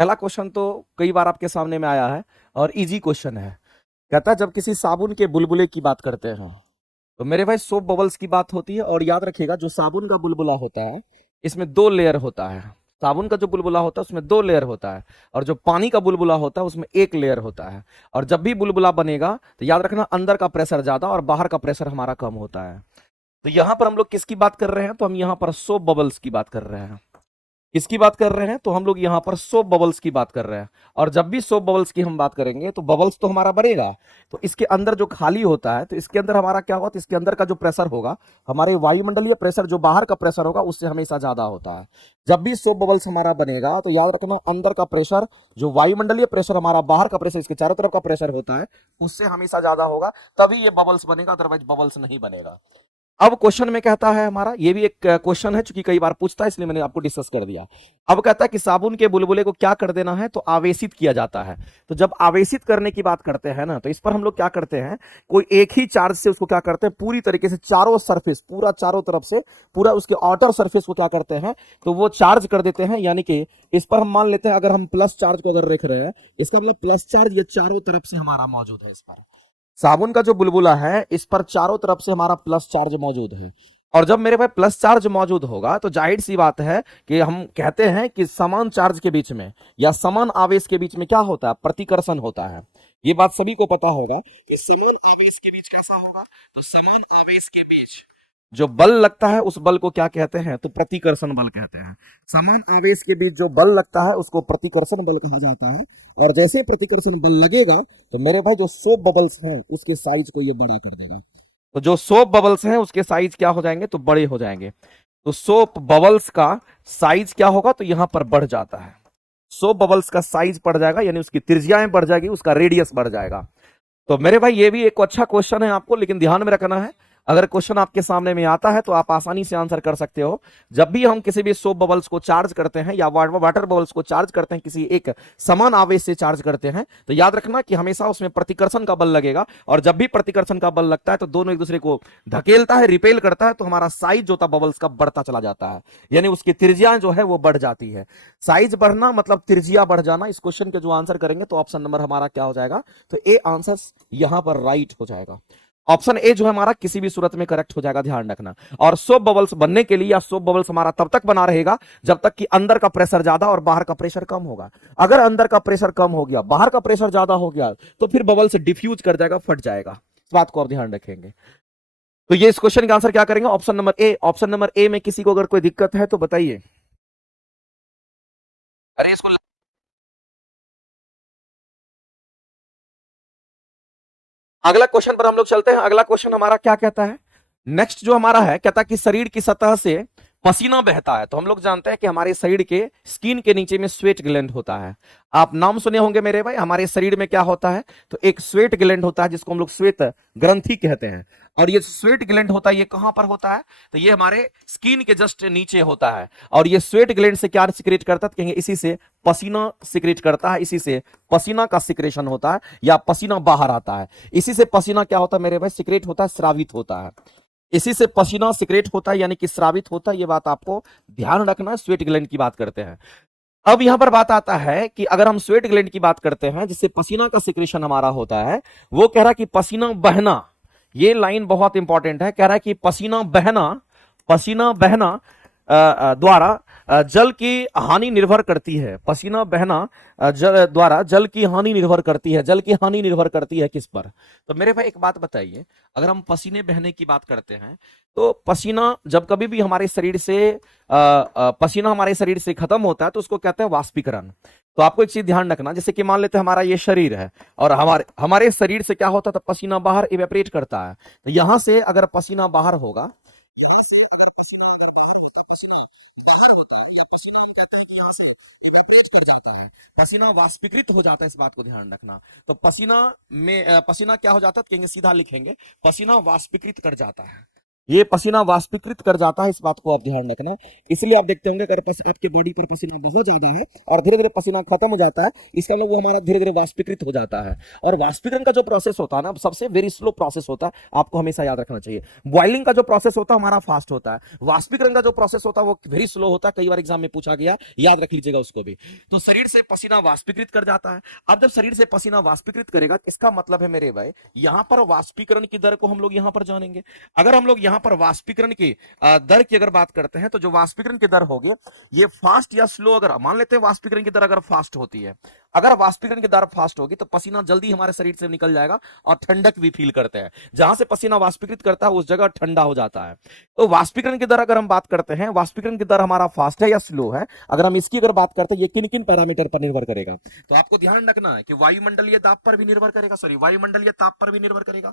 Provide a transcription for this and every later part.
पहला क्वेश्चन तो कई बार आपके सामने में आया है और इजी क्वेश्चन है। कहता है जब किसी साबुन के बुलबुले की बात करते हैं तो मेरे भाई सोप बबल्स की बात होती है। और याद रखिएगा जो साबुन का बुलबुला होता है इसमें दो लेयर होता है। साबुन का जो बुलबुला होता है उसमें दो लेयर होता है और जो पानी का बुलबुला होता है उसमें एक लेयर होता है। और जब भी बुलबुला बनेगा तो याद रखना अंदर का प्रेशर ज्यादा और बाहर का प्रेशर हमारा कम होता है। तो यहां पर हम लोग किसकी बात कर रहे हैं? तो हम यहां पर सोप बबल्स की बात कर रहे हैं। किसकी बात कर रहे हैं? तो हम लोग यहां पर सोप बबल्स की बात कर रहे हैं। और जब भी सोप बबल्स की हम बात करेंगे तो बबल्स तो हमारा बनेगा, तो इसके अंदर जो खाली होता है तो इसके अंदर हमारा क्या होगा? तो इसके अंदर का जो प्रेशर होगा हमारे वायुमंडलीय प्रेशर जो बाहर का प्रेशर होगा उससे हमेशा ज्यादा होता है। जब भी सोप बबल्स हमारा बनेगा तो याद रखना अंदर का प्रेशर जो वायुमंडलीय प्रेशर हमारा बाहर का प्रेशर इसके चारों तरफ का प्रेशर होता है उससे हमेशा ज्यादा होगा, तभी ये बबल्स बनेगा, अदरवाइज बबल्स नहीं बनेगा। अब क्वेश्चन में कहता है हमारा, ये भी एक क्वेश्चन है चूंकि कई बार पूछता है इसलिए मैंने आपको डिस्कस कर दिया। अब कहता है कि साबुन के बुलबुले को क्या कर देना है? तो आवेशित किया जाता है। तो जब आवेशित करने की बात करते हैं ना तो इस पर हम लोग क्या करते हैं, कोई एक ही चार्ज से उसको क्या करते हैं, पूरी तरीके से चारों सरफेस पूरा चारों तरफ से पूरा उसके आउटर सरफेस को क्या करते हैं तो वो चार्ज कर देते हैं। यानी कि इस पर हम मान लेते हैं अगर हम प्लस चार्ज को अगर रख रहे हैं, इसका मतलब प्लस चार्ज ये चारों तरफ से हमारा मौजूद है। इस पर साबुन का जो बुलबुला है इस पर चारों तरफ से हमारा प्लस चार्ज मौजूद है। और जब मेरे पास प्लस चार्ज मौजूद होगा तो जाहिर सी बात है कि हम कहते हैं कि समान चार्ज के बीच में या समान आवेश के बीच में क्या होता है? प्रतिकर्षण होता है। ये बात सभी को पता होगा कि समान आवेश के बीच कैसा होगा? तो समान आवेश के बीच जो बल लगता है उस बल को क्या कहते हैं? तो प्रतिकर्षण बल कहते हैं। समान आवेश के बीच जो बल लगता है उसको प्रतिकर्षण बल कहा जाता है। और जैसे प्रतिकर्षण बल लगेगा तो मेरे भाई जो सोप बबल्स हैं उसके साइज को ये बड़े कर देगा। तो जो सोप बबल्स हैं उसके साइज क्या हो जाएंगे? तो बड़े हो जाएंगे। तो सोप बबल्स का साइज क्या होगा? तो यहां पर बढ़ जाता है। सोप बबल्स का साइज बढ़ जाएगा यानी उसकी त्रिज्याएं बढ़ जाएगी, उसका रेडियस बढ़ जाएगा। तो मेरे भाई ये भी एक अच्छा क्वेश्चन है आपको, लेकिन ध्यान में रखना है अगर क्वेश्चन आपके सामने में आता है तो आप आसानी से आंसर कर सकते हो। जब भी हम किसी भी सोप बबल्स को चार्ज करते हैं या वाटर बबल्स को चार्ज करते हैं, किसी एक समान आवेश से चार्ज करते हैं, तो याद रखना कि हमेशा उसमें प्रतिकर्षण का बल लगेगा। और जब भी प्रतिकर्षण का बल लगता है तो दोनों एक दूसरे को धकेलता है, रिपेल करता है, तो हमारा साइज जो था बबल्स का बढ़ता चला जाता है, यानी उसकी त्रिज्या जो है वो बढ़ जाती है। साइज बढ़ना मतलब त्रिज्या बढ़ जाना। इस क्वेश्चन के जो आंसर करेंगे तो ऑप्शन नंबर हमारा क्या हो जाएगा? तो ए आंसर यहां पर राइट हो जाएगा। ऑप्शन ए जो है हमारा किसी भी सूरत में करेक्ट हो जाएगा, ध्यान रखना। और सोप बबल्स बनने के लिए या सोप बबल्स हमारा तब तक बना रहेगा जब तक कि अंदर का प्रेशर ज्यादा और बाहर का प्रेशर कम होगा। अगर अंदर का प्रेशर कम हो गया, बाहर का प्रेशर ज्यादा हो गया, तो फिर बबल्स डिफ्यूज कर जाएगा, फट जाएगा। इस बात को आप ध्यान रखेंगे। तो ये इस क्वेश्चन का आंसर क्या करेंगे? Option number A. Option number A में किसी को अगर कोई दिक्कत है तो बताइए। अरे इसको अगला क्वेश्चन पर हम लोग चलते हैं। अगला क्वेश्चन हमारा क्या कहता है? नेक्स्ट जो हमारा है कहता है कि शरीर की सतह से पसीना बहता है। तो हम लोग जानते हैं कि हमारे शरीर के स्किन के नीचे में स्वेट ग्लैंड होता है। आप नाम सुने होंगे मेरे भाई, हमारे शरीर में क्या होता है? तो एक स्वेट ग्लैंड होता है जिसको हम लोग श्वेत ग्रंथि कहते हैं। और ये स्वेट ग्लैंड होता है, ये कहां पर होता है? तो ये हमारे स्किन के जस्ट नीचे होता है। और ये स्वेट ग्लैंड से क्या सिक्रेट करता है? कहेंगे इसी से पसीना सिक्रेट करता है, इसी से पसीना का सिक्रेशन होता है या पसीना बाहर आता है। इसी से पसीना क्या होता है मेरे भाई? सिक्रेट होता है, स्रावित होता है। इसी से पसीना सिक्रेट होता है यानी कि स्रावित होता है। ये बात आपको ध्यान रखना है, स्वेट ग्लैंड की बात करते हैं। अब यहां पर बात आता है कि अगर हम स्वेट ग्लैंड की बात करते हैं जिससे पसीना का सिक्रेशन हमारा होता है, वो कह रहा है कि पसीना बहना, ये लाइन बहुत इंपॉर्टेंट है। कह रहा है कि पसीना बहना द्वारा जल की हानि निर्भर करती है। पसीना बहना द्वारा जल की हानि निर्भर करती है। जल की हानि निर्भर करती है किस पर? तो मेरे भाई एक बात बताइए, अगर हम पसीने बहने की बात करते हैं तो पसीना जब कभी भी हमारे शरीर से पसीना हमारे शरीर से खत्म होता है तो उसको कहते हैं वाष्पीकरण। तो आपको एक चीज ध्यान रखना, जैसे कि मान लेते हैं हमारा ये शरीर है और हमारे शरीर से क्या होता है? तो पसीना बाहर इवेपोरेट करता है। तो यहां से अगर पसीना बाहर होगा, कर जाता है, पसीना वाष्पीकृत हो जाता है। इस बात को ध्यान रखना। तो पसीना में पसीना क्या हो जाता है? कहेंगे सीधा लिखेंगे, पसीना वाष्पीकृत कर जाता है। ये पसीना वाष्पीकृत कर जाता है, इस बात को आप ध्यान रखना। इसलिए आप देखते होंगे अगर आपके बॉडी पर पसीना बहुत ज्यादा है और धीरे धीरे पसीना खत्म हो जाता है, इसका मतलब वो हमारा धीरे धीरे वाष्पीकृत हो जाता है। और वाष्पीकरण का जो प्रोसेस होता है ना, सबसे वेरी स्लो प्रोसेस होता है, आपको हमेशा याद रखना चाहिए। बॉइलिंग का जो प्रोसेस होता है हमारा फास्ट होता है, वाष्पीकरण का जो प्रोसेस होता है वो वेरी स्लो होता है। कई बार एग्जाम में पूछा गया, याद रख लीजिएगा उसको भी। तो शरीर से पसीना वाष्पीकृत कर जाता है। अब जब शरीर से पसीना वाष्पीकृत करेगा, इसका मतलब है मेरे भाई यहां पर वाष्पीकरण की दर को हम लोग यहां पर जानेंगे। अगर हम लोग यहां पर वाष्पीकरण की दर की अगर बात करते हैं, तो जो वाष्पीकरण की दर होगी ये फास्ट या स्लो, अगर मान लेते हैं वाष्पीकरण की दर अगर फास्ट होती है, अगर वाष्पीकरण की दर फास्ट होगी तो पसीना जल्दी हमारे शरीर से निकल जाएगा और ठंडक भी फील करते हैं। जहां से पसीना वाष्पीकृत करता है उस जगह ठंडा हो जाता है। तो वाष्पीकरण की दर अगर हम बात करते हैं, वाष्पीकरण की दर हमारा फास्ट है या स्लो है, अगर हम इसकी अगर बात करते हैं, ये किन किन पैरामीटर पर निर्भर करेगा, तो आपको ध्यान रखना है कि वायुमंडलीय दाब पर भी निर्भर करेगा, सॉरी वायुमंडलीय ताप पर भी निर्भर करेगा।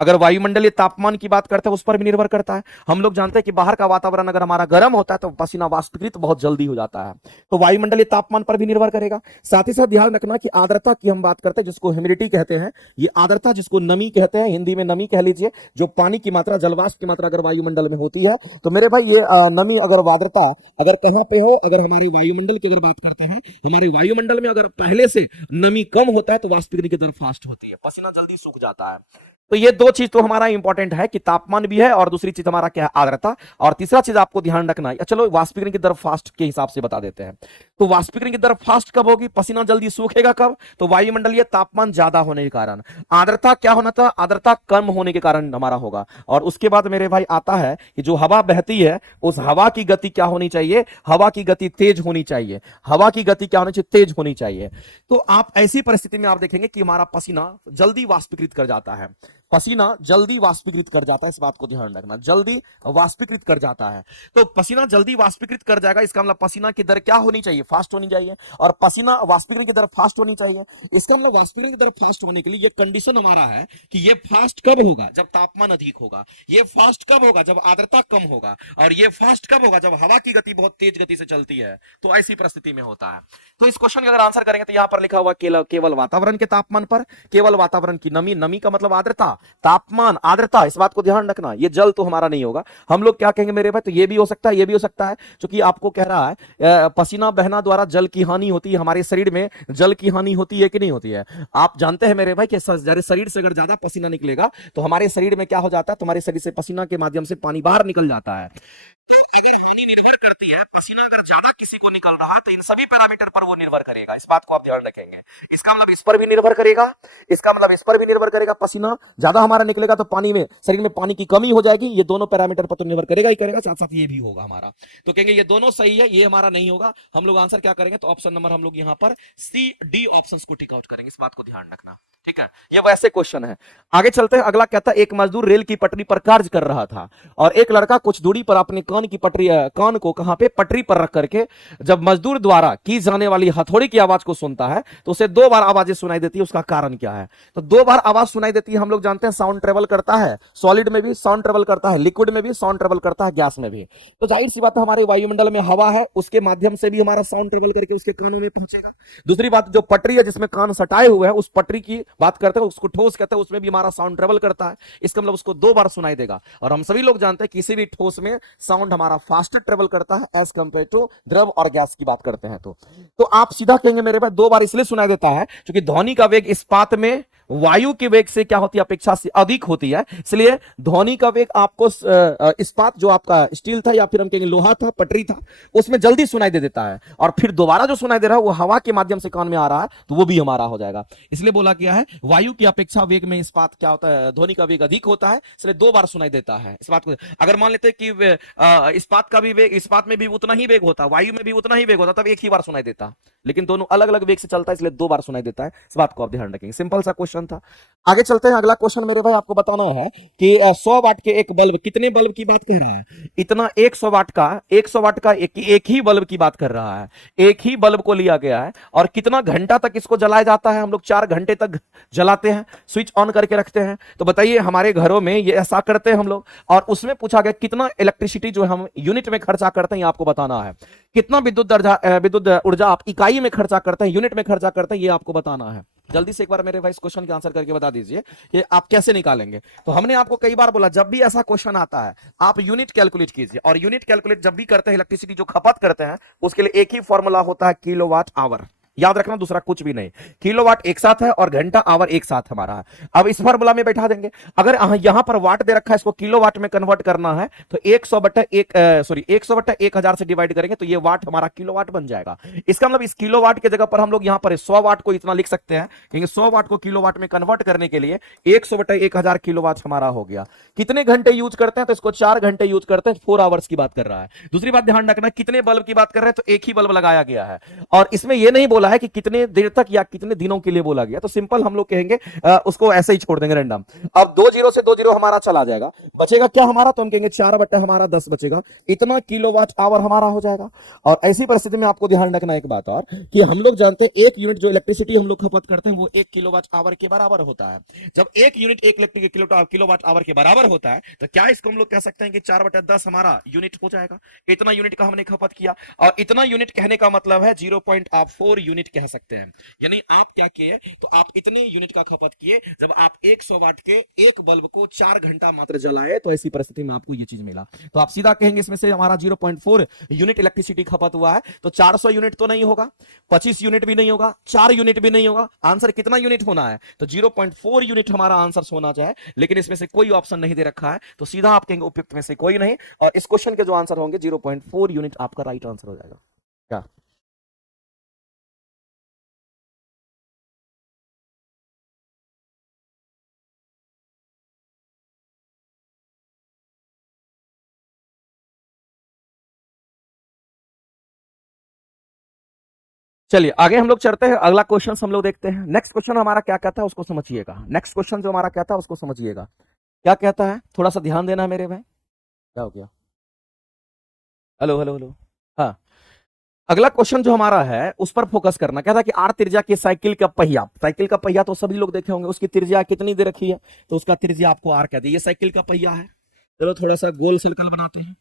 अगर वायुमंडलीय तापमान की बात करते हैं उस पर भी निर्भर करता है। हम लोग जानते हैं कि बाहर का वातावरण अगर हमारा गर्म होता है तो पसीना वाष्पीकृत बहुत जल्दी हो जाता है, तो वायुमंडलीय तापमान पर भी निर्भर करेगा। साथ ही साथ ध्यान रखना कि आर्द्रता की हम बात करते हैं, जिसको ह्यूमिडिटी कहते हैं, ये आर्द्रता जिसको नमी कहते हैं, हिंदी में नमी कह लीजिए, जो पानी की मात्रा, जलवाष्प की मात्रा अगर वायुमंडल में होती है, तो मेरे भाई ये नमी अगर आर्द्रता अगर कहां पे हो, अगर हमारे वायुमंडल की अगर बात करते हैं, हमारे वायुमंडल में अगर पहले से नमी कम होता है तो वाष्पीकरण की दर फास्ट होती है, पसीना जल्दी सूख जाता है। तो ये दो चीज तो हमारा इंपॉर्टेंट है कि तापमान भी है और दूसरी चीज हमारा क्या है, आर्द्रता। और तीसरा चीज आपको ध्यान रखना है, चलो वाष्पीकरण की दर फास्ट के हिसाब से बता देते हैं। तो वाष्पीकरण की दर फास्ट कब होगी, पसीना जल्दी सूखेगा कब, तो वायुमंडलीय तापमान ज्यादा होने के कारण। आर्द्रता क्या होना था, आर्द्रता कम होने के कारण हमारा होगा। और उसके बाद मेरे भाई आता है कि जो हवा बहती है उस हवा की गति क्या होनी चाहिए, हवा की गति तेज होनी चाहिए, हवा की गति क्या होनी चाहिए, तेज होनी चाहिए। तो आप ऐसी परिस्थिति में आप देखेंगे कि हमारा पसीना जल्दी वाष्पीकृत कर जाता है, पसीना जल्दी वाष्पीकृत कर जाता है, इस बात को ध्यान रखना, जल्दी वाष्पीकृत कर जाता है। तो पसीना जल्दी वाष्पीकृत कर जाएगा, इसका मतलब पसीना की दर क्या होनी चाहिए, फास्ट होनी चाहिए, और पसीना वाष्पीकरण की दर फास्ट होनी चाहिए। इसका मतलब वाष्पीकरण की दर फास्ट होने के लिए ये कंडीशन हमारा है कि ये फास्ट कब होगा, जब तापमान अधिक होगा, ये फास्ट कब होगा, जब आर्द्रता कम होगा, और ये फास्ट कब होगा, जब हवा की गति बहुत तेज गति से चलती है। तो ऐसी परिस्थिति में होता है। तो इस क्वेश्चन का अगर आंसर करेंगे तो यहां पर लिखा हुआ केवल वातावरण के तापमान पर, केवल वातावरण की नमी, नमी का मतलब आर्द्रता, तापमान, आर्द्रता, इस बात को ध्यान रखना। ये जल तो हमारा नहीं होगा, हम लोग क्या कहेंगे मेरे भाई, तो ये भी हो सकता है, ये भी हो सकता है, क्योंकि आपको कह रहा है पसीना बहना द्वारा जल की हानि होती है, हमारे शरीर में जल की हानि होती है कि नहीं होती है। आप जानते हैं मेरे भाई कि शरीर से अगर ज्यादा पसीना निकलेगा तो हमारे शरीर में क्या हो जाता है, तुम्हारे शरीर से पसीना के माध्यम से पानी बाहर निकल जाता है। अगर हानि निर्भर करती है, पसीना अगर ज्यादा किसी को निकल रहा है तो इन सभी पैरामीटर पर वो निर्भर करेगा, इस बात को आप ध्यान रखेंगे। इसका मतलब इस पर भी निर्भर करेगा, इसका मतलब इस पर भी निर्भर करेगा, पसीना ज्यादा हमारा निकलेगा तो पानी में, शरीर में पानी की कमी हो जाएगी, ये दोनों पैरामीटर पर तो निर्भर करेगा ही करेगा, साथ साथ ये भी होगा हमारा। तो कहेंगे ये दोनों सही है, ये हमारा नहीं होगा। हम लोग आंसर क्या करेंगे, तो ऑप्शन नंबर हम लोग यहाँ पर सी डी ऑप्शन को टिक आउट करेंगे, इस बात को ध्यान रखना, ठीक है। ये वैसे क्वेश्चन है। आगे चलते हैं, अगला कहता है, एक मजदूर रेल की पटरी पर कार्य कर रहा था और एक लड़का कुछ दूरी पर अपने कान को कहां पे, पटरी पर रख करके जब मजदूर द्वारा की जाने वाली हथौड़ी की आवाज को सुनता है तो उसे दो बार आवाजें सुनाई देती है। उसका कारण क्या है, तो दो बार आवाज सुनाई देती है, हम लोग जानते हैं साउंड ट्रेवल करता है, सॉलिड में भी साउंड ट्रेवल करता है, लिक्विड में भी साउंड ट्रेवल करता है, गैस में भी। तो जाहिर सी बात है हमारे वायुमंडल में हवा है, उसके माध्यम से भी हमारा साउंड ट्रेवल करके उसके कानों में पहुंचेगा। दूसरी बात, जो पटरी है जिसमें कान सटाए हुए हैं, उस पटरी की बात करते हैं, उसको ठोस कहते हैं, उसमें भी हमारा साउंड ट्रेवल करता है, इसका मतलब उसको दो बार सुनाई देगा। और हम सभी लोग जानते हैं किसी भी ठोस में साउंड हमारा फास्टर ट्रेवल करता है एज कंपेयर टू द्रव और गैस की बात करते हैं। तो आप सीधा कहेंगे मेरे भाई दो बार इसलिए सुनाई देता है क्योंकि ध्वनि का वेग इस्पात में वायु के वेग से क्या होती है, अपेक्षा से अधिक होती है, इसलिए ध्वनि का वेग आपको इस्पात जो आपका स्टील था या फिर हम कहेंगे लोहा था, पटरी था, उसमें जल्दी सुनाई दे देता है। और फिर दोबारा जो सुनाई दे रहा है वो हवा के माध्यम से कान में आ रहा है तो वो भी हमारा हो जाएगा। इसलिए बोला गया है वायु की अपेक्षा वेग में इस्पात क्या होता है, ध्वनि का वेग अधिक होता है, इसलिए दो बार सुनाई देता है। इस बात को अगर मान लेते कि इस्पात का भी वेग, इस्पात में भी उतना ही वेग होता, वायु में भी उतना ही वेग होता, तब एक ही बार सुनाई देता, लेकिन दोनों अलग अलग वेग से चलता है इसलिए दो बार सुनाई देता है। इस बात को आप ध्यान रखेंगे। सिंपल सा क्वेश्चन था। आगे चलते हैं, अगला क्वेश्चन मेरे भाई आपको बताना है कि 100 वाट के एक बल्ब, कितने बल्ब की बात कह रहा है, इतना 100 वाट का एक ही बल्ब की बात कर रहा है। एक ही बल्ब को लिया गया है और कितना घंटा तक इसको जलाया जाता है, हम लोग 4 घंटे तक जलाते हैं, स्विच ऑन करके रखते हैं। तो बताइए हमारे घरों में ये ऐसा करते हैं हम लोग, और उसमें पूछा गया कितना इलेक्ट्रिसिटी जो हम यूनिट में खर्चा करते हैं, ये आपको बताना है। कितना विद्युत ऊर्जा आप इकाई में खर्चा करते हैं, यूनिट में खर्चा करते हैं, ये आपको बताना है। जल्दी से एक बार मेरे भाई इस क्वेश्चन के आंसर करके बता दीजिए कि आप कैसे निकालेंगे। तो हमने आपको कई बार बोला जब भी ऐसा क्वेश्चन आता है आप यूनिट कैलकुलेट कीजिए, और यूनिट कैलकुलेट जब भी करते हैं इलेक्ट्रिसिटी जो खपत करते हैं उसके लिए एक ही फॉर्मूला होता है किलोवाट आवर, याद रखना, दूसरा कुछ भी नहीं। किलोवाट एक साथ है और घंटा आवर एक साथ हमारा है। अब इस फार्मूला में बैठा देंगे, अगर यहां पर वाट दे रखा है इसको किलोवाट में कन्वर्ट करना है तो 100 बटा 1000 से डिवाइड करेंगे तो ये वाट हमारा किलोवाट बन जाएगा। इसका मतलब इस किलोवाट के जगह पर हम लोग यहां पर 100 वाट को इतना लिख सकते हैं, क्योंकि 100 वाट को किलोवाट में कन्वर्ट करने के लिए 100 बटा 1000 किलोवाट हमारा हो गया। कितने घंटे यूज करते हैं तो इसको 4 घंटे यूज करते हैं, 4 आवर्स की बात कर रहा है। दूसरी बात ध्यान रखना, कितने बल्ब की बात कर रहे हैं तो एक ही बल्ब लगाया गया है, और इसमें यह नहीं बोला है कि कितने देर तक या कितने दिनों के लिए बोला गया। तो सिंपल हम लोग कहेंगे उसको ऐसे ही छोड़ देंगे रैंडम। अब 2 जीरो से 2 जीरो हमारा चला जाएगा, बचेगा क्या हमारा, तो हम कहेंगे 4 बटा हमारा 10 बचेगा, इतना किलोवाट आवर हमारा हो जाएगा। और ऐसी परिस्थिति में आपको ध्यान रखना एक बात और, कि हम लोग जानते हैं एक यूनिट जो इलेक्ट्रिसिटी हम लोग खपत करते हैं वो 1 किलोवाट आवर के बराबर होता है। जब एक यूनिट 1 किलोवाट आवर के बराबर होता है तो क्या इसको हम लोग कह सकते हैं कि 4 बटा 10 हमारा यूनिट हो जाएगा। इतना यूनिट का हमने खपत किया, और इतना यूनिट कहने का मतलब है 0.4 यूनिट कह सकते हैं। यानी आप क्या किए, तो आप इतने यूनिट का खपत किए जब आप 100 वाट के एक बल्ब को 4 घंटा मात्र जलाए, तो ऐसी परिस्थिति में आपको ये चीज मिला। तो आप सीधा कहेंगे इसमें से हमारा 0.4 यूनिट इलेक्ट्रिसिटी खपत हुआ है, तो 400 यूनिट तो नहीं होगा, 25 यूनिट भी नहीं होगा, 4 यूनिट भी नहीं होगा। आंसर कितना यूनिट होना है, तो 0.4 यूनिट हमारा आंसर होना चाहिए, लेकिन इसमें से कोई ऑप्शन नहीं दे रखा है, तो सीधा आप कहेंगे उपयुक्त में से कोई नहीं, और इस क्वेश्चन के जो आंसर होंगे 0.4 यूनिट आपका राइट आंसर हो जाएगा। क्या चलिए आगे हम लोग चलते हैं, अगला क्वेश्चन हम लोग देखते हैं। नेक्स्ट क्वेश्चन हमारा क्या कहता है उसको समझिएगा। नेक्स्ट क्वेश्चन जो हमारा कहता है उसको समझिएगा, क्या कहता है, थोड़ा सा ध्यान देना मेरे भाई। क्या हो गया, हेलो हेलो हेलो, हाँ। अगला क्वेश्चन जो हमारा है उस पर फोकस करना। कहता है कि आर त्रिज्या की साइकिल का पहिया तो सभी लोग देखे होंगे, उसकी त्रिज्या कितनी दे रखी है, तो उसका त्रिज्या आपको आर कहते हैं। ये साइकिल का पहिया है, चलो थोड़ा सा गोल सर्कल बनाते हैं।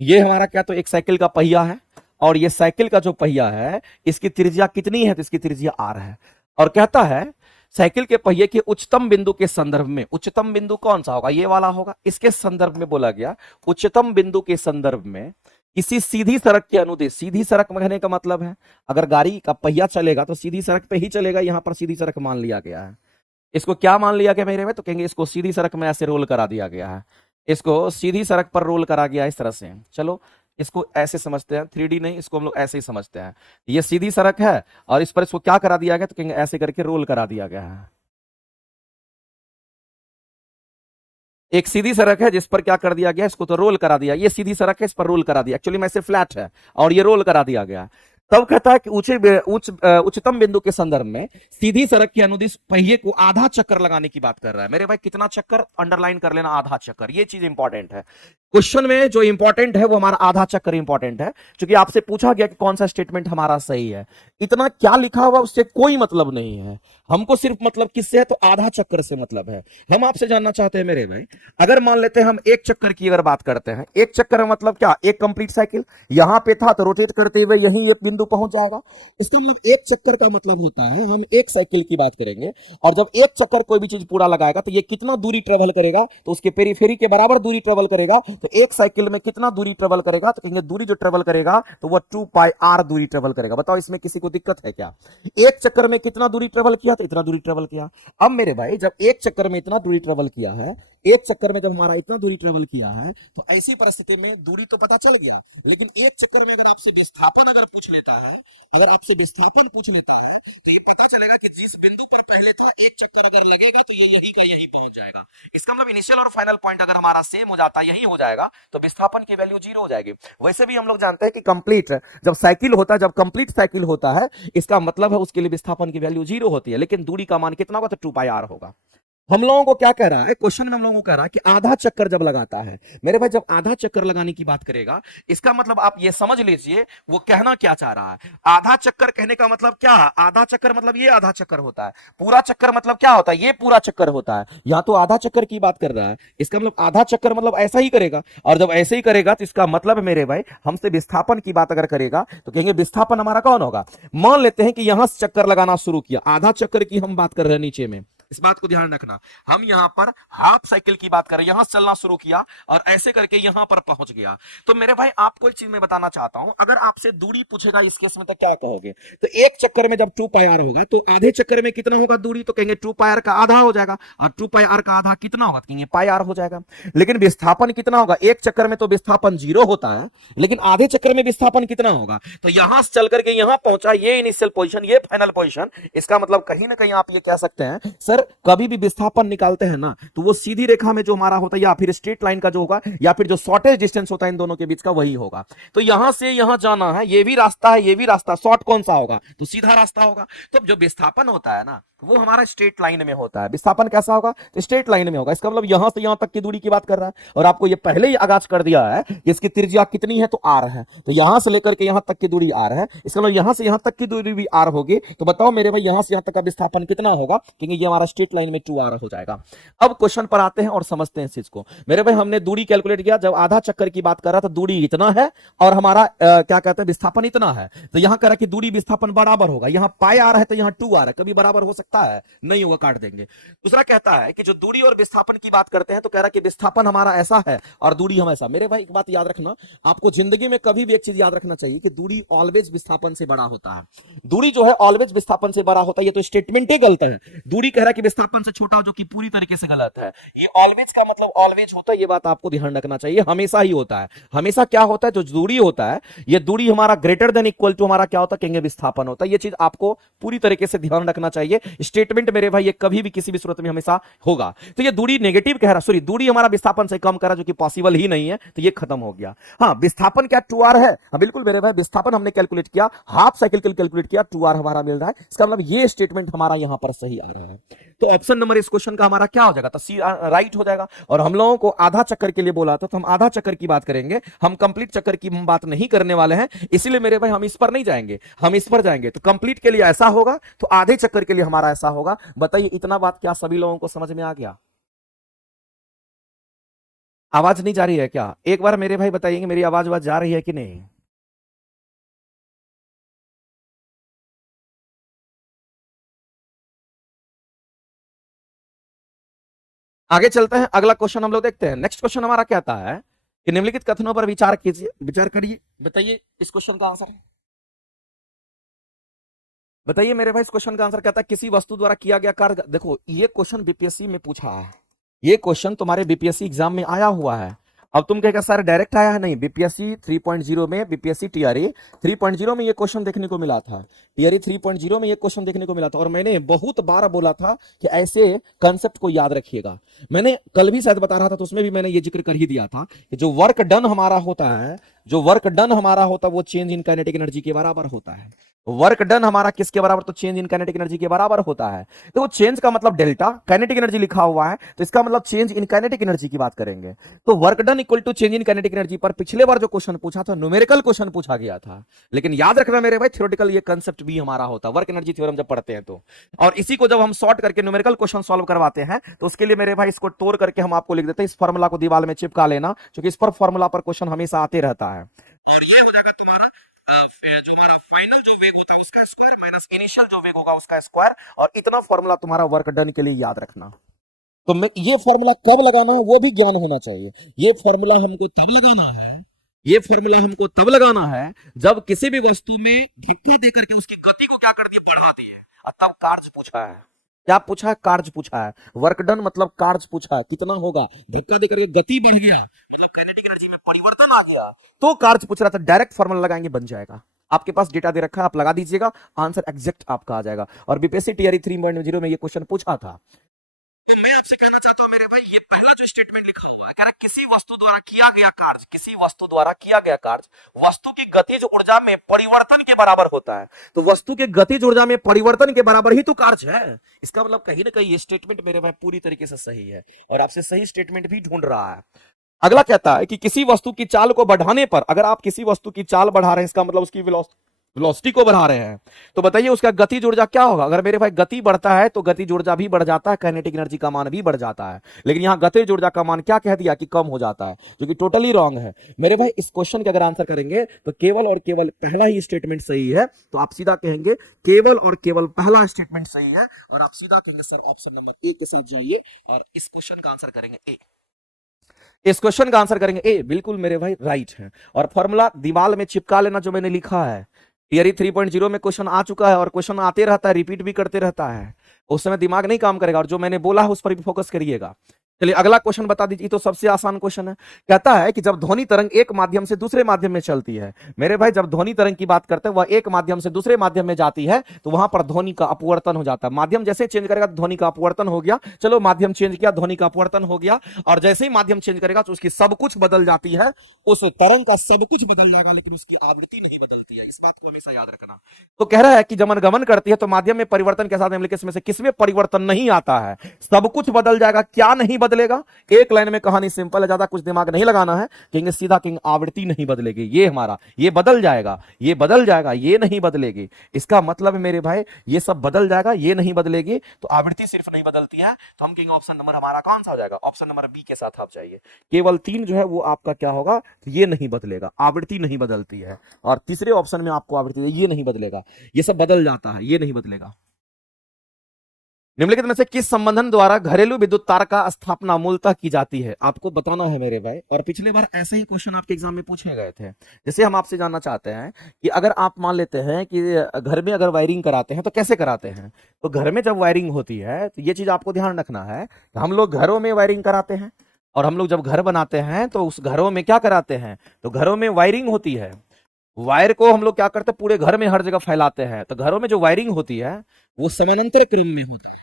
ये हमारा क्या, तो एक साइकिल का पहिया है, और ये साइकिल का जो पहिया है इसकी त्रिज्या कितनी है, तो इसकी त्रिज्या आर है। और कहता है साइकिल के पहिए के उच्चतम बिंदु के संदर्भ में, उच्चतम बिंदु कौन सा होगा, ये वाला होगा, इसके संदर्भ में बोला गया उच्चतम बिंदु के संदर्भ में किसी सीधी सड़क के अनुदिश, सीधी सड़क कहने का मतलब है अगर गाड़ी का पहिया चलेगा तो सीधी सड़क पे ही चलेगा, यहां पर सीधी सड़क मान लिया गया है। इसको क्या मान लिया गया मेरे में, तो कहेंगे इसको सीधी सड़क में ऐसे रोल करा दिया गया है, इसको सीधी सड़क पर रोल करा गया इस तरह से। चलो इसको ऐसे समझते हैं, 3D नहीं, इसको हम लोग ऐसे ही समझते हैं। ये सीधी सड़क है और इस पर इसको क्या करा दिया गया, तो कहेंगे ऐसे करके रोल करा दिया गया है। एक सीधी सड़क है जिस पर क्या कर दिया गया, इसको तो रोल करा दिया, ये सीधी सड़क है इस पर रोल करा दिया, एक्चुअली में से फ्लैट है और ये रोल करा दिया गया। तब कहता है कि उच्चतम बिंदु के संदर्भ में सीधी सड़क के अनुदिश पहिए को आधा चक्कर लगाने की बात कर रहा है। मेरे भाई कितना चक्कर, अंडरलाइन कर लेना, आधा चक्कर, ये चीज इंपॉर्टेंट है। क्वेश्चन में जो इंपॉर्टेंट है वो हमारा आधा चक्कर इंपॉर्टेंट है, क्योंकि आपसे पूछा गया कि कौन सा स्टेटमेंट हमारा सही है। इतना क्या लिखा हुआ उससे कोई मतलब नहीं है, हमको सिर्फ मतलब किससे है, तो आधा चक्कर से मतलब है। हम आपसे जानना चाहते हैं मेरे भाई, अगर मान लेते हैं हम एक चक्कर की अगर बात करते हैं, एक चक्कर मतलब क्या, एक कंप्लीट साइकिल यहां पे था तो रोटेट करते हुए यही एक बिंदु पहुंच जाएगा। इसका मतलब एक चक्कर का मतलब होता है हम एक साइकिल की बात करेंगे, और जब एक चक्कर कोई भी चीज पूरा लगाएगा तो ये कितना दूरी ट्रेवल करेगा, तो उसके पेरीफेरी के बराबर दूरी ट्रेवल करेगा। तो एक साइकिल में कितना दूरी ट्रेवल करेगा, तो कहेंगे दूरी जो ट्रेवल करेगा तो वो 2 पाई आर दूरी ट्रेवल करेगा। बताओ इसमें किसी को दिक्कत है क्या, एक चक्कर में कितना दूरी ट्रेवल किया, तो इतना दूरी ट्रेवल किया। अब मेरे भाई जब एक चक्कर में इतना दूरी ट्रेवल किया है, एक चक्कर में जब हमारा इतना दूरी ट्रेवल किया है, तो ऐसी परिस्थिति में दूरी तो पता चल गया, लेकिन एक चक्कर में अगर आपसे विस्थापन अगर पूछ लेता है, अगर आपसे विस्थापन पूछ लेता है तो ये पता चलेगा कि जिस बिंदु पर पहले था एक चक्कर अगर लगेगा तो ये यही का यही पहुंच जाएगा। इसका मतलब इनिशियल और फाइनल पॉइंट अगर हमारा सेम हो जाता है, यही हो जाएगा, तो विस्थापन की वैल्यू 0 हो जाएगी। वैसे भी हम लोग जानते हैं कि कंप्लीट जब साइकिल होता है, जब कंप्लीट साइकिल होता है, इसका मतलब है उसके लिए विस्थापन की वैल्यू 0 होती है, लेकिन दूरी का मान कितना होगा, तो 2 पाई आर होगा। हम लोगों को क्या कह रहा है क्वेश्चन में, हम लोगों को कह रहा है कि आधा चक्कर जब लगाता है मेरे भाई, जब आधा चक्कर लगाने की बात करेगा, इसका मतलब आप ये समझ लीजिए वो कहना क्या चाह रहा है। आधा चक्कर कहने का मतलब क्या है, आधा चक्कर मतलब ये आधा चक्कर होता है, पूरा चक्कर मतलब क्या होता है, ये पूरा चक्कर होता है। या तो आधा चक्कर की बात कर रहा है, इसका मतलब आधा चक्कर मतलब ऐसा ही करेगा, और जब ऐसे ही करेगा तो इसका मतलब मेरे भाई हमसे विस्थापन की बात अगर करेगा तो कहेंगे विस्थापन हमारा कौन होगा। मान लेते हैं कि यहां से चक्कर लगाना शुरू किया, आधा चक्कर की हम बात कर रहे हैं नीचे में, इस बात को ध्यान रखना। हम यहां पर हाफ साइकिल की बात कर रहे हैं, यहां से चलना शुरू किया और ऐसे करके यहां पर पहुंच गया। तो मेरे भाई आपको एक चीज मैं बताना चाहता हूं, अगर आपसे दूरी पूछेगा इस केस में तो क्या कहोगे, तो एक चक्कर में जब 2 पाई आर होगा तो आधे चक्कर में कितना होगा दूरी, तो कहेंगे 2 पाई आर का आधा हो जाएगा, और 2 पाई आर का आधा कितना होगा, कहेंगे पाई आर हो जाएगा। लेकिन विस्थापन कितना होगा, एक चक्कर में तो विस्थापन 0 होता है, लेकिन आधे चक्कर में विस्थापन कितना होगा, तो यहां से चल करके यहां पहुंचा, ये इनिशियल पोजीशन, ये फाइनल पोजीशन। इसका मतलब कहीं ना कहीं आप ये कह सकते हैं सर कभी भी विस्थापन निकालते हैं ना तो वो सीधी रेखा में जो हमारा होता है, या फिर स्ट्रेट लाइन का जो होगा, या फिर जो शॉर्टेज डिस्टेंस होता है इन दोनों के बीच का, वही होगा। तो यहां से यहां जाना है, ये भी रास्ता है, ये भी रास्ता, शॉर्ट कौन सा होगा, तो सीधा रास्ता होगा। तो जो विस्थापन होता है ना वो हमारा स्ट्रेट लाइन में होता है। विस्थापन कैसा होगा, तो स्ट्रेट लाइन में होगा। इसका मतलब यहां से यहां तक की दूरी की बात कर रहा है, और आपको ये पहले ही आगाज कर दिया है कि इसकी त्रिज्या कितनी है, तो आर है। तो यहां से लेकर के यहां तक की दूरी आर है, इसका मतलब यहां से यहां तक की दूरी भी आर होगी। तो बताओ मेरे भाई यहां से यहां तक का विस्थापन कितना होगा, क्योंकि ये हमारा स्ट्रेट लाइन में 2r हो जाएगा। अब क्वेश्चन पर आते हैं और समझते हैं इस चीज को। मेरे भाई हमने दूरी कैलकुलेट किया, जब आधा चक्कर की बात कर रहा था दूरी इतना है और हमारा क्या कहते हैं विस्थापन इतना है, तो यहां कह रहा कि दूरी विस्थापन बराबर होगा, यहां पाई आर है तो यहां 2r है, कभी बराबर हो सकता है नहीं होगा, काट देंगे। दूसरा कहता है कि जो दूरी और विस्थापन की बात करते हैं तो कह रहा है कि विस्थापन हमारा ऐसा है और दूरी हम ऐसा। मेरे भाई एक बात याद रखना, आपको जिंदगी में कभी भी एक चीज याद रखना चाहिए कि दूरी ऑलवेज विस्थापन से बड़ा होता है। दूरी जो है ऑलवेज विस्थापन से बड़ा होता है, ये तो स्टेटमेंट ही गलत है। दूरी कह रहा है कि विस्थापन से छोटा, जो कि पूरी तरीके से गलत है। ये ऑलवेज का मतलब ऑलवेज होता है, ये बात आपको ध्यान रखना चाहिए, हमेशा ही होता है। हमेशा क्या होता है, जो दूरी होता है, ये दूरी हमारा ग्रेटर देन इक्वल टू हमारा क्या होता है, कहेंगे विस्थापन होता है। ये चीज आपको पूरी तरीके से ध्यान रखना चाहिए। स्टेटमेंट मेरे भाई ये कभी भी किसी भी सूरत में हमेशा होगा। तो ये दूरी नेगेटिव कह रहा, सॉरी दूरी हमारा विस्थापन से कम कर रहा, जो कि पॉसिबल ही नहीं है, तो ये खत्म हो गया। हाँ विस्थापन क्या 2r है, हाँ बिल्कुल मेरे भाई विस्थापन हमने कैलकुलेट किया, हाफ साइकिल कैलकुलेट किया, 2r हमारा मिल रहा है। इसका मतलब ये स्टेटमेंट हमारा यहां पर सही आ रहा है। तो ऑप्शन नंबर इस क्वेश्चन का हमारा क्या हो जाएगा, तो सी राइट हो जाएगा। और हम लोगों को आधा चक्कर के लिए बोला था, तो हम आधा चक्कर की बात करेंगे, हम कंप्लीट चक्कर की हम बात नहीं करने वाले हैं। इसीलिए मेरे भाई हम इस पर नहीं जाएंगे, हम इस पर जाएंगे। तो कंप्लीट के लिए ऐसा होगा, तो आधे चक्कर के लिए हमारा ऐसा होगा। बताइए इतना बात क्या सभी लोगों को समझ में आ गया? आवाज नहीं जा रही है क्या? एक बार मेरे भाई बताइए मेरी आवाज जा रही है कि नहीं। आगे चलते हैं, अगला क्वेश्चन हम लोग देखते हैं। नेक्स्ट क्वेश्चन हमारा कहता है कि निम्नलिखित कथनों पर विचार कीजिए, विचार करिए। बताइए इस क्वेश्चन का आंसर, बताइए मेरे भाई। इस क्वेश्चन का आंसर कहता है किसी वस्तु द्वारा किया गया कार्य। देखो ये क्वेश्चन बीपीएससी में पूछा है, ये क्वेश्चन तुम्हारे बीपीएससी एग्जाम में आया हुआ है। अब तुम कहेगा सर डायरेक्ट आया है, नहीं, बीपीएससी 3.0 में, बीपीएससी टीआरई 3.0 में ये क्वेश्चन देखने को मिला था, टीआरई 3.0 में ये क्वेश्चन देखने को मिला था। और मैंने बहुत बार बोला था कि ऐसे कंसेप्ट को याद रखिएगा। मैंने कल भी शायद बता रहा था, तो उसमें भी मैंने ये जिक्र कर ही दिया था कि जो वर्क डन हमारा होता है, जो वर्क डन हमारा होता है वो चेंज इन काइनेटिक एनर्जी के बराबर होता है। वर्क डन हमारा किसके बराबर, तो चेंज इन काइनेटिक एनर्जी के बराबर होता है। तो वो चेंज का मतलब डेल्टा, काइनेटिक एनर्जी लिखा हुआ है, तो इसका मतलब चेंज इन काइनेटिक एनर्जी की बात करेंगे। तो work done equal to change in kinetic energy पर पिछले बार जो क्वेश्चन पूछा था, न्यूमेरिकल क्वेश्चन पूछा गया था। लेकिन याद रखना मेरे भाई थ्योरेटिकल ये कंसेप्ट भी हमारा होता है, वर्क एनर्जी थ्योरम जब पढ़ते हैं तो। और इसी को जब हम शॉर्ट करके न्यूमेरिकल क्वेश्चन सॉल्व करवाते हैं, तो उसके लिए मेरे भाई इसको तोड़ करके हम आपको लिख देते हैं, इस फॉर्मूला को दीवार में चिपका लेना, क्योंकि इस पर फॉर्मूला पर क्वेश्चन हमेशा आते रहता है। और ये हो जाएगा तुम्हारा जो हमारा फाइनल जो वेग होता है उसका स्क्वायर माइनस इनिशियल जो वेग होगा उसका स्क्वायर। और इतना फॉर्मूला तुम्हारा वर्क डन के लिए याद रखना। तो ये फॉर्मूला कब लगाना है वो भी ज्ञान होना चाहिए। ये फॉर्मूला हमको तब लगाना है, ये फॉर्मूला हमको तब लगाना है जब किसी भी वस्तु में धक्का देकर के उसकी गति को क्या कर दिए, बढ़ा दिए। और तब कार्य पूछा है, क्या पूछा है, कार्य पूछा है। वर्क डन मतलब कार्य पूछा है, कितना होगा, धक्का देकर के गति बढ़ गया मतलब काइनेटिक एनर्जी में परिवर्तन आ गया, तो कार्य पूछ रहा था। डायरेक्ट फॉर्मूला लगाएंगे बन जाएगा। आपके पास डेटा दे रखा है, आप लगा दीजिएगा, आंसर एग्जैक्ट आपका आ जाएगा। और बीपीएससी टीआरई 3.0 में ये क्वेश्चन पूछा था। तो मैं आपसे कहना चाहता हूं मेरे भाई, ये पहला जो स्टेटमेंट लिखा हुआ है कह रहे किसी वस्तु द्वारा किया गया कार्य, किसी वस्तु द्वारा किया गया कार्य वस्तु की गतिज ऊर्जा में परिवर्तन के बराबर होता है। तो वस्तु के गतिज ऊर्जा में परिवर्तन के बराबर ही तो कार्य है। इसका मतलब कहीं ना कहीं ये स्टेटमेंट मेरे भाई पूरी तरीके से सही है और आपसे सही स्टेटमेंट भी ढूंढ रहा है। अगला कहता है कि किसी वस्तु की चाल को बढ़ाने पर, अगर आप किसी वस्तु की चाल बढ़ा रहे हैं, इसका मतलब उसकी वेलोसिटी को बढ़ा रहे हैं, तो बताइए उसका गतिज ऊर्जा क्या होगा। अगर मेरे भाई गति बढ़ता है तो गतिज ऊर्जा भी बढ़ जाता है, काइनेटिक एनर्जी का मान भी बढ़ जाता है, लेकिन यहां गतिज ऊर्जा का मान क्या कह दिया कि कम हो जाता है, जो कि टोटली रॉन्ग है मेरे भाई। इस क्वेश्चन के अगर आंसर करेंगे तो केवल और केवल पहला ही स्टेटमेंट सही है, तो आप सीधा कहेंगे केवल और केवल पहला स्टेटमेंट सही है और आप सीधा कहेंगे सर ऑप्शन नंबर ए के साथ जाइए और इस क्वेश्चन का आंसर करेंगे ए। इस क्वेश्चन का आंसर करेंगे ए, बिल्कुल मेरे भाई राइट है। और फॉर्मूला दीवार में चिपका लेना जो मैंने लिखा है, थियरी 3.0 में क्वेश्चन आ चुका है और क्वेश्चन आते रहता है, रिपीट भी करते रहता है, उस समय दिमाग नहीं काम करेगा और जो मैंने बोला है उस पर भी फोकस करिएगा। चलिए अगला क्वेश्चन बता दीजिए, तो सबसे आसान क्वेश्चन है। कहता है कि जब ध्वनि तरंग एक माध्यम से दूसरे माध्यम में चलती है, मेरे भाई जब ध्वनि तरंग की बात करते हैं वह एक माध्यम से दूसरे माध्यम में जाती है तो वहां पर ध्वनि का अपवर्तन हो जाता है। माध्यम जैसे चेंज करेगा तो ध्वनि का अपवर्तन हो गया, चलो माध्यम चेंज किया, ध्वनि का अपवर्तन हो गया, और जैसे ही माध्यम चेंज करेगा तो उसकी सब कुछ बदल जाती है, उस तरंग का सब कुछ बदल जाएगा लेकिन उसकी आवृत्ति नहीं बदलती है। इस बात को हमेशा याद रखना। तो कह रहा है कि जब गमन करती है तो माध्यम में परिवर्तन के साथ निम्नलिखित में से किसमें परिवर्तन नहीं आता है। सब कुछ बदल जाएगा, क्या नहीं बदलेगा। एक लाइन में कहानी सिंपल है, ज्यादा कुछ दिमाग नहीं लगाना है, कहेंगे सीधा कहेंगे आवृत्ति नहीं बदलेगी, ये हमारा ये बदल जाएगा, ये बदल जाएगा, ये नहीं बदलेगी। इसका मतलब है मेरे भाई ये सब बदल जाएगा, ये नहीं बदलेगी, तो आवृत्ति सिर्फ नहीं बदलती है, तो हम कहेंगे ऑप्शन नंबर हमारा कौन सा हो जाएगा, ऑप्शन नंबर बी के साथ आप जाइए। केवल 3 जो है वो आपका क्या होगा, तो ये नहीं बदलेगा, आवृत्ति नहीं बदलती है, और तीसरे ऑप्शन में आपको आवृत्ति ये नहीं बदलेगा, ये सब बदल जाता है, ये नहीं बदलेगा। निम्नलिखित में से किस संबंधन द्वारा घरेलू विद्युत तार का स्थापना मूलतः की जाती है, आपको बताना है मेरे भाई। और पिछले बार ऐसे ही क्वेश्चन आपके एग्जाम में पूछे गए थे। जैसे हम आपसे जानना चाहते हैं कि अगर आप मान लेते हैं कि घर में अगर वायरिंग कराते हैं तो कैसे कराते हैं। तो घर में जब वायरिंग होती है तो ये चीज आपको ध्यान रखना है, हम लोग घरों में वायरिंग कराते हैं और हम लोग जब घर बनाते हैं तो उस घरों में क्या कराते हैं, तो घरों में वायरिंग होती है, वायर को हम लोग क्या करते हैं पूरे घर में हर जगह फैलाते हैं। तो घरों में जो वायरिंग होती है वो समानांतर क्रम में होता है।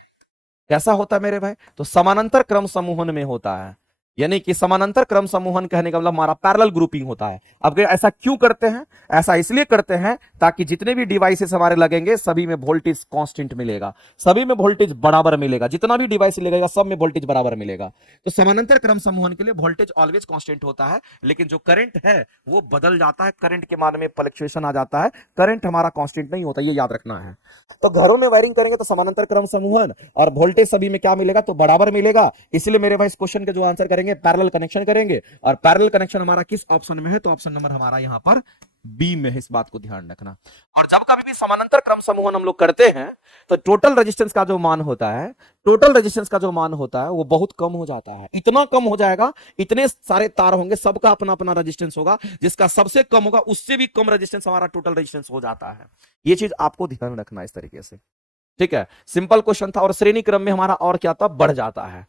कैसा होता है मेरे भाई, तो समानांतर क्रम समूहन में होता है, यानी कि समानांतर क्रम समूहन कहने का मतलब हमारा पैरेलल ग्रुपिंग होता है। अब ऐसा क्यों करते हैं, ऐसा इसलिए करते हैं ताकि जितने भी डिवाइसेस हमारे लगेंगे सभी में वोल्टेज कांस्टेंट मिलेगा, सभी में वोल्टेज बराबर मिलेगा, जितना भी डिवाइस लगेगा सब में वोल्टेज बराबर मिलेगा। तो समानांतर क्रम समूहन के लिए वोल्टेज ऑलवेज कांस्टेंट होता है, लेकिन जो करंट है वो बदल जाता है, करंट के मान में फ्लक्चुएशन आ जाता है, करंट हमारा कांस्टेंट नहीं होता, ये याद रखना है। तो घरों में वायरिंग करेंगे तो समानांतर क्रम समूहन और वोल्टेज सभी में क्या मिलेगा, तो बराबर मिलेगा। इसलिए मेरे भाई इस क्वेश्चन के जो आंसर करेंगे पैरेलल कनेक्शन करेंगे, और पैरेलल कनेक्शन हमारा किस ऑप्शन में है, तो ऑप्शन नंबर हमारा यहां पर बी में है। इस बात को ध्यान रखना। और जब कभी भी समानांतर क्रम समूहन हम लोग करते हैं तो टोटल रेजिस्टेंस का जो मान होता है, टोटल रेजिस्टेंस का जो मान होता है वो बहुत कम हो जाता है, इतना कम हो जाएगा, इतने सारे तार होंगे, सबका अपना अपना रेजिस्टेंस होगा, जिसका सबसे कम होगा उससे भी कम रेजिस्टेंस हमारा टोटल रेजिस्टेंस हो जाता है। ये चीज आपको ध्यान रखना इस तरीके से, ठीक है। सिंपल क्वेश्चन था और श्रेणी क्रम में हमारा और क्या था, बढ़ जाता है।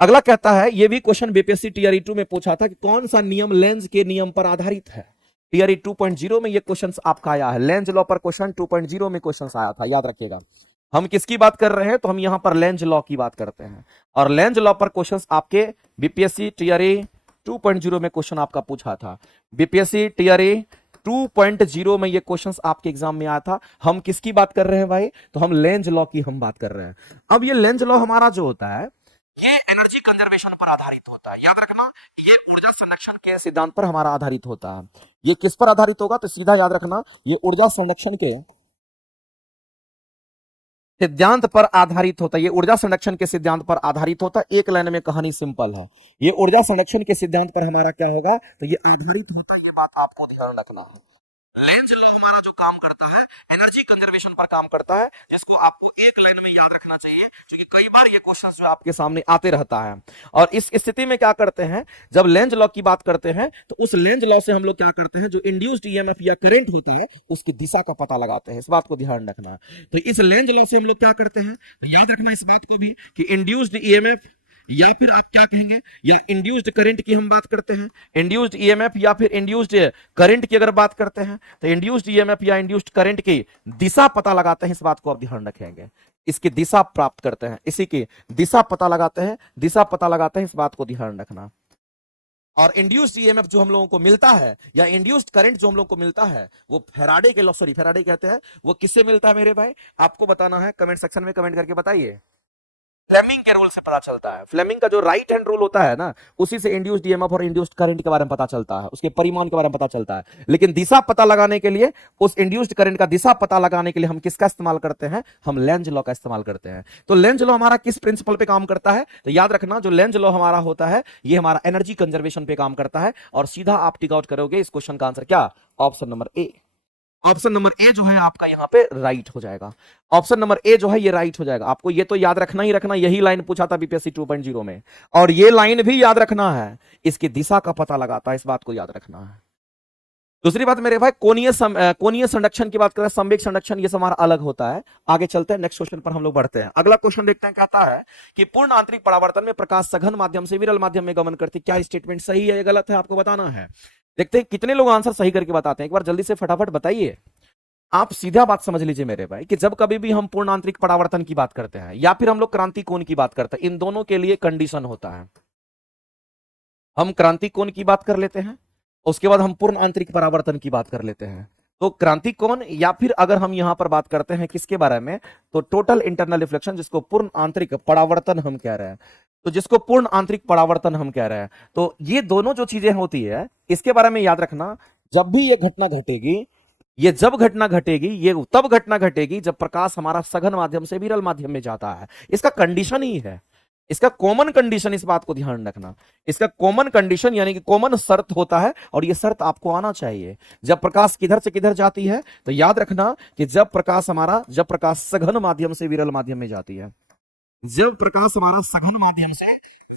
अगला कहता है, यह भी क्वेश्चन बीपीएससी टीआरई 2 में पूछा था कि कौन सा नियम लेंज के नियम पर आधारित है। टीआरई 2.0 में यह क्वेश्चन आपका आया है, लेंज लॉ पर क्वेश्चन 2.0 में क्वेश्चन आया था, याद रखिएगा। हम किसकी बात कर रहे हैं, तो हम यहां पर लेंज लॉ की बात करते हैं, और लेंज लॉ पर क्वेश्चन आपके बीपीएससी टीआरई 2.0 में क्वेश्चन आपका पूछा था। बीपीएससी टीआरई 2.0 में ये क्वेश्चंस आपके एग्जाम में आया था। हम किसकी बात कर रहे हैं भाई, तो हम लेंज लॉ की हम बात कर रहे हैं। अब ये लेंज लॉ हमारा जो होता है ये एनर्जी कंजर्वेशन पर आधारित होता है, याद रखना। ये ऊर्जा संरक्षण के सिद्धांत पर हमारा आधारित होता है। ये किस पर आधारित होगा, तो सीधा याद रखना ये ऊर्जा संरक्षण के सिद्धांत पर आधारित होता है। ये ऊर्जा संरक्षण के सिद्धांत पर आधारित होता है। एक लाइन में कहानी सिंपल है, ये ऊर्जा संरक्षण के सिद्धांत पर हमारा क्या होगा, तो ये आधारित होता है। ये बात आपको ध्यान रखना है। लेंज लॉ हमारा जो काम करता है एनर्जी कंजर्वेशन पर काम करता है, जिसको आपको एक लाइन में याद रखना चाहिए, क्योंकि कई बार ये क्वेश्चन जो आपके सामने आते रहता है। और इस स्थिति में क्या करते हैं, जब लेंज लॉ की बात करते हैं तो उस लेंज लॉ से हम लोग क्या करते हैं, जो इंड्यूस्ड ईएमएफ या करंट होता है उसकी दिशा का पता लगाते हैं। इस बात को ध्यान रखना। तो इस लेंज लॉ से हम लोग क्या करते हैं, तो याद रखना इस बात को भी कि इंड्यूस्ड ईएमएफ या फिर आप क्या कहेंगे, या इंड्यूस्ड करंट की हम बात करते हैं, इंड्यूस्ड ईएमएफ या फिर इंड्यूस्ड करंट की अगर बात करते हैं तो इंड्यूस्ड ईएमएफ या इंड्यूस्ड करंट की दिशा पता लगाते हैं। इस बात को आप ध्यान रखेंगे, इसकी दिशा प्राप्त करते हैं, इसी की दिशा पता लगाते हैं, दिशा पता लगाते हैं, इस बात को ध्यान रखना। और इंड्यूस्ड ईएमएफ जो हम लोगों को मिलता है या इंड्यूस्ड करंट जो हम लोगों को मिलता है वो फैराडे के लॉ, सॉरी फैराडे कहते हैं, वो किससे मिलता है मेरे भाई? आपको बताना है, कमेंट सेक्शन में कमेंट करके बताइए। फ्लेमिंग के रूल से पता चलता है। फ्लेमिंग का जो राइट हैंड रूल होता है ना, उसी से इंड्यूस्ड ईएमएफ और इंड्यूस्ड करंट के बारे में पता चलता है, उसके परिमाण के बारे में पता चलता है। लेकिन दिशा पता लगाने के लिए, उस इंड्यूस्ड करंट का दिशा पता लगाने के लिए हम किसका इस्तेमाल करते हैं? हम लेंज लॉ का इस्तेमाल करते हैं। तो लेंज लॉ हमारा किस प्रिंसिपल पे काम करता है? तो याद रखना, जो लेंज लॉ हमारा होता है ये हमारा एनर्जी कंजर्वेशन पे काम करता है। और सीधा आप टिक आउट करोगे इस क्वेश्चन का आंसर क्या? Option number A. Option number A जो है आपका यहां पे राइट हो जाएगा। ऑप्शन नंबर ए जो है ये राइट हो जाएगा। आपको ये तो याद रखना ही रखना, यही लाइन पूछा था बीपीएससी 2.0 में, और ये लाइन भी याद रखना है, इसकी दिशा का पता लगाता है, इस बात को याद रखना है। दूसरी बात मेरे भाई, कोणीय संरक्षण की बात करें, संवेग संरक्षण, ये हमारा अलग होता है। आगे चलते हैं, नेक्स्ट क्वेश्चन पर हम लोग बढ़ते हैं। अगला क्वेश्चन देखते हैं, कहता है कि पूर्ण आंतरिक परावर्तन में प्रकाश सघन माध्यम से विरल माध्यम में गमन करती। क्या स्टेटमेंट सही है या गलत है, आपको बताना है। देखते हैं कितने लोग आंसर सही करके बताते हैं, एक बार जल्दी से फटाफट बताइए। आप सीधा बात समझ लीजिए मेरे भाई कि जब कभी भी हम पूर्ण आंतरिक परावर्तन की बात करते हैं या फिर हम लोग क्रांति कोण की बात करते हैं, इन दोनों के लिए कंडीशन होता है। हम क्रांति कोण की बात कर लेते हैं, उसके बाद हम पूर्ण आंतरिक परावर्तन की बात कर लेते हैं। तो क्रांति कोण, या फिर अगर हम यहां पर बात करते हैं किसके बारे में, तो टोटल इंटरनल रिफ्लेक्शन, जिसको पूर्ण आंतरिक परावर्तन हम कह रहे हैं, तो जिसको पूर्ण आंतरिक परावर्तन हम कह रहे हैं, तो ये दोनों जो चीजें होती है इसके बारे में याद रखना। जब भी ये घटना घटेगी, ये जब घटना घटेगी, ये तब घटना घटेगी जब प्रकाश हमारा सघन माध्यम से विरल माध्यम में जाता है। इसका कंडीशन ही है, इसका कॉमन कंडीशन, इस बात को ध्यान रखना। इसका कॉमन कंडीशन यानी कि कॉमन शर्त होता है, और ये शर्त आपको आना चाहिए। जब प्रकाश किधर से किधर जाती है, तो याद रखना कि जब प्रकाश सघन माध्यम से विरल माध्यम में जाती है, जब प्रकाश हमारा सघन माध्यम से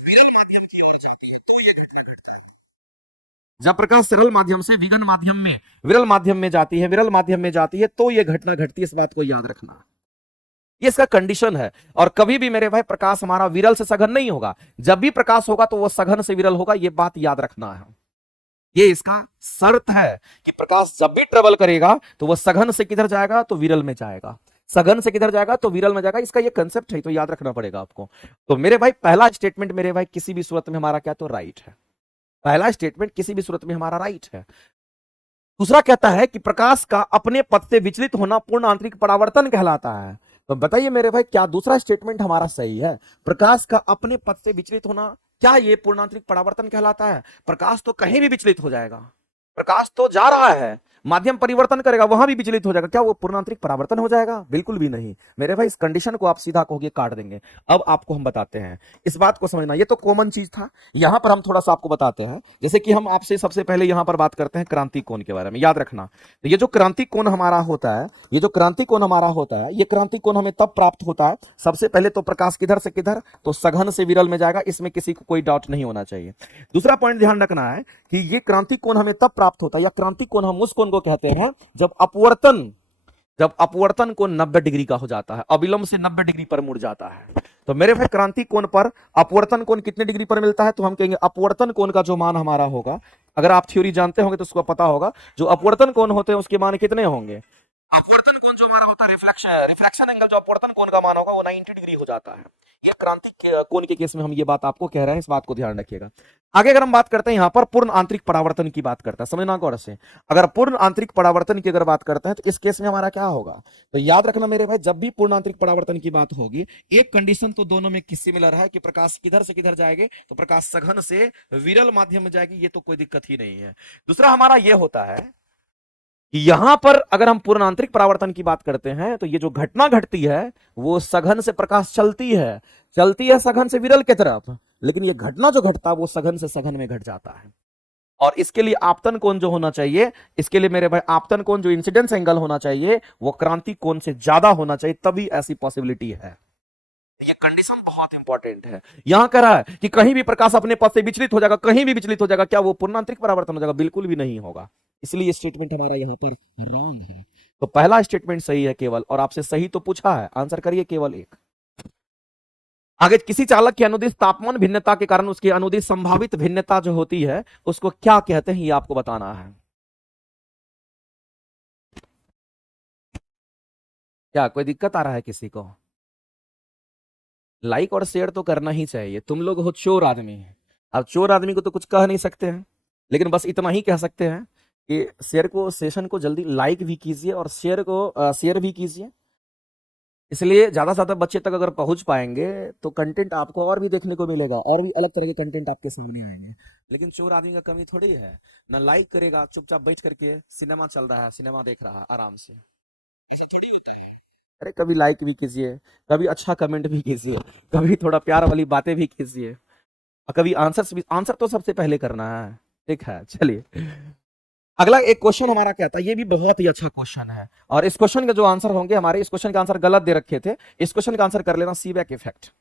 विरल माध्यम की ओर जाती है, तो ये घटना घटता है। जब प्रकाश सरल माध्यम से विरल माध्यम में विरल माध्यम में जाती है, तो ये घटना घटती है, इस बात को याद रखना। ये इसका कंडीशन है। और कभी भी मेरे भाई प्रकाश हमारा विरल से सघन नहीं होगा, जब भी प्रकाश होगा तो वो सघन से विरल होगा, ये बात याद रखना है। ये इसका शर्त है कि प्रकाश जब भी ट्रेवल करेगा तो वो सघन से किधर जाएगा, तो विरल में जाएगा, सघन से किधर जाएगा, तो विरल में जाएगा। इसका ये कंसेप्ट है, तो याद रखना पड़ेगा आपको। तो मेरे भाई पहला स्टेटमेंट मेरे भाई किसी भी सूरत में हमारा क्या, तो राइट है। पहला स्टेटमेंट किसी भी सूरत में हमारा राइट है। दूसरा कहता है कि प्रकाश का अपने पथ से विचलित होना पूर्ण आंतरिक परावर्तन कहलाता है। तो बताइए मेरे भाई, क्या दूसरा स्टेटमेंट हमारा सही है? प्रकाश का अपने पथ से विचलित होना, क्या ये पूर्ण आंतरिक परावर्तन कहलाता है? प्रकाश तो कहीं भी विचलित हो जाएगा, प्रकाश तो जा रहा है, माध्यम परिवर्तन करेगा, वहां भी विचलित हो जाएगा, क्या वो पूर्णांतरिक परावर्तन हो जाएगा? बिल्कुल भी नहीं मेरे भाई। इस कंडीशन को आप सीधा कहोगे काट देंगे। अब आपको हम बताते हैं, इस बात को समझना, ये तो कॉमन चीज था, यहां पर हम थोड़ा सा आपको बताते हैं। जैसे कि हम आपसे सबसे पहले यहां पर बात करते हैं क्रांति कोण के बारे में। याद रखना, तो ये जो क्रांति कोण हमारा होता है, ये जो क्रांति कोण हमारा होता है, ये क्रांति कोण हमें तब प्राप्त होता है, सबसे पहले तो प्रकाश किधर से किधर, तो सघन से विरल में जाएगा, इसमें किसी को कोई डाउट नहीं होना चाहिए। दूसरा पॉइंट ध्यान रखना है कि ये क्रांति कोण हमें तब प्राप्त होता है, या क्रांति कोण हम उस कोण को कहते हैं जब अपवर्तन कोण 90 डिग्री का हो जाता है, अविलंब से 90 डिग्री पर मुड़ जाता है। तो मेरे भाई क्रांति कोण पर अपवर्तन कोण कितने डिग्री पर मिलता है, तो हम कहेंगे अपवर्तन कोण का जो मान हमारा होगा, अगर आप थ्योरी जानते होंगे तो उसको पता होगा, जो अपवर्तन कोण होते हैं उसके मान कितने होंगे। अपवर्तन कोण जो हमारा होता है, रिफ्लेक्शन एंगल जो अपवर्तन कोण का मान होगा वो 90 डिग्री हो जाता है। ये क्रांति कोण के केस में हम ये बात आपको कह रहे हैं, इस बात को ध्यान रखिएगा। आगे अगर हम बात करते हैं, यहां पर पूर्ण आंतरिक परावर्तन की बात करता है, समझना गौर से। अगर पूर्ण आंतरिक परावर्तन की अगर बात करते हैं तो इस केस में हमारा क्या होगा, तो याद रखना मेरे भाई, जब भी पूर्ण आंतरिक परावर्तन की बात होगी, एक कंडीशन तो दोनों में सिमिलर है कि प्रकाश किधर से किधर जाएंगे, तो प्रकाश सघन से विरल माध्यम में जाएगी, ये तो कोई दिक्कत ही नहीं है। दूसरा हमारा ये होता है कि यहां पर अगर हम पूर्ण आंतरिक परावर्तन की बात करते हैं, तो ये जो घटना घटती है वो सघन से प्रकाश चलती है सघन से विरल की तरफ, लेकिन ये घटना जो घटता है वो सघन से सघन में घट जाता है। और इसके लिए आपतन कोण जो होना चाहिए, इसके लिए मेरे भाई आपतन कोण जो इंसिडेंस एंगल होना चाहिए वो क्रांति कोण से ज्यादा होना चाहिए, तभी ऐसी पॉसिबिलिटी है। ये कंडीशन बहुत इंपॉर्टेंट है। यहां कह रहा है कि कहीं भी प्रकाश अपने पथ से विचलित हो जाएगा, कहीं भी विचलित हो जाएगा, क्या वो पूर्णांतरिक परावर्तन हो जाएगा? बिल्कुल भी नहीं होगा। इसलिए स्टेटमेंट हमारा यहां पर रॉन्ग है। तो पहला स्टेटमेंट सही है केवल, और आपसे सही तो पूछा है, आंसर करिए केवल एक। आगे, किसी चालक की अनुदिश तापमान भिन्नता के कारण उसकी अनुदिश संभावित भिन्नता जो होती है उसको क्या कहते हैं, ये आपको बताना है। क्या कोई दिक्कत आ रहा है किसी को? लाइक और शेयर तो करना ही चाहिए, तुम लोग हो चोर आदमी, अब चोर आदमी को तो कुछ कह नहीं सकते हैं, लेकिन बस इतना ही कह सकते हैं कि सेशन को जल्दी लाइक भी कीजिए और शेयर भी कीजिए। इसलिए ज्यादा से ज्यादा बच्चे तक अगर पहुंच पाएंगे तो कंटेंट आपको और भी देखने को मिलेगा, और भी अलग तरह के कंटेंट आपके सामने आएंगे। लेकिन चोर आदमी का कमी थोड़ी है, ना लाइक करेगा, चुपचाप बैठ करके सिनेमा चल रहा है, सिनेमा देख रहा है आराम से, ऐसे थोड़ी होता है। अरे कभी लाइक भी कीजिए, कभी अच्छा कमेंट भी कीजिए, कभी थोड़ा प्यार वाली बातें भी कीजिए, और कभी आंसर तो सबसे पहले करना है। ठीक है, चलिए अगला एक क्वेश्चन हमारा क्या था, ये भी बहुत ही अच्छा क्वेश्चन है, और इस क्वेश्चन के जो आंसर होंगे हमारे, इस क्वेश्चन के आंसर गलत दे रखे थे, इस क्वेश्चन का आंसर कर लेना सीबैक इफेक्ट।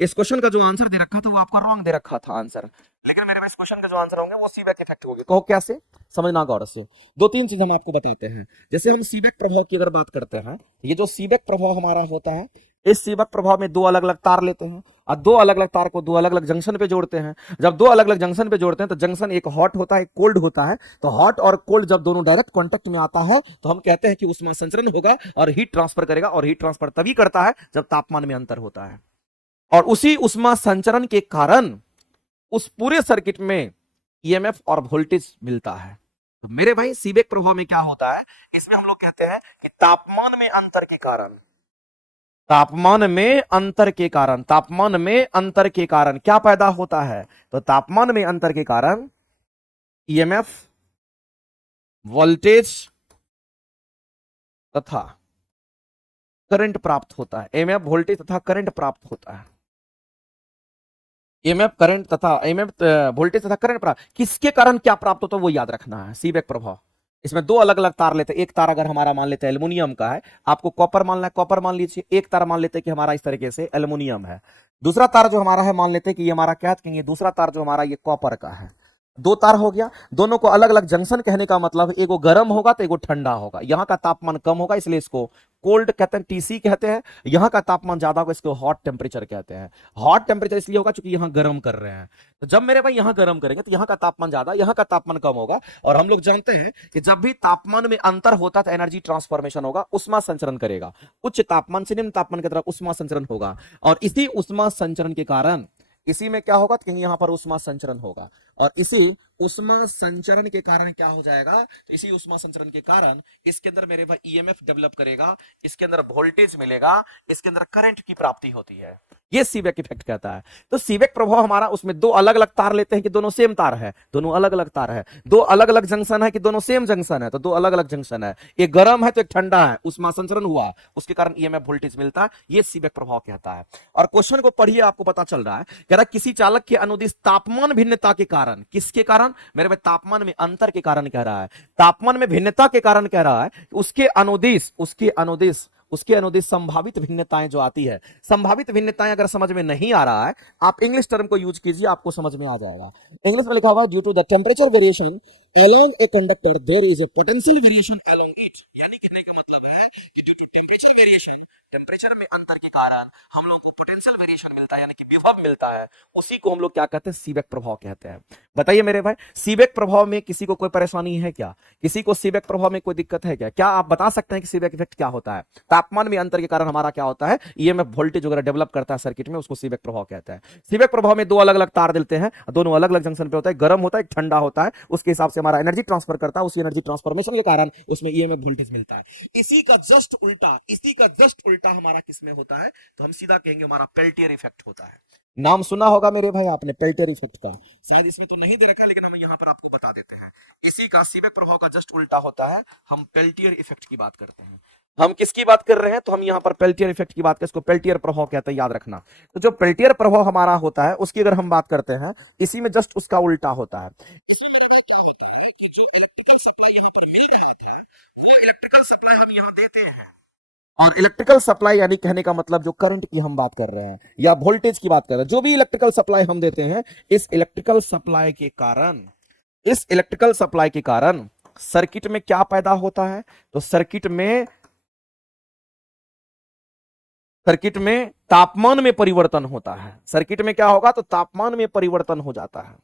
इस क्वेश्चन का जो आंसर दे रखा था वो आपका रॉन्ग दे रखा था आंसर, लेकिन मेरे पास क्वेश्चन के जो आंसर होंगे वो सीबैक इफेक्ट होंगे। कहो कैसे, समझना गौर से। दो तीन चीज हम आपको बताते हैं। जैसे हम सीबैक प्रभाव की अगर बात करते हैं, ये जो सीबैक प्रभाव हमारा होता है, इस सीबैक प्रभाव में दो अलग अलग तार लेते हैं और दो अलग अलग तार को दो अलग अलग जंक्शन पे जोड़ते हैं। जब दो अलग अलग जंक्शन पे जोड़ते हैं तो जंक्शन एक हॉट होता है, एक कोल्ड होता है। तो हॉट और कोल्ड जब दोनों डायरेक्ट कांटेक्ट में आता है तो हम कहते हैं कि उष्मा संचरण होगा और हीट ट्रांसफर करेगा, और हीट ट्रांसफर तभी करता है जब तापमान में अंतर होता है। और उसी उष्मा संचरण के कारण उस पूरे सर्किट में ईएमएफ और वोल्टेज मिलता है। तो मेरे भाई सीबेक प्रभाव में क्या होता है, इसमें हम लोग कहते हैं कि तापमान में अंतर के कारण, तापमान में अंतर के कारण क्या पैदा होता है, तो तापमान में अंतर के कारण ईएमएफ, वोल्टेज तथा करंट प्राप्त होता है। ईएमएफ, वोल्टेज तथा करंट प्राप्त होता है। ईएमएफ वोल्टेज तथा करंट प्राप्त, किसके कारण क्या प्राप्त होता है वो याद रखना है। सीबेक प्रभाव, इसमें दो अलग अलग तार लेते हैं। एक तार अगर हमारा मान लेते हैं एल्युमिनियम का है, आपको कॉपर मानना है, कॉपर मान लीजिए। एक तार मान लेते हैं कि हमारा इस तरीके से एल्युमिनियम है। दूसरा तार जो हमारा है मान लेते हैं कि ये हमारा क्या कहेंगे, दूसरा तार जो हमारा ये कॉपर का है। दो तार हो गया, दोनों को अलग अलग जंक्शन कहने का मतलब एगो गर्म होगा तो एगो ठंडा होगा। यहां का तापमान कम होगा इसलिए इसको कोल्ड कहते हैं, टीसी कहते हैं। यहां का तापमान ज्यादा होगा इसको हॉट टेम्परेचर कहते हैं। हॉट टेम्परेचर इसलिए होगा क्योंकि यहां गर्म कर रहे हैं। तो जब मेरे भाई यहां गर्म करेंगे तो यहां का तापमान ज्यादा, यहां का तापमान कम होगा। और हम लोग जानते हैं कि जब भी तापमान में अंतर होता है तो एनर्जी ट्रांसफॉर्मेशन होगा, उष्मा संचरण करेगा। उच्च तापमान से निम्न तापमान की तरफ उष्मा संचरण होगा, और इसी उष्मा संचरण के कारण इसी में क्या होगा कि यहां पर उष्मा संचरण होगा, और इसी उष्मा संचरण के कारण क्या हो जाएगा, तो इसी उष्मा संचरण के कारण इसके अंदर मेरे भाई ईएमएफ डेवलप करेगा, इसके अंदर वोल्टेज मिलेगा, इसके अंदर करंट की प्राप्ति होती है। ये सीबेक इफेक्ट कहता है। तो सीबेक प्रभाव हमारा, उसमें दो अलग अलग तार लेते हैं कि दोनों सेम तार है, दोनों अलग अलग तार है। दो अलग अलग जंक्शन है कि दोनों सेम जंक्शन है, तो दो अलग अलग जंक्शन है। एक गर्म है तो एक ठंडा है, उष्मा संचरण हुआ, उसके कारण ईएमएफ वोल्टेज मिलता है। ये सीबेक प्रभाव कहता है। और क्वेश्चन को पढ़िए, आपको पता चल रहा है, कह रहा है किसी चालक के अनुदिश तापमान भिन्नता के कारण, किसके कारण मेरे भाई, तापमान में अंतर के कारण कह रहा है, तापमान में भिन्नता के कारण कह रहा है, उसके अनुदिश संभावित भिन्नताएं जो आती है। संभावित भिन्नताएं अगर समझ में नहीं आ रहा है, आप इंग्लिश टर्म को यूज कीजिए, आपको समझ में आ जाएगा। इंग्लिश में लिखा हुआ है, due to the temperature variation along a conductor there is a potential variation along it. यानी कहने का मतलब है कि due to temperature variation, temperature में अंतर के कारण हम लोग को पोटेंशियल वेरिएशन मिलता है, यानी कि विभव मिलता है। उसी को हम लोग क्या कहते हैं, सीबेक प्रभाव कहते हैं। बताइए मेरे भाई, सीबेक प्रभाव में किसी को कोई परेशानी है क्या, किसी को सीबेक प्रभाव में कोई दिक्कत है क्या? क्या आप बता सकते हैं कि सीबेक इफेक्ट क्या होता है? तापमान में अंतर के कारण हमारा क्या होता है, ईएमएफ वोल्टेज वगैरह डेवलप करता है सर्किट में, उसको सीबेक प्रभाव कहते हैं। सीबेक प्रभाव में दो अलग अलग तार देते हैं, दोनों अलग अलग जंक्शन पे होता है, गर्म होता है, ठंडा होता है, उसके हिसाब से हमारा एनर्जी ट्रांसफर करता है, उसी एनर्जी ट्रांसफॉर्मेशन के कारण उसमें ईएमएफ वोल्टेज मिलता है। इसी का जस्ट उल्टा हमारा किसमें होता है, तो हम सीधा कहेंगे हमारा पेल्टियर इफेक्ट होता है। नाम सुना होगा मेरे भाई आपने पेल्टियर इफेक्ट का, शायद इसमें तो नहीं दे रखा, लेकिन हम यहां पर आपको बता देते हैं। इसी का सीबेक प्रभाव का जस्ट उल्टा होता है, हम पेल्टियर इफेक्ट की बात करते हैं। हम किसकी बात कर रहे हैं, तो हम यहां पर पेल्टियर इफेक्ट की बात करते हैं, इसको पेल्टियर प्रभाव कहते हैं, याद रखना। तो जो पेल्टियर प्रभाव हमारा होता है उसकी अगर हम बात करते हैं, इसी में जस्ट उसका उल्टा होता है। इलेक्ट्रिकल सप्लाई हम यहां देते हैं, और इलेक्ट्रिकल सप्लाई यानी कहने का मतलब जो करंट की हम बात कर रहे हैं या वोल्टेज की बात कर रहे हैं, जो भी इलेक्ट्रिकल सप्लाई हम देते हैं, इस इलेक्ट्रिकल सप्लाई के कारण सर्किट में क्या पैदा होता है, तो सर्किट में तापमान में परिवर्तन होता है। सर्किट में क्या होगा, तो तापमान में परिवर्तन हो जाता है।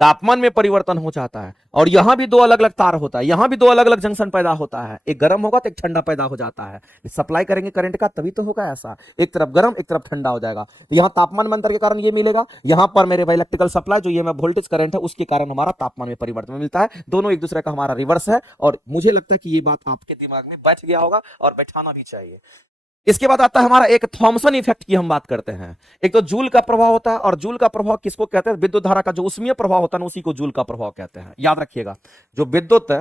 तापमान में परिवर्तन हो जाता है, और यहां भी दो अलग अलग तार होता है, यहां भी दो अलग अलग जंक्शन पैदा होता है, एक गर्म होगा तो एक ठंडा पैदा हो जाता है। सप्लाई करेंगे करंट का तभी तो होगा ऐसा, एक तरफ गर्म एक तरफ ठंडा हो जाएगा। तो यहां तापमान में अंतर के कारण ये मिलेगा, यहां पर मेरे भाई इलेक्ट्रिकल सप्लाई जो ये मैं वोल्टेज करंट है उसके कारण हमारा तापमान में परिवर्तन मिलता है। दोनों एक दूसरे का हमारा रिवर्स है, और मुझे लगता है कि ये बात आपके दिमाग में बैठ गया होगा और बैठाना भी चाहिए। इसके बाद आता है हमारा एक थॉमसन इफेक्ट की हम बात करते हैं। एक तो जूल का प्रभाव होता है, और जूल का प्रभाव किसको कहते हैं? विद्युत धारा का जो उष्मीय प्रभाव होता है ना, उसी को जूल का प्रभाव कहते हैं। याद रखिएगा, जो विद्युत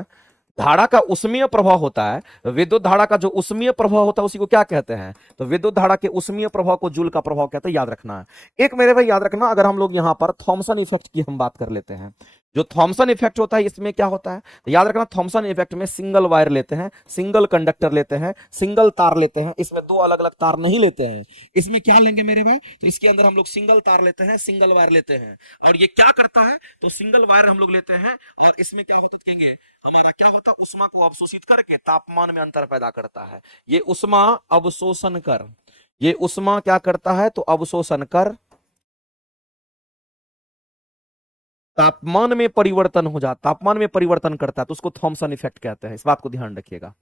धारा का उष्मीय प्रभाव होता है, विद्युत धारा का जो उष्मीय प्रभाव होता है उसी को क्या कहते हैं? तो विद्युत धारा के उष्मीय प्रभाव को जूल का प्रभाव कहते हैं। याद रखना है। एक मेरे भाई याद रखना, अगर हम लोग यहां पर थॉमसन इफेक्ट की हम बात कर लेते हैं, जो थॉमसन इफेक्ट होता है इसमें क्या होता है? तो याद रखना, थॉमसन इफेक्ट में सिंगल वायर लेते हैं, सिंगल कंडक्टर लेते हैं, सिंगल तार लेते हैं, इसमें दो अलग अलग तार नहीं लेते हैं। इसमें क्या लेंगे मेरे भाई? तो इसके अंदर हम लोग सिंगल तार लेते हैं, सिंगल वायर लेते हैं, और ये क्या करता है? तो सिंगल वायर हम लोग लेते हैं, और इसमें क्या होता है कहेंगे, हमारा क्या होता है? उष्मा को अवशोषित करके तापमान में अंतर पैदा करता है। ये उष्मा अवशोषण कर, ये उष्मा क्या करता है? तो अवशोषण कर तापमान में परिवर्तन हो जाता, तापमान में परिवर्तन करता है, तो उसको थॉमसन इफेक्ट कहते हैं। इस बात को ध्यान रखिएगा।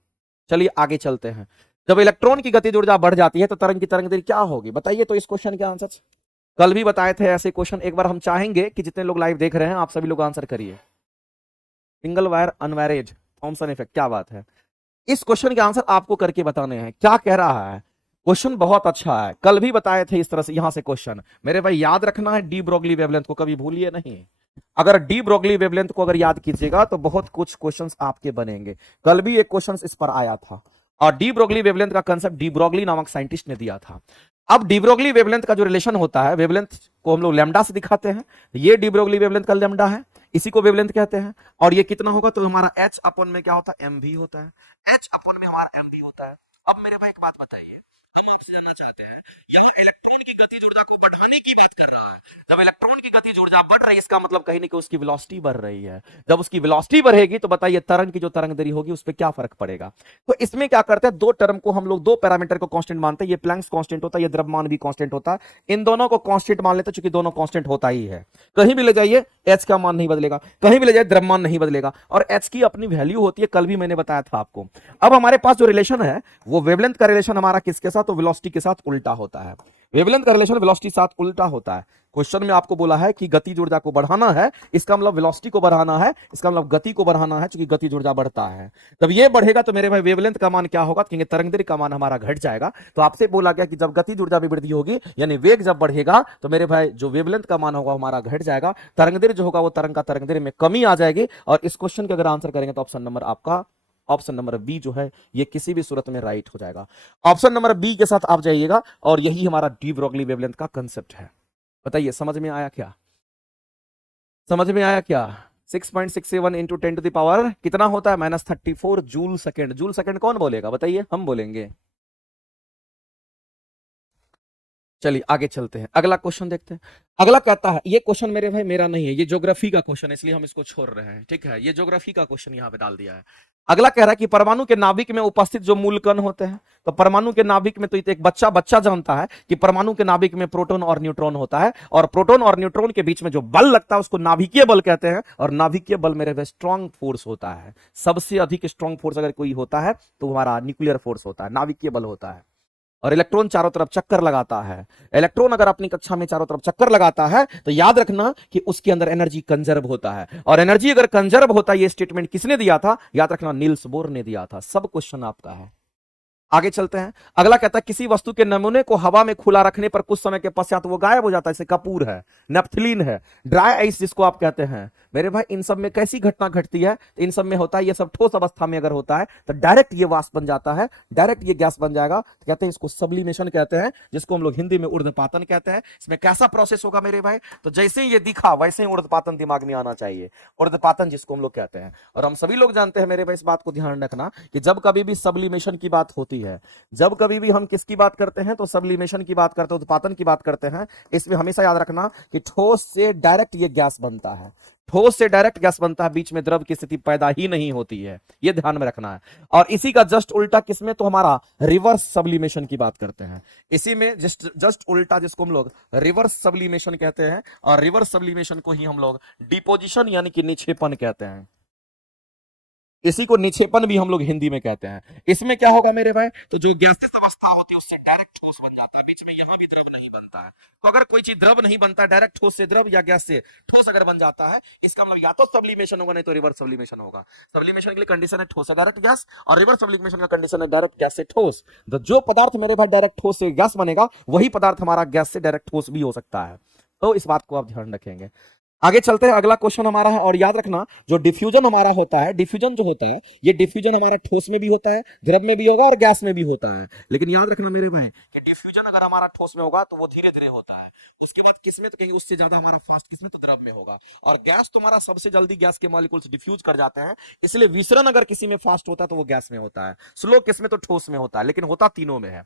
चलिए आगे चलते हैं। जब इलेक्ट्रॉन की गतिज ऊर्जा बढ़ जाती है तो तरंग की तरंग दैर्घ्य क्या होगी? बताइए तो इस क्वेश्चन के आंसर। कल भी बताए थे ऐसे क्वेश्चन, एक बार हम चाहेंगे कि जितने लोग लाइव देख रहे हैं आप सभी लोग आंसर करिए। सिंगल वायर अनवैरेज थॉमसन इफेक्ट, क्या बात है? इस क्वेश्चन के आंसर आपको करके बताने हैं। क्या कह रहा है क्वेश्चन? बहुत अच्छा है, कल भी बताए थे इस तरह से। यहां से क्वेश्चन मेरे भाई याद रखना है, डी ब्रोगली वेवलेंथ को कभी भूलिए नहीं। अगर डी ब्रोगली वेवलेंथ को अगर याद कीजिएगा तो बहुत कुछ क्वेश्चंस आपके बनेंगे। कल भी एक क्वेश्चन इस पर आया था, और डी ब्रोगली वेवलेंथ का कंसेप्ट डी ब्रोगली नामक साइंटिस्ट ने दिया था। अब डी ब्रोगली वेवलेंथ का जो रिलेशन होता है, वेवलेंथ को हम लोग लैम्डा से दिखाते हैं। ये डी ब्रोगली वेवलेंथ का लैम्डा है, इसी को वेवलेंथ कहते हैं। और ये कितना होगा? तो हमारा एच अपन में क्या होता है? एम भी होता है। एच अपन में हमारा एम भी होता है। अब मेरे भाई एक बात बताइए, हम आपसे जानना चाहते हैं, यहाँ इलेक्ट्रॉन की गतिज ऊर्जा को बढ़ाने की बात कर रहा है। जब इलेक्ट्रॉन की गतिज ऊर्जा बढ़ रही है, इसका मतलब कहीं नहीं कि उसकी वेलोसिटी बढ़ रही है। जब उसकी वेलोसिटी बढ़ेगी तो बताइए तरंग की जो तरंग दैर्घ्य होगी उस पर क्या फर्क पड़ेगा? तो इसमें क्या करते हैं, दो टर्म को हम लोग, दो पैरामीटर को कांस्टेंट मानते हैं। ये प्लैंक्स कांस्टेंट होता है, ये द्रव्यमान भी कांस्टेंट होता है। इन दोनों को कांस्टेंट मान लेते हैं, क्योंकि दोनों कांस्टेंट होता ही है। कहीं भी ले जाइए एच का मान नहीं बदलेगा, कहीं भी ले जाइए द्रव्यमान नहीं बदलेगा, और एच की अपनी वैल्यू होती है। कल भी मैंने बताया था आपको। अब हमारे पास जो रिलेशन है वो वेवलेंथ का रिलेशन हमारा किसके साथ? तो वेलोसिटी के साथ उल्टा होता है। वेवलेंथ का रिलेशन वेलोसिटी के साथ उल्टा होता है। क्वेश्चन में आपको बोला है कि गतिज ऊर्जा को बढ़ाना है, इसका मतलब वेलोसिटी को बढ़ाना है, इसका मतलब गति को बढ़ाना है, क्योंकि गतिज ऊर्जा बढ़ता है। जब ये बढ़ेगा तो मेरे भाई वेवलेंथ का मान क्या होगा? क्योंकि तरंग दैर्घ्य का मान हमारा घट जाएगा। तो आपसे बोला गया कि जब गतिज ऊर्जा में वृद्धि होगी, यानी वेग जब बढ़ेगा, तो मेरे भाई जो वेवलेंथ का मान होगा हमारा घट जाएगा। तरंग दैर्घ्य जो होगा वो तरंग का तरंग दैर्घ्य में कमी आ जाएगी। और इस क्वेश्चन के अगर आंसर करेंगे तो ऑप्शन नंबर आपका, ऑप्शन नंबर बी जो है ये किसी भी सूरत में राइट हो जाएगा। ऑप्शन नंबर बी के साथ आप जाइएगा, और यही हमारा डी ब्रोगली वेवलेंथ का कंसेप्ट है। बताइए समझ में आया क्या? समझ में आया क्या? 6.67 इंटू 10 टू द पावर कितना होता है? -34 जूल सेकेंड। जूल सेकेंड कौन बोलेगा? बताइए, हम बोलेंगे। चलिए आगे चलते हैं, अगला क्वेश्चन देखते हैं। अगला कहता है, ये क्वेश्चन मेरे भाई मेरा नहीं है, ये ज्योग्राफी का क्वेश्चन है, इसलिए हम इसको छोड़ रहे हैं। ठीक है, ये ज्योग्राफी का क्वेश्चन यहाँ पे डाल दिया है। अगला कह रहा है कि परमाणु के नाभिक में उपस्थित जो मूल कण होते हैं, तो परमाणु के नाभिक में, तो एक बच्चा जानता है कि परमाणु के नाभिक में प्रोटॉन और न्यूट्रॉन होता है, और प्रोटॉन और न्यूट्रॉन के बीच में जो बल लगता है उसको नाभिकीय बल कहते हैं। और नाभिकीय बल मेरे भाई स्ट्रॉन्ग फोर्स होता है। सबसे अधिक स्ट्रॉन्ग फोर्स अगर कोई होता है तो हमारा न्यूक्लियर फोर्स होता है, नाभिकीय बल होता है। और इलेक्ट्रॉन चारों तरफ चक्कर लगाता है। इलेक्ट्रॉन अगर अपनी कक्षा में चारों तरफ चक्कर लगाता है तो याद रखना कि उसके अंदर एनर्जी कंजर्व होता है। और एनर्जी अगर कंजर्व होता है, ये स्टेटमेंट किसने दिया था? याद रखना, नील्स बोर ने दिया था। सब क्वेश्चन आपका है। आगे चलते हैं। अगला कहता है, किसी वस्तु के नमूने को हवा में खुला रखने पर कुछ समय के पश्चात वो गायब हो जाता है। जैसे कपूर है, नेफ्थलीन है, ड्राई आइस जिसको आप कहते हैं। मेरे भाई इन सब में कैसी घटना घटती है? तो इन सब में होता है, ये सब ठोस अवस्था में अगर होता है तो डायरेक्ट ये वाष्प बन जाता है, डायरेक्ट ये गैस बन जाएगा। तो कहते हैं इसको सब्लिमेशन कहते हैं, जिसको हम लोग हिंदी में ऊर्ध्वपातन कहते हैं। इसमें कैसा प्रोसेस होगा मेरे भाई? तो जैसे ही ये दिखा वैसे ही ऊर्ध्वपातन दिमाग में आना चाहिए। ऊर्ध्वपातन जिसको हम लोग कहते हैं, और हम सभी लोग जानते हैं मेरे भाई, इस बात को ध्यान रखना कि जब कभी भी सब्लिमेशन की बात होती है, जब कभी भी हम किसकी बात करते हैं तो सब्लिमेशन की बात करते हैं, उत्पादन की बात करते हैं। इसमें हमेशा याद रखना कि ठोस से डायरेक्ट ये गैस बनता है। ठोस से डायरेक्ट गैस बनता है, बीच में द्रव की स्थिति पैदा ही नहीं होती है, ये ध्यान में रखना है। और इसी का जस्ट उल्टा किसमें, तो हमारा रिवर्स सब्लिमेशन की बात करते हैं। इसी में जस्ट उल्टा जिसको हम लोग रिवर्स सब्लिमेशन कहते हैं, और रिवर्स सब्लिमेशन को ही हम लोग डिपोजिशन यानी कि निक्षेपण कहते हैं। इसी को निक्षेपण भी हम लोग हिंदी में कहते हैं। इसमें क्या होगा मेरे भाई, तो जो गैसियस अवस्था होती है उससे डायरेक्ट ठोस बन जाता है, बीच में यहां भी द्रव नहीं बनता है। तो अगर कोई चीज द्रव नहीं बनता, डायरेक्ट ठोस से द्रव या गैस से ठोस अगर बन जाता है, इसका मतलब या तो सब्लिमेशन होगा, नहीं तो रिवर्स सब्लिमेशन होगा। सब्लिमेशन के लिए कंडीशन है ठोस से डायरेक्ट गैस, और रिवर्स सब्लिमेशन का कंडीशन है डायरेक्ट गैस से ठोस। तो जो पदार्थ मेरे भाई डायरेक्ट ठोस से गैस बनेगा, वही पदार्थ हमारा गैस से डायरेक्ट ठोस भी हो सकता है। तो इस बात को आप ध्यान रखेंगे। आगे चलते हैं, अगला क्वेश्चन हमारा है, और याद रखना जो डिफ्यूजन हमारा होता है, डिफ्यूजन जो होता है, ये डिफ्यूजन हमारा ठोस में भी होता है, द्रव में भी होगा और गैस में भी होता है। लेकिन याद रखना मेरे भाई कि डिफ्यूजन अगर हमारा ठोस में होगा तो वो धीरे धीरे होता है, उसके बाद किसमें, तो कहेंगे उससे ज्यादा हमारा फास्ट किसमें, तो द्रव में होगा। और गैस तो हमारा सबसे जल्दी गैस के मॉलिक्यूल्स डिफ्यूज कर जाते हैं, इसलिए विसरण अगर किसी में फास्ट होता है तो वो गैस में होता है, स्लो किसमें, तो ठोस में होता है, लेकिन होता तीनों में है।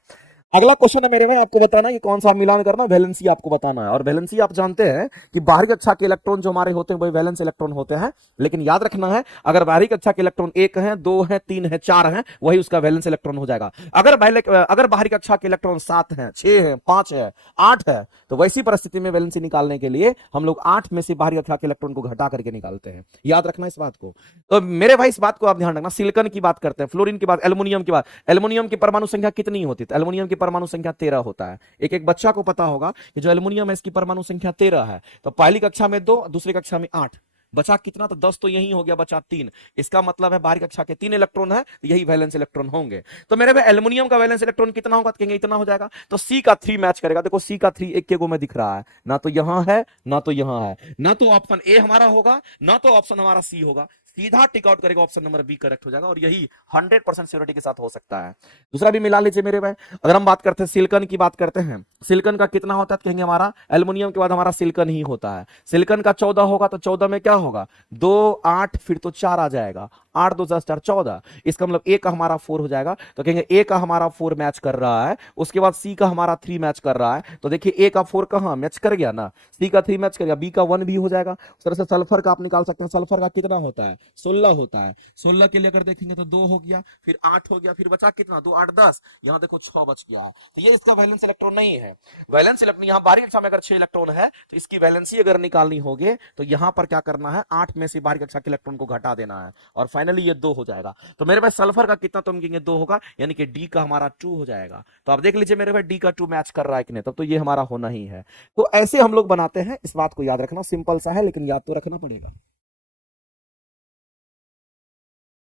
अगला क्वेश्चन है मेरे भाई, आपको बताना है कि कौन सा मिलान करना है, वैलेंसी आपको बताना है। और वैलेंसी आप जानते हैं कि बाहरी कक्षा के इलेक्ट्रॉन जो हमारे होते हैं वही वैलेंस इलेक्ट्रॉन होते हैं, लेकिन याद रखना है अगर बाहरी कक्षा के इलेक्ट्रॉन 1 है, 2 है, 3 है, 4 है, वही उसका वैलेंस इलेक्ट्रॉन हो जाएगा। अगर बाहरी कक्षा के इलेक्ट्रॉन 7 है, 6 है, 5 है, 8 है, तो वैसी परिस्थिति में वैलेंसी निकालने के लिए हम लोग 8 में से बाहरी कक्षा के इलेक्ट्रॉन को घटा करके निकालते हैं, याद रखना इस बात को। तो मेरे भाई इस बात को आप ध्यान रखना। सिलिकॉन की बात करते हैं, फ्लोरीन की बात, एल्युमिनियम की बात। एल्युमिनियम की परमाणु संख्या कितनी होती है, एल्युमिनियम की परमाणु संख्या 13 होता है। एक एक बच्चा को पता होगा कि जो एल्युमिनियम है इसकी परमाणु संख्या 13 है। तो पहली कक्षा में 2, दूसरी कक्षा में 8, बचा कितना, तो 10 तो यही हो गया, बचा 3। इसका मतलब है बाहरी कक्षा के 3 इलेक्ट्रॉन है, यही वैलेंस इलेक्ट्रॉन होंगे। तो मेरे भाई एल्युमिनियम का वैलेंस इलेक्ट्रॉन कितना होगा, तो कहेंगे इतना हो जाएगा। तो सी का 3 मैच करेगा। देखो सी का 3 एक के गो में दिख रहा है, ना तो यहां है ना तो यहां है, ना तो ऑप्शन ए हमारा होगा ना तो ऑप्शन हमारा सी होगा, सीधा टिक आउट करेगा, ऑप्शन नंबर बी करेक्ट हो जाएगा, और यही 100% श्योरिटी के साथ हो सकता है। दूसरा भी मिला लीजिए मेरे भाई। अगर हम बात करते हैं सिलिकॉन की बात करते हैं, सिलिकॉन का कितना होता है, तो कहेंगे हमारा एल्युमिनियम के बाद हमारा सिलिकॉन ही होता है। सिलिकॉन का 14 होगा, तो 14 में क्या होगा, 2 8 फिर तो 4 आ जाएगा, 8 2 10 4 14। इसका मतलब ए का हमारा 4 हो जाएगा, तो कहेंगे ए का हमारा 4 मैच कर रहा है, उसके बाद सी का हमारा 3 मैच कर रहा है। तो देखिए ए का 4 कहां मैच कर गया ना, सी का 3 मैच कर गया, बी का 1 भी हो जाएगा। उस तरह से सल्फर का आप निकाल सकते हैं। सल्फर का कितना होता है, 16 होता है। 16 के लिए अगर देखेंगे तो 2 हो गया, फिर 8 हो गया, फिर बचा कितना, 2 8 10, यहां देखो 6 बच गया है। तो ये इसका वैलेंस इलेक्ट्रॉन नहीं है। वैलेंस इलेक्ट्रॉन यहां बाहरी कक्षा में अगर 6 इलेक्ट्रॉन है, तो इसकी वैलेंसी अगर निकालनी होगी तो यहां पर क्या करना है, 8 में से बाहरी कक्षा के इलेक्ट्रॉन को घटा देना है, और फाइनली ये 2 हो जाएगा। तो मेरे पास सल्फर का कितना, तो हम कहेंगे 2 होगा, यानी कि डी का हमारा 2 हो जाएगा। तो आप देख लीजिए मेरे भाई डी का 2 मैच कर रहा है कि नहीं, तब तो ये हमारा होना ही है। तो ऐसे हम लोग बनाते हैं, इस बात को याद रखना, सिंपल सा है लेकिन याद तो रखना पड़ेगा।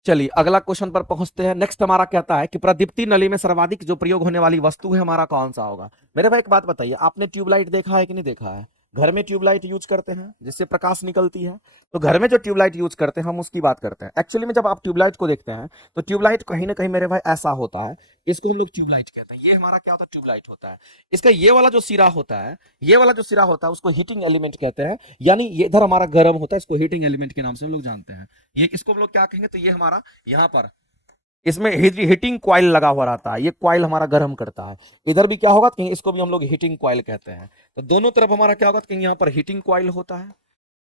चलिए अगला क्वेश्चन पर पहुंचते हैं। नेक्स्ट हमारा कहता है कि प्रदीप्ति नली में सर्वाधिक जो प्रयोग होने वाली वस्तु है हमारा कौन सा होगा। मेरे भाई एक बात बताइए, आपने ट्यूबलाइट देखा है कि नहीं देखा है। घर में ट्यूबलाइट यूज करते हैं जिससे प्रकाश निकलती है, तो घर में जो ट्यूबलाइट यूज करते हैं हम उसकी बात करते हैं। एक्चुअली में जब आप ट्यूबलाइट को देखते हैं तो ट्यूबलाइट कहीं ना कहीं मेरे भाई ऐसा होता है, इसको हम लोग ट्यूबलाइट कहते हैं। ये हमारा क्या होता है, ट्यूबलाइट होता है। इसका ये वाला जो सिरा होता है, ये वाला जो सिरा होता है उसको हीटिंग एलिमेंट कहते हैं, यानी ये इधर हमारा गर्म होता है, इसको हीटिंग एलिमेंट के नाम से हम लोग जानते हैं। ये इसको हम लोग क्या कहेंगे, तो ये हमारा यहाँ पर इसमें हीटिंग क्वाइल लगा हुआ रहता है, ये क्वाइल हमारा गर्म करता है। इधर भी क्या होगा, तो कहीं इसको भी हम लोग हीटिंग क्वाइल कहते हैं। तो दोनों तरफ हमारा क्या होगा, तो कहीं यहाँ पर हीटिंग क्वाइल होता है।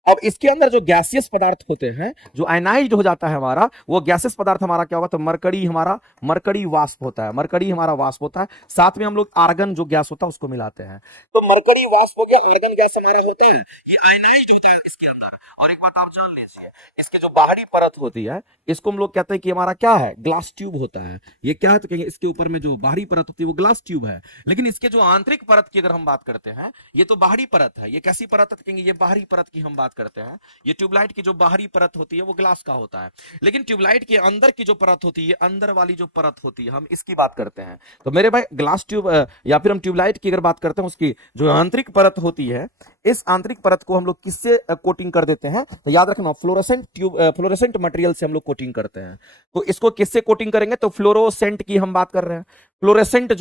अब इसके अंदर जो गैसियस पदार्थ होते हैं, जो आयनाइज्ड हो जाता है हमारा, वो गैसियस पदार्थ हमारा क्या होगा, तो मरकरी, हमारा मरकरी वाष्प होता है। मरकरी हमारा वाष्प होता है, साथ में हम लोग आर्गन जो गैस होता है उसको मिलाते हैं। तो मरकरी वाष्प हो गया, आर्गन गैस हमारा होता है, ये आयनाइज्ड होता है इसके अंदर। और एक बात आप जान लीजिए, इसके जो बाहरी परत होती है इसको हम लोग कहते हैं कि हमारा क्या है, ग्लास ट्यूब होता है। ये क्या है, तो कहेंगे इसके ऊपर में जो बाहरी परत होती है वो ग्लास ट्यूब है। लेकिन इसके जो आंतरिक परत की अगर हम बात करते हैं, ये तो बाहरी परत है। ये कैसी परत है, कहेंगे ये बाहरी परत की हम बात करते हैं। ये ट्यूबलाइट की जो बाहरी परत होती है वो ग्लास का होता है, लेकिन ट्यूबलाइट के अंदर की जो परत होती है, अंदर वाली जो परत होती है, हम इसकी बात करते हैं। तो मेरे भाई ग्लास ट्यूब या फिर हम ट्यूबलाइट की अगर बात करते हैं, उसकी जो आंतरिक परत होती है, इस आंतरिक परत को हम लोग किससे कोटिंग कर देते हैं, तो याद रखना फ्लोरोसेंट मटेरियल से हम लोग कोटिंग करते हैं। तो इसको किससे कोटिंग करेंगे, तो फ्लोरोसेंट की हम बात कर रहे हैं। फ्लोरेसेंट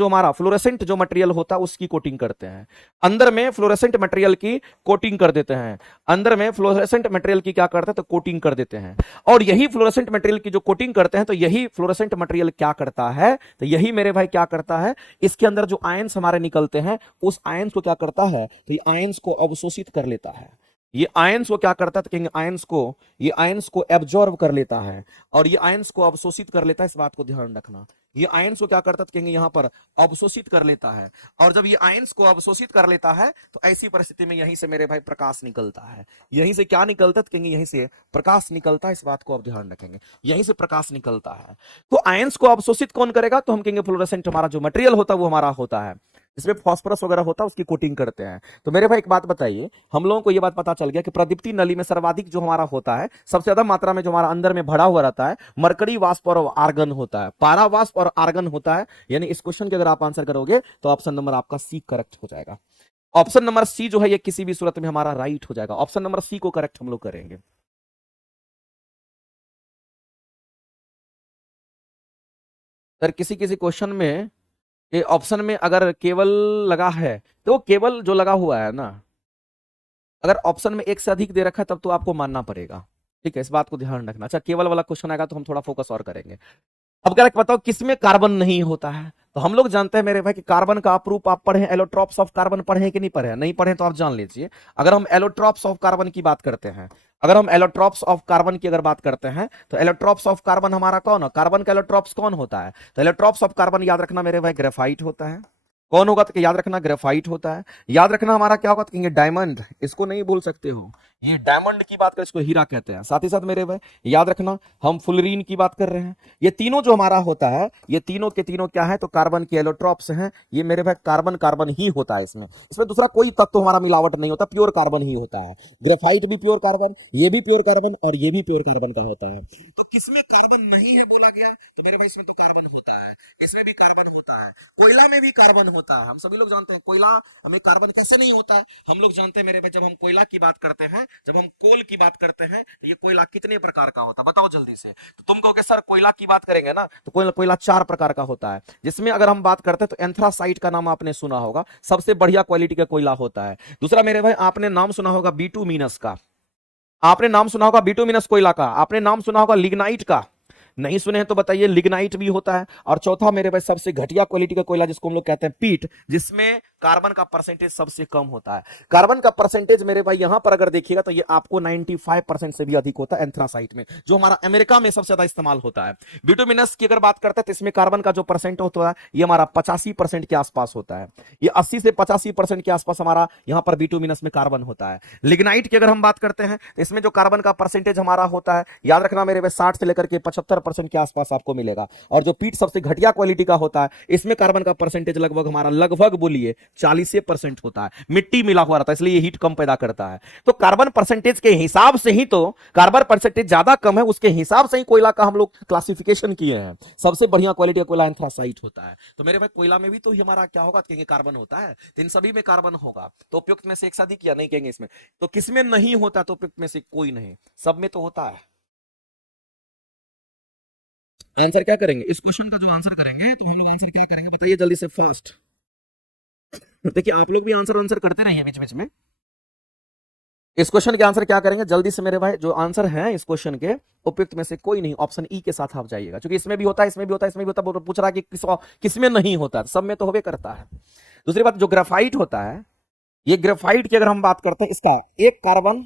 जो मटेरियल होता है उसकी कोटिंग करते हैं। अंदर में फ्लोरेसेंट मटेरियल की कोटिंग कर देते हैं, अंदर में फ्लोरेसेंट मटेरियल की क्या करते हैं, तो कोटिंग कर देते हैं। और यही फ्लोरेसेंट मटेरियल की जो कोटिंग करते हैं, तो यही फ्लोरेसेंट मटेरियल क्या करता है, तो यही मेरे भाई क्या करता है, इसके अंदर जो आयंस हमारे निकलते हैं उस आयंस को क्या करता है, तो ये आयंस को अवशोषित कर लेता है। ये आयंस को क्या करता है, तो कहेंगे ये आयंस को एब्जॉर्ब कर लेता है और ये आयंस को अवशोषित कर लेता है। इस बात को ध्यान रखना, ये आयंस को क्या करता है, तो कहेंगे यहां पर अवशोषित कर लेता है। और जब ये आयंस को अवशोषित कर लेता है तो ऐसी परिस्थिति में यहीं से मेरे भाई प्रकाश निकलता है। यहीं से क्या निकलता है, तो कहेंगे यहीं से प्रकाश निकलता है। इस बात को आप ध्यान रखेंगे, यहीं से प्रकाश निकलता है। तो आयंस को अवशोषित कौन करेगा, तो हम कहेंगे फ्लोरोसेंट हमारा जो मटेरियल होता है वो हमारा होता है, इसमें फास्फोरस वगैरह होता है, उसकी कोटिंग करते हैं। तो मेरे भाई एक बात बताइए, हम लोगों को यह बात पता चल गया कि प्रदीप्ति नली में सर्वाधिक जो हमारा होता है, सबसे ज्यादा मात्रा में जो हमारा अंदर में भरा हुआ रहता है, मरकरी वाष्प और आर्गन होता है, पारा वाष्प और आर्गन होता है। यानी इस क्वेश्चन के अगर आप आंसर करोगे तो ऑप्शन नंबर आपका सी करेक्ट हो जाएगा। ऑप्शन नंबर सी जो है ये किसी भी सूरत में हमारा राइट हो जाएगा। ऑप्शन नंबर सी को करेक्ट हम लोग करेंगे। सर किसी किसी क्वेश्चन में ये ऑप्शन में अगर केवल लगा है तो वो केवल जो लगा हुआ है ना, अगर ऑप्शन में एक से अधिक दे रखा है तब तो आपको मानना पड़ेगा। ठीक है, इस बात को ध्यान रखना। अच्छा, केवल वाला क्वेश्चन आएगा तो हम थोड़ा फोकस और करेंगे। अब क्या बताओ किसमें कार्बन नहीं होता है, तो हम लोग जानते हैं मेरे भाई कि कार्बन का अप्रूप आप पढ़े, एलोट्रॉप्स ऑफ कार्बन पढ़े कि नहीं पढ़े, नहीं पढ़े तो आप जान लीजिए। अगर हम एलोट्रॉप्स ऑफ कार्बन की बात करते हैं, अगर हम एलोट्रॉप्स ऑफ कार्बन की अगर बात करते हैं तो एलोट्रॉप्स ऑफ कार्बन हमारा कौन है, कार्बन का एलोट्रॉप्स कौन होता है, तो एलोट्रॉप्स ऑफ कार्बन याद रखना मेरे भाई ग्रेफाइट होता है। कौन होगा, तो याद रखना ग्रेफाइट होता है। याद रखना हमारा क्या होगा, तो कहेंगे डायमंड, इसको नहीं भूल सकते हो, ये डायमंड की बात करें इसको हीरा कहते हैं। साथ ही साथ मेरे भाई याद रखना हम फुलरीन की बात कर रहे हैं। ये तीनों जो हमारा होता है, ये तीनों के तीनों क्या है, तो कार्बन के एलोट्रॉप्स हैं। ये मेरे भाई कार्बन कार्बन ही होता है, इसमें इसमें दूसरा कोई तत्व हमारा मिलावट नहीं होता, प्योर कार्बन ही होता है। ग्रेफाइट भी प्योर कार्बन, ये भी प्योर कार्बन और ये भी प्योर कार्बन का होता है। तो किसमें कार्बन नहीं है बोला गया, तो मेरे भाई इसमें तो कार्बन होता है, इसमें भी कार्बन होता है, कोयला में भी कार्बन होता है। हम सभी लोग जानते हैं कोयला हमें कार्बन कैसे नहीं होता है, हम लोग जानते हैं मेरे भाई, जब हम कोयला की बात करते हैं, जब हम कोल की बात करते हैं, तो ये कोयला कितने प्रकार का होता है बताओ जल्दी से। तो तुम कहोगे सर कोयला की बात करेंगे ना, तो कोयला 4 प्रकार का होता है, जिसमें अगर हम बात करते हैं तो एंथ्रासाइट का नाम आपने सुना होगा, सबसे बढ़िया क्वालिटी का कोयला होता है। दूसरा मेरे भाई आपने नाम सुना होगा बिटुमिनस का, आपने नाम सुना होगा बिटुमिनस कोयला का, आपने नाम सुना होगा लिग्नाइट का, नहीं सुने हैं तो बताइए, लिग्नाइट भी होता है। और चौथा मेरे भाई सबसे घटिया क्वालिटी का कोयला जिसको हम लोग कहते हैं पीट, जिसमें कार्बन का परसेंटेज सबसे कम होता है। कार्बन का परसेंटेज मेरे भाई यहां पर अगर देखिएगा तो ये आपको 95% से भी अधिक होता है एंथ्रासाइट में, जो हमारा अमेरिका में सबसे ज्यादा इस्तेमाल होता है। बिटुमिनस की अगर बात करते हैं तो इसमें कार्बन का जो परसेंट होता है ये हमारा 85% के आसपास होता है, ये 80 से 85% के आसपास हमारा यहां पर बिटुमिनस में कार्बन होता है। लिग्नाइट की अगर हम बात करते हैं तो इसमें जो कार्बन का परसेंटेज हमारा होता है, याद रखना मेरे भाई 60 से लेकर के 75% के आसपास आपको मिलेगा। और जो पीट सबसे घटिया क्वालिटी का होता है, इसमें कार्बन का परसेंटेज लगभग हमारा लगभग बोलिए 40% होता है, मिट्टी मिला हुआ रहता है, इसलिए ये हीट कम पैदा करता है। तो कार्बन परसेंटेज के हिसाब से ही, तो कार्बन परसेंटेज ज्यादा कम है उसके हिसाब से ही कोयला का हम लोग क्लासिफिकेशन किए हैं। सबसे बढ़िया क्वालिटी का कोयला एंथ्रासाइट होता है। तो मेरे भाई कोयला में भी तो हमारा क्या होगा, कहेंगे कार्बन होता है, तो इन सभी में कार्बन होगा। तो उपयुक्त में से एक साथ किया नहीं कहेंगे इसमें, तो किसमें नहीं होता, तो उपयुक्त में से कोई नहीं, सब में तो होता है। आंसर क्या करेंगे इस क्वेश्चन का, जो आंसर करेंगे तो हम लोग आंसर क्या करेंगे बताइए जल्दी से फास्ट। देखिए आप लोग भी आंसर आंसर करते रहिए बीच बीच में। इस क्वेश्चन के आंसर क्या करेंगे जल्दी से मेरे भाई, जो आंसर है इस क्वेश्चन के उपयुक्त में से कोई नहीं, ऑप्शन ई के साथ आप जाइएगा, क्योंकि इसमें भी होता है, इसमें भी होता है, इसमें भी होता है, पूछ रहा है कि किसमें नहीं होता, सब में तो होवे करता है। दूसरी बात जो ग्रेफाइट होता है, ये ग्रेफाइट की अगर हम बात करते हैं, इसका एक कार्बन,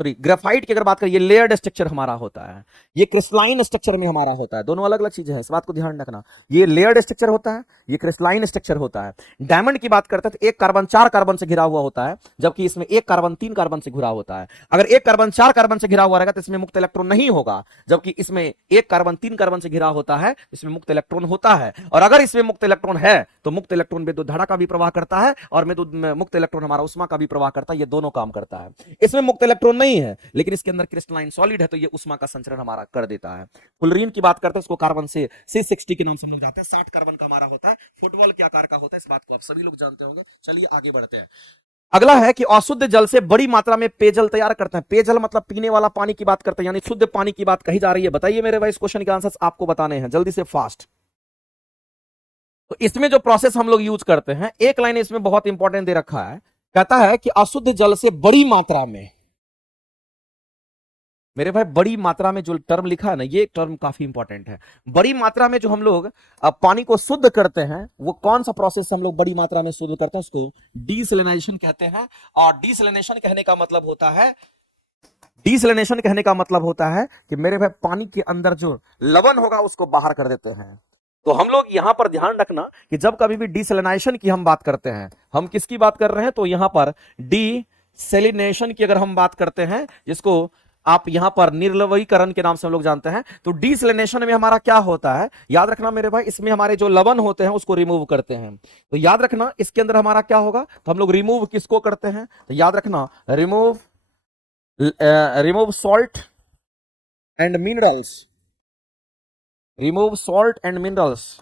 सॉरी ग्रेफाइट की अगर बात करें, ये लेयर्ड स्ट्रक्चर हमारा होता है, ये क्रिस्टलाइन स्ट्रक्चर में हमारा होता है, दोनों अलग अलग चीजें हैं, इस बात को ध्यान रखना। ये लेयर्ड स्ट्रक्चर होता है, ये क्रिस्टलाइन स्ट्रक्चर होता है। डायमंड की बात करते हैं तो एक कार्बन 4 कार्बन से घिरा हुआ होता है, जबकि इसमें एक कार्बन 3 कार्बन से घिरा होता है। अगर एक कार्बन 4 कार्बन से घिरा हुआ रहेगा तो इसमें मुक्त इलेक्ट्रॉन नहीं होगा, जबकि इसमें एक कार्बन 3 कार्बन से घिरा होता है, इसमें मुक्त इलेक्ट्रॉन होता है। और अगर इसमें मुक्त इलेक्ट्रॉन है तो मुक्त इलेक्ट्रॉन विद्युत धारा का भी प्रवाह करता है, और मुक्त इलेक्ट्रॉन हमारा उष्मा का भी प्रवाह करता है, ये दोनों काम करता है। इसमें मुक्त इलेक्ट्रॉन नहीं है, लेकिन इसके अंदर क्रिस्टलाइन सॉलिड है, तो ये उष्मा का संचरण हमारा कर देता है। फुलरीन की बात करते हैं, इसको कार्बन से C60 के नाम से हम लोग जाते हैं, 60 कार्बन का हमारा होता है, फुटबॉल के आकार का होता है, इस बात को आप सभी लोग जानते होंगे। चलिए आगे बढ़ते हैं। अगला है कि अशुद्ध जल से बड़ी मात्रा में पेयजल तैयार करते हैं। पेयजल मतलब पीने वाला पानी की बात करते हैं, यानी शुद्ध पानी की बात कही जा रही है। बताइए मेरे भाई, इस क्वेश्चन के आंसर आपको बताने हैं जल्दी से फास्ट। तो इसमें जो प्रोसेस हम लोग यूज करते हैं, एक लाइन इसमें बहुत इंपॉर्टेंट दे रखा है, कहता है कि अशुद्ध जल से बड़ी मात्रा में मेरे भाई बड़ी मात्रा में जो टर्म लिखा है ना, ये टर्म काफी इंपॉर्टेंट है। बड़ी मात्रा में जो हम लोग पानी को शुद्ध करते हैं, वो कौन सा प्रोसेस हम लोग बड़ी मात्रा में शुद्ध करते हैं, उसको डीसैलिनाइजेशन कहते हैं। और डीसैलिनेशन कहने का मतलब होता है, डीसैलिनेशन कहने का मतलब होता है कि मेरे भाई पानी के अंदर जो लवण होगा उसको बाहर कर देते हैं। तो हम लोग यहां पर ध्यान रखना कि जब कभी भी डीसैलिनेशन की हम बात करते हैं, हम किसकी बात कर रहे हैं, तो यहां पर डीसैलिनेशन की अगर हम बात करते हैं, जिसको आप यहां पर निर्लवणीकरण के नाम से हम लोग जानते हैं, तो डीसैलिनेशन में हमारा क्या होता है, याद रखना मेरे भाई, इसमें हमारे जो लवण होते हैं उसको रिमूव करते हैं। तो याद रखना इसके अंदर हमारा क्या होगा, तो हम लोग रिमूव किसको करते हैं, तो याद रखना remove salt and minerals, remove salt and minerals,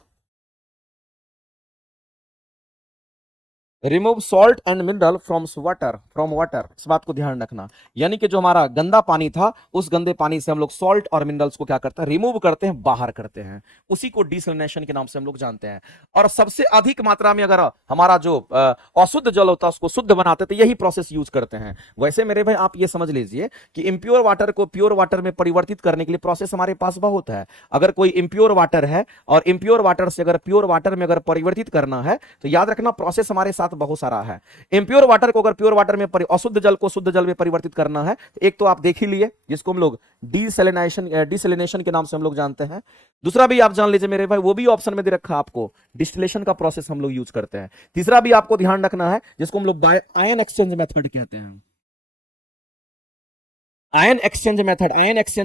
remove salt and mineral from water, इस बात को ध्यान रखना। यानी कि जो हमारा गंदा पानी था, उस गंदे पानी से हम लोग सॉल्ट और मिनरल्स को क्या करते हैं, रिमूव करते हैं, बाहर करते हैं। उसी को डीसैलिनेशन के नाम से हम लोग जानते हैं। और सबसे अधिक मात्रा में अगर हमारा जो अशुद्ध जल होता है उसको शुद्ध बनाते तो यही प्रोसेस यूज करते हैं। वैसे मेरे भाई आप ये समझ लीजिए कि इम्प्योर वाटर को प्योर वाटर में परिवर्तित करने के लिए प्रोसेस हमारे पास बहुत है। अगर कोई इम्प्योर वाटर है और इम्प्योर वाटर से अगर प्योर वाटर में अगर परिवर्तित करना है, तो याद रखना प्रोसेस हमारे साथ बहुत सारा है। इम्प्योर वाटर को अगर प्योर वाटर में अशुद्ध जल को शुद्ध जल में परिवर्तित करना है, तो एक तो आप देख ही लिए, जिसको हम लोग डीसैलिनेशन के नाम से हम लोग जानते हैं। दूसरा भी आप जान लीजिए मेरे भाई, वो भी ऑप्शन में दे रखा आपको, डिस्टिलेशन का प्रोसेस हम लोग यूज करते हैं। तीसरा भी आपको ध्यान रखना है, जिसको हम लोग आयन एक्सचेंज मेथड कहते हैं। आयन एक्सचेंज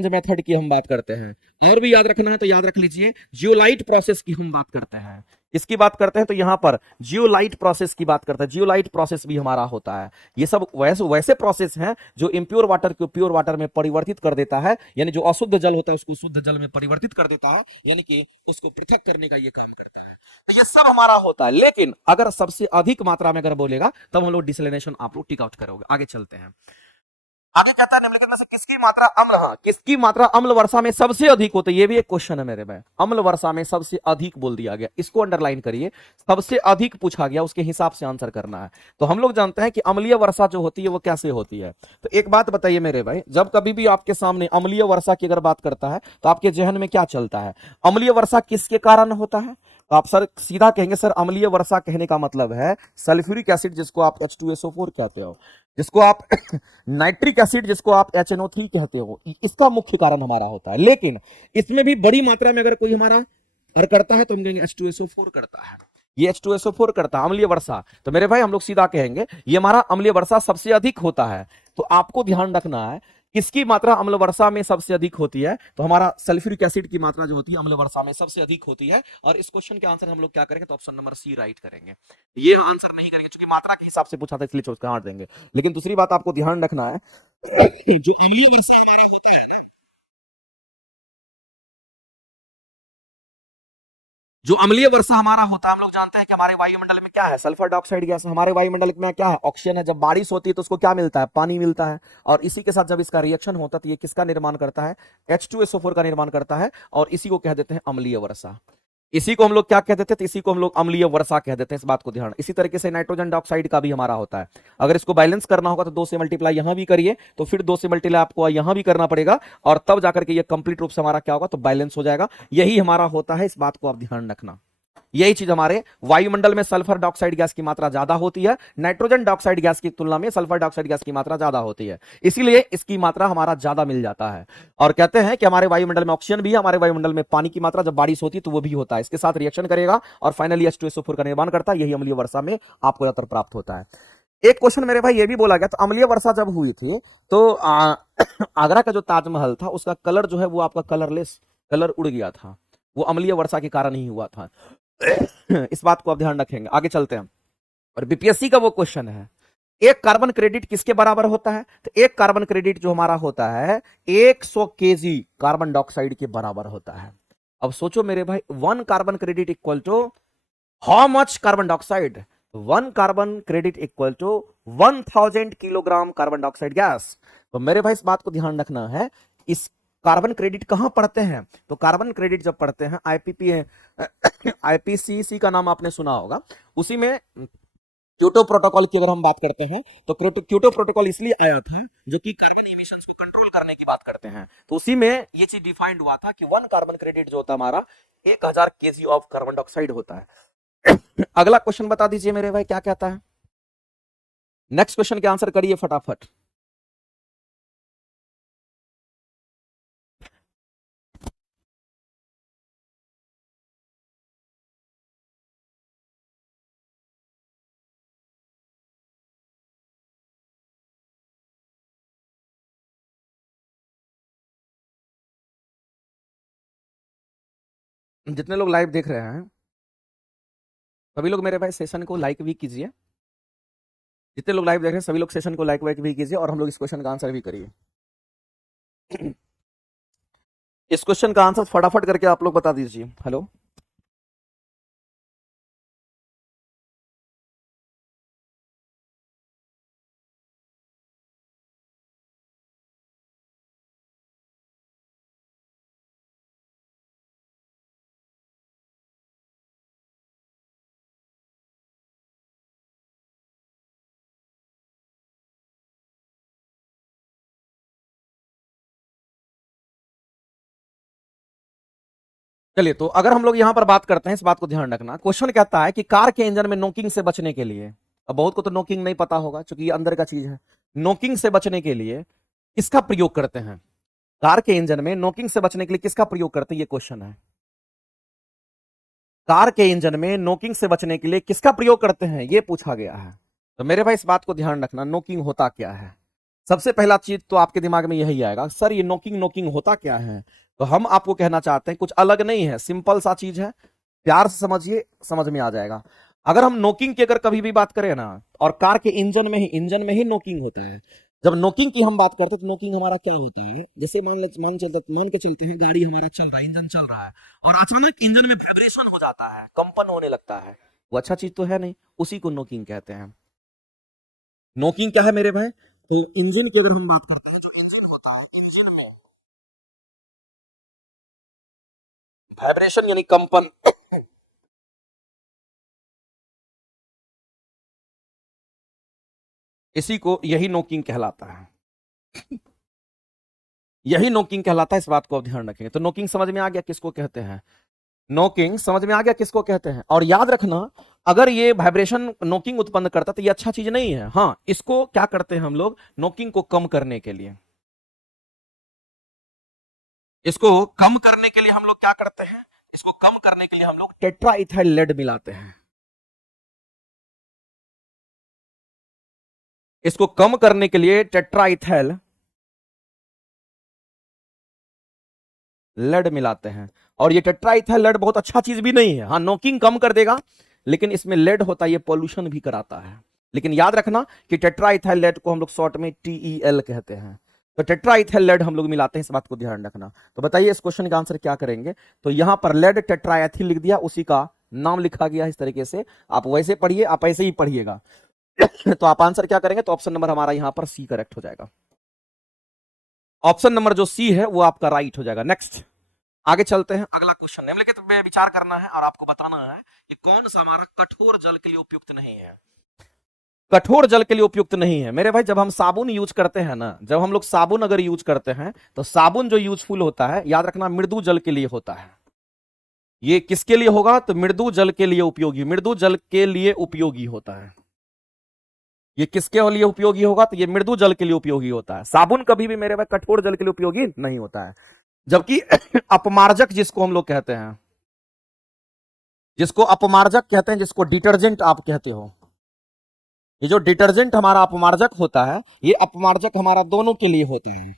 मेथड की हम बात करते हैं। और भी याद रखना है तो याद रख लीजिए, जियोलाइट प्रोसेस की हम बात करते हैं। किसकी बात करते हैं, तो यहां पर जियोलाइट प्रोसेस की बात करते हैं। जियोलाइट प्रोसेस भी हमारा होता है। ये सब वैसे प्रोसेस हैं जो इंप्योर वाटर को प्योर वाटर में परिवर्तित कर देता है, यानी जो अशुद्ध जल होता है उसको शुद्ध जल में परिवर्तित कर देता है, यानी कि उसको पृथक करने का ये काम करता है। तो ये सब हमारा होता है। लेकिन अगर सबसे अधिक मात्रा में अगर बोलेगा, तब हम लोग डिसैलिनेशन आप लोग टिक आउट करोगे। आगे चलते हैं। आगे कहता है निम्नलिखित में से किसकी मात्रा अम्ल, हाँ, किसकी मात्रा अम्ल वर्षा में सबसे अधिक होती है। ये भी एक क्वेश्चन है मेरे में, अम्ल वर्षा में सबसे अधिक बोल दिया गया, इसको अंडरलाइन करिए। सबसे अधिक पूछा गया, उसके हिसाब से आंसर करना है। तो हम लोग जानते हैं कि अम्लीय वर्षा जो होती है वो कैसे होती है। तो एक बात बताइए मेरे भाई, जब कभी भी आपके सामने अम्लीय वर्षा की अगर बात करता है, तो आपके जहन में क्या चलता है, अम्लीय वर्षा किसके कारण होता है। तो आप सर सीधा कहेंगे सर अम्लीय वर्षा कहने का मतलब है सल्फ्यूरिक एसिड, जिसको आप H2SO4 कहते हो, जिसको आप नाइट्रिक एसिड, जिसको आप HNO3 कहते हो, इसका मुख्य कारण हमारा होता है। लेकिन इसमें भी बड़ी मात्रा में अगर कोई हमारा करता है तो हम कहेंगे H2SO4 करता है, ये H2SO4 करता है अम्लीय वर्षा। तो मेरे भाई हम लोग सीधा कहेंगे ये हमारा अम्लीय वर्षा सबसे अधिक होता है। तो आपको ध्यान रखना है किसकी मात्रा अम्ल वर्षा में सबसे अधिक होती है, तो हमारा सल्फ्यूरिक एसिड की मात्रा जो होती है अम्ल वर्षा में सबसे अधिक होती है। और इस क्वेश्चन के आंसर हम लोग क्या करेंगे, तो ऑप्शन नंबर सी राइट करेंगे। ये आंसर नहीं करेंगे क्योंकि मात्रा के हिसाब से पूछा था इसलिए चौथा हार देंगे। लेकिन दूसरी बात आपको ध्यान रखना है, जो अम्लीय वर्षा हमारा होता है ना, जो अम्लीय वर्षा हमारा होता है, हम लोग जानते हैं कि हमारे वायुमंडल में क्या है, सल्फर डाइऑक्साइड गैस। हमारे वायुमंडल में क्या है, ऑक्सीजन है। जब बारिश होती है तो उसको क्या मिलता है, पानी मिलता है। और इसी के साथ जब इसका रिएक्शन होता है तो ये किसका निर्माण करता है, H2SO4 का निर्माण करता है। और इसी को कह देते हैं अम्लीय वर्षा। इसी को हम लोग क्या कह देते हैं, तो इसी को हम लोग अम्लीय वर्षा कह देते हैं। इस बात को ध्यान। इसी तरीके से नाइट्रोजन डाइऑक्साइड का भी हमारा होता है। अगर इसको बैलेंस करना होगा तो 2 से मल्टीप्लाई यहां भी करिए, तो फिर 2 से मल्टीप्लाई आपको यहां भी करना पड़ेगा, और तब जाकर के ये कंप्लीट रूप से हमारा क्या होगा, तो बैलेंस हो जाएगा। यही हमारा होता है, इस बात को आप ध्यान रखना। यही चीज हमारे वायुमंडल में सल्फर डाइऑक्साइड गैस की मात्रा ज्यादा होती है, नाइट्रोजन डाइऑक्साइड गैस की तुलना में सल्फर डाइऑक्साइड गैस की मात्रा ज्यादा होती है, इसीलिए इसकी मात्रा हमारा ज्यादा मिल जाता है। और कहते हैं कि हमारे वायुमंडल में ऑक्सीजन भी है, हमारे वायुमंडल में पानी की मात्रा जब बारिश होती है तो वो भी होता है, इसके साथ रिएक्शन करेगा और फाइनली H2SO4 का निर्माण करता है। यही अम्लीय वर्षा में आपको ज्यादातर प्राप्त होता है। एक क्वेश्चन मेरे भाई ये भी बोला गया, तो अम्लीय वर्षा जब हुई थी तो आगरा का जो ताजमहल था उसका कलर जो है वो आपका कलरलेस कलर उड़ गया था, वो अम्लीय वर्षा के कारण ही हुआ था। इस बात को आप ध्यान रखेंगे। आगे चलते हैं। और बीपीएससी का वो क्वेश्चन है, एक कार्बन क्रेडिट किसके बराबर होता है, तो एक कार्बन क्रेडिट जो हमारा होता है 100 केजी कार्बन डाइऑक्साइड के बराबर होता है। अब सोचो मेरे भाई, 1 carbon credit equal to how much carbon dioxide, 1 carbon credit equal to 1000 kilogram carbon dioxide gas. तो मेरे भाई इस बात को ध्यान रखना है। इस कार्बन क्रेडिट कहां पढ़ते हैं, तो कार्बन क्रेडिट जब पढ़ते हैं आईपीसीसी का नाम आपने सुना होगा, उसी में क्योटो प्रोटोकॉल की अगर हम बात करते हैं तो क्योटो प्रोटोकॉल इसलिए आया था जो कि कार्बन इमिशंस को कंट्रोल करने की बात करते हैं, तो उसी में ये चीज डिफाइंड हुआ था कि 1 कार्बन क्रेडिट जो होता है हमारा 1000 केजी ऑफ कार्बन डाइऑक्साइड होता है। अगला क्वेश्चन बता दीजिए मेरे भाई क्या कहता है, नेक्स्ट क्वेश्चन के आंसर करिए फटाफट। जितने लोग लाइव देख रहे हैं सभी लोग मेरे भाई सेशन को लाइक भी कीजिए, जितने लोग लाइव देख रहे हैं सभी लोग सेशन को लाइक वाइक भी कीजिए और हम लोग इस क्वेश्चन का आंसर भी करिए। इस क्वेश्चन का आंसर फटाफट करके आप लोग बता दीजिए। हेलो, चलिए तो अगर हम लोग यहां पर बात करते हैं, इस बात को ध्यान रखना, क्वेश्चन कहता है कि कार के इंजन में नोकिंग से बचने के लिए, अब बहुत को तो नोकिंग नहीं पता होगा क्योंकि ये अंदर का चीज है, नोकिंग से बचने के लिए किसका प्रयोग करते हैं, कार के इंजन में नोकिंग से बचने के लिए किसका प्रयोग करते हैं, ये क्वेश्चन है। कार के इंजन में नोकिंग से बचने के लिए किसका प्रयोग करते हैं, ये पूछा गया है। तो मेरे भाई इस बात को ध्यान रखना, नोकिंग होता क्या है। सबसे पहला चीज तो आपके दिमाग में यही आएगा, सर ये नोकिंग नोकिंग होता क्या है। तो हम आपको कहना चाहते हैं कुछ अलग नहीं है, सिंपल सा चीज है, प्यार से समझिए, समझ में आ जाएगा। अगर हम नोकिंग की अगर कभी भी बात करें ना, और कार के इंजन में ही नोकिंग होता है। जब नोकिंग की हम बात करते हैं तो नोकिंग हमारा क्या होता है, जैसे मान के चलते हैं गाड़ी हमारा चल रहा है, इंजन चल रहा है और अचानक इंजन में वाइब्रेशन हो जाता है, कंपन होने लगता है, वो अच्छा चीज तो है नहीं, उसी को नोकिंग कहते हैं। नोकिंग क्या है मेरे भाई, तो इंजन की अगर हम बात करते हैं, जो इंजन होता है इंजन में वाइब्रेशन यानी कंपन, इसी को यही नोकिंग कहलाता है, यही नोकिंग कहलाता है, इस बात को आप ध्यान रखेंगे। तो नोकिंग समझ में आ गया किसको कहते हैं, नोकिंग समझ में आ गया किसको कहते हैं। और याद रखना, अगर ये वाइब्रेशन नोकिंग उत्पन्न करता तो ये अच्छा चीज नहीं है। हाँ, इसको क्या करते हैं हम लोग, नोकिंग को कम करने के लिए, इसको कम करने के लिए हम लोग क्या करते हैं, इसको कम करने के लिए हम लोग टेट्राइथाइल लेड मिलाते हैं। इसको कम करने के लिए टेट्राइथाइल लेड मिलाते हैं। और ये टेट्राइथाइल लेड बहुत अच्छा चीज भी नहीं है, हाँ नोकिंग कम कर देगा, लेकिन इसमें लेड होता है, ये पॉल्यूशन भी कराता है। लेकिन याद रखना कि टेट्राइथाइल लेड को हम लोग शॉर्ट में TEL कहते हैं। तो टेट्राइथाइल लेड हम लोग मिलाते हैं, इस बात को ध्यान रखना। तो बताइए इस क्वेश्चन का आंसर क्या करेंगे। तो यहां पर लेड टेट्राएथिल लिख दिया, उसी का नाम लिखा गया इस तरीके से, आप वैसे पढ़िए, आप ऐसे ही पढ़िएगा। तो आप आंसर क्या करेंगे, तो ऑप्शन नंबर हमारा यहां पर सी करेक्ट हो जाएगा। ऑप्शन नंबर जो सी है वो आपका राइट हो जाएगा। नेक्स्ट आगे चलते हैं, अगला क्वेश्चन निम्नलिखित में विचार करना है और आपको बताना है कि कौन सा हमारा कठोर जल के लिए उपयुक्त नहीं है। कठोर जल के लिए उपयुक्त नहीं है मेरे भाई, जब हम साबुन यूज करते हैं ना, जब हम लोग साबुन अगर यूज करते हैं तो साबुन जो यूजफुल होता है, याद रखना मृदु जल के लिए होता है। ये किसके लिए होगा, तो मृदु जल के लिए उपयोगी, मृदु जल के लिए उपयोगी होता है। ये किसके लिए उपयोगी होगा, तो ये मृदु जल के लिए उपयोगी होता है। साबुन कभी भी मेरे भाई कठोर जल के लिए उपयोगी नहीं होता है। जबकि अपमार्जक जिसको हम लोग कहते हैं, जिसको अपमार्जक कहते हैं, जिसको डिटर्जेंट आप कहते हो, ये जो डिटर्जेंट हमारा अपमार्जक होता है, ये अपमार्जक हमारा दोनों के लिए होता है।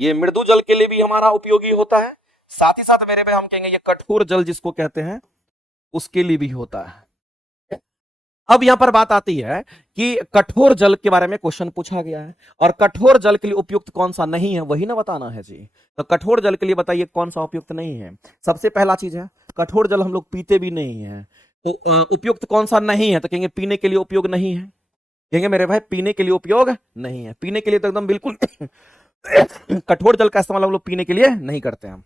ये मृदु जल के लिए भी हमारा उपयोगी होता है, साथ ही साथ मेरे भाई हम कहेंगे ये कठोर जल जिसको कहते हैं उसके लिए भी होता है। अब यहां पर बात आती है कि कठोर जल के बारे में क्वेश्चन पूछा गया है, और कठोर जल के लिए उपयुक्त कौन सा नहीं है वही ना बताना है जी। तो कठोर जल के लिए बताइए कौन सा उपयुक्त नहीं है। सबसे पहला चीज है, कठोर जल हम लोग पीते भी नहीं है, तो उपयुक्त कौन सा नहीं है, तो कहेंगे पीने के लिए उपयोग नहीं है, कहेंगे मेरे भाई पीने के लिए उपयोग नहीं है। पीने के लिए तो एकदम बिल्कुल कठोर जल का इस्तेमाल हम लोग पीने के लिए नहीं करते हैं।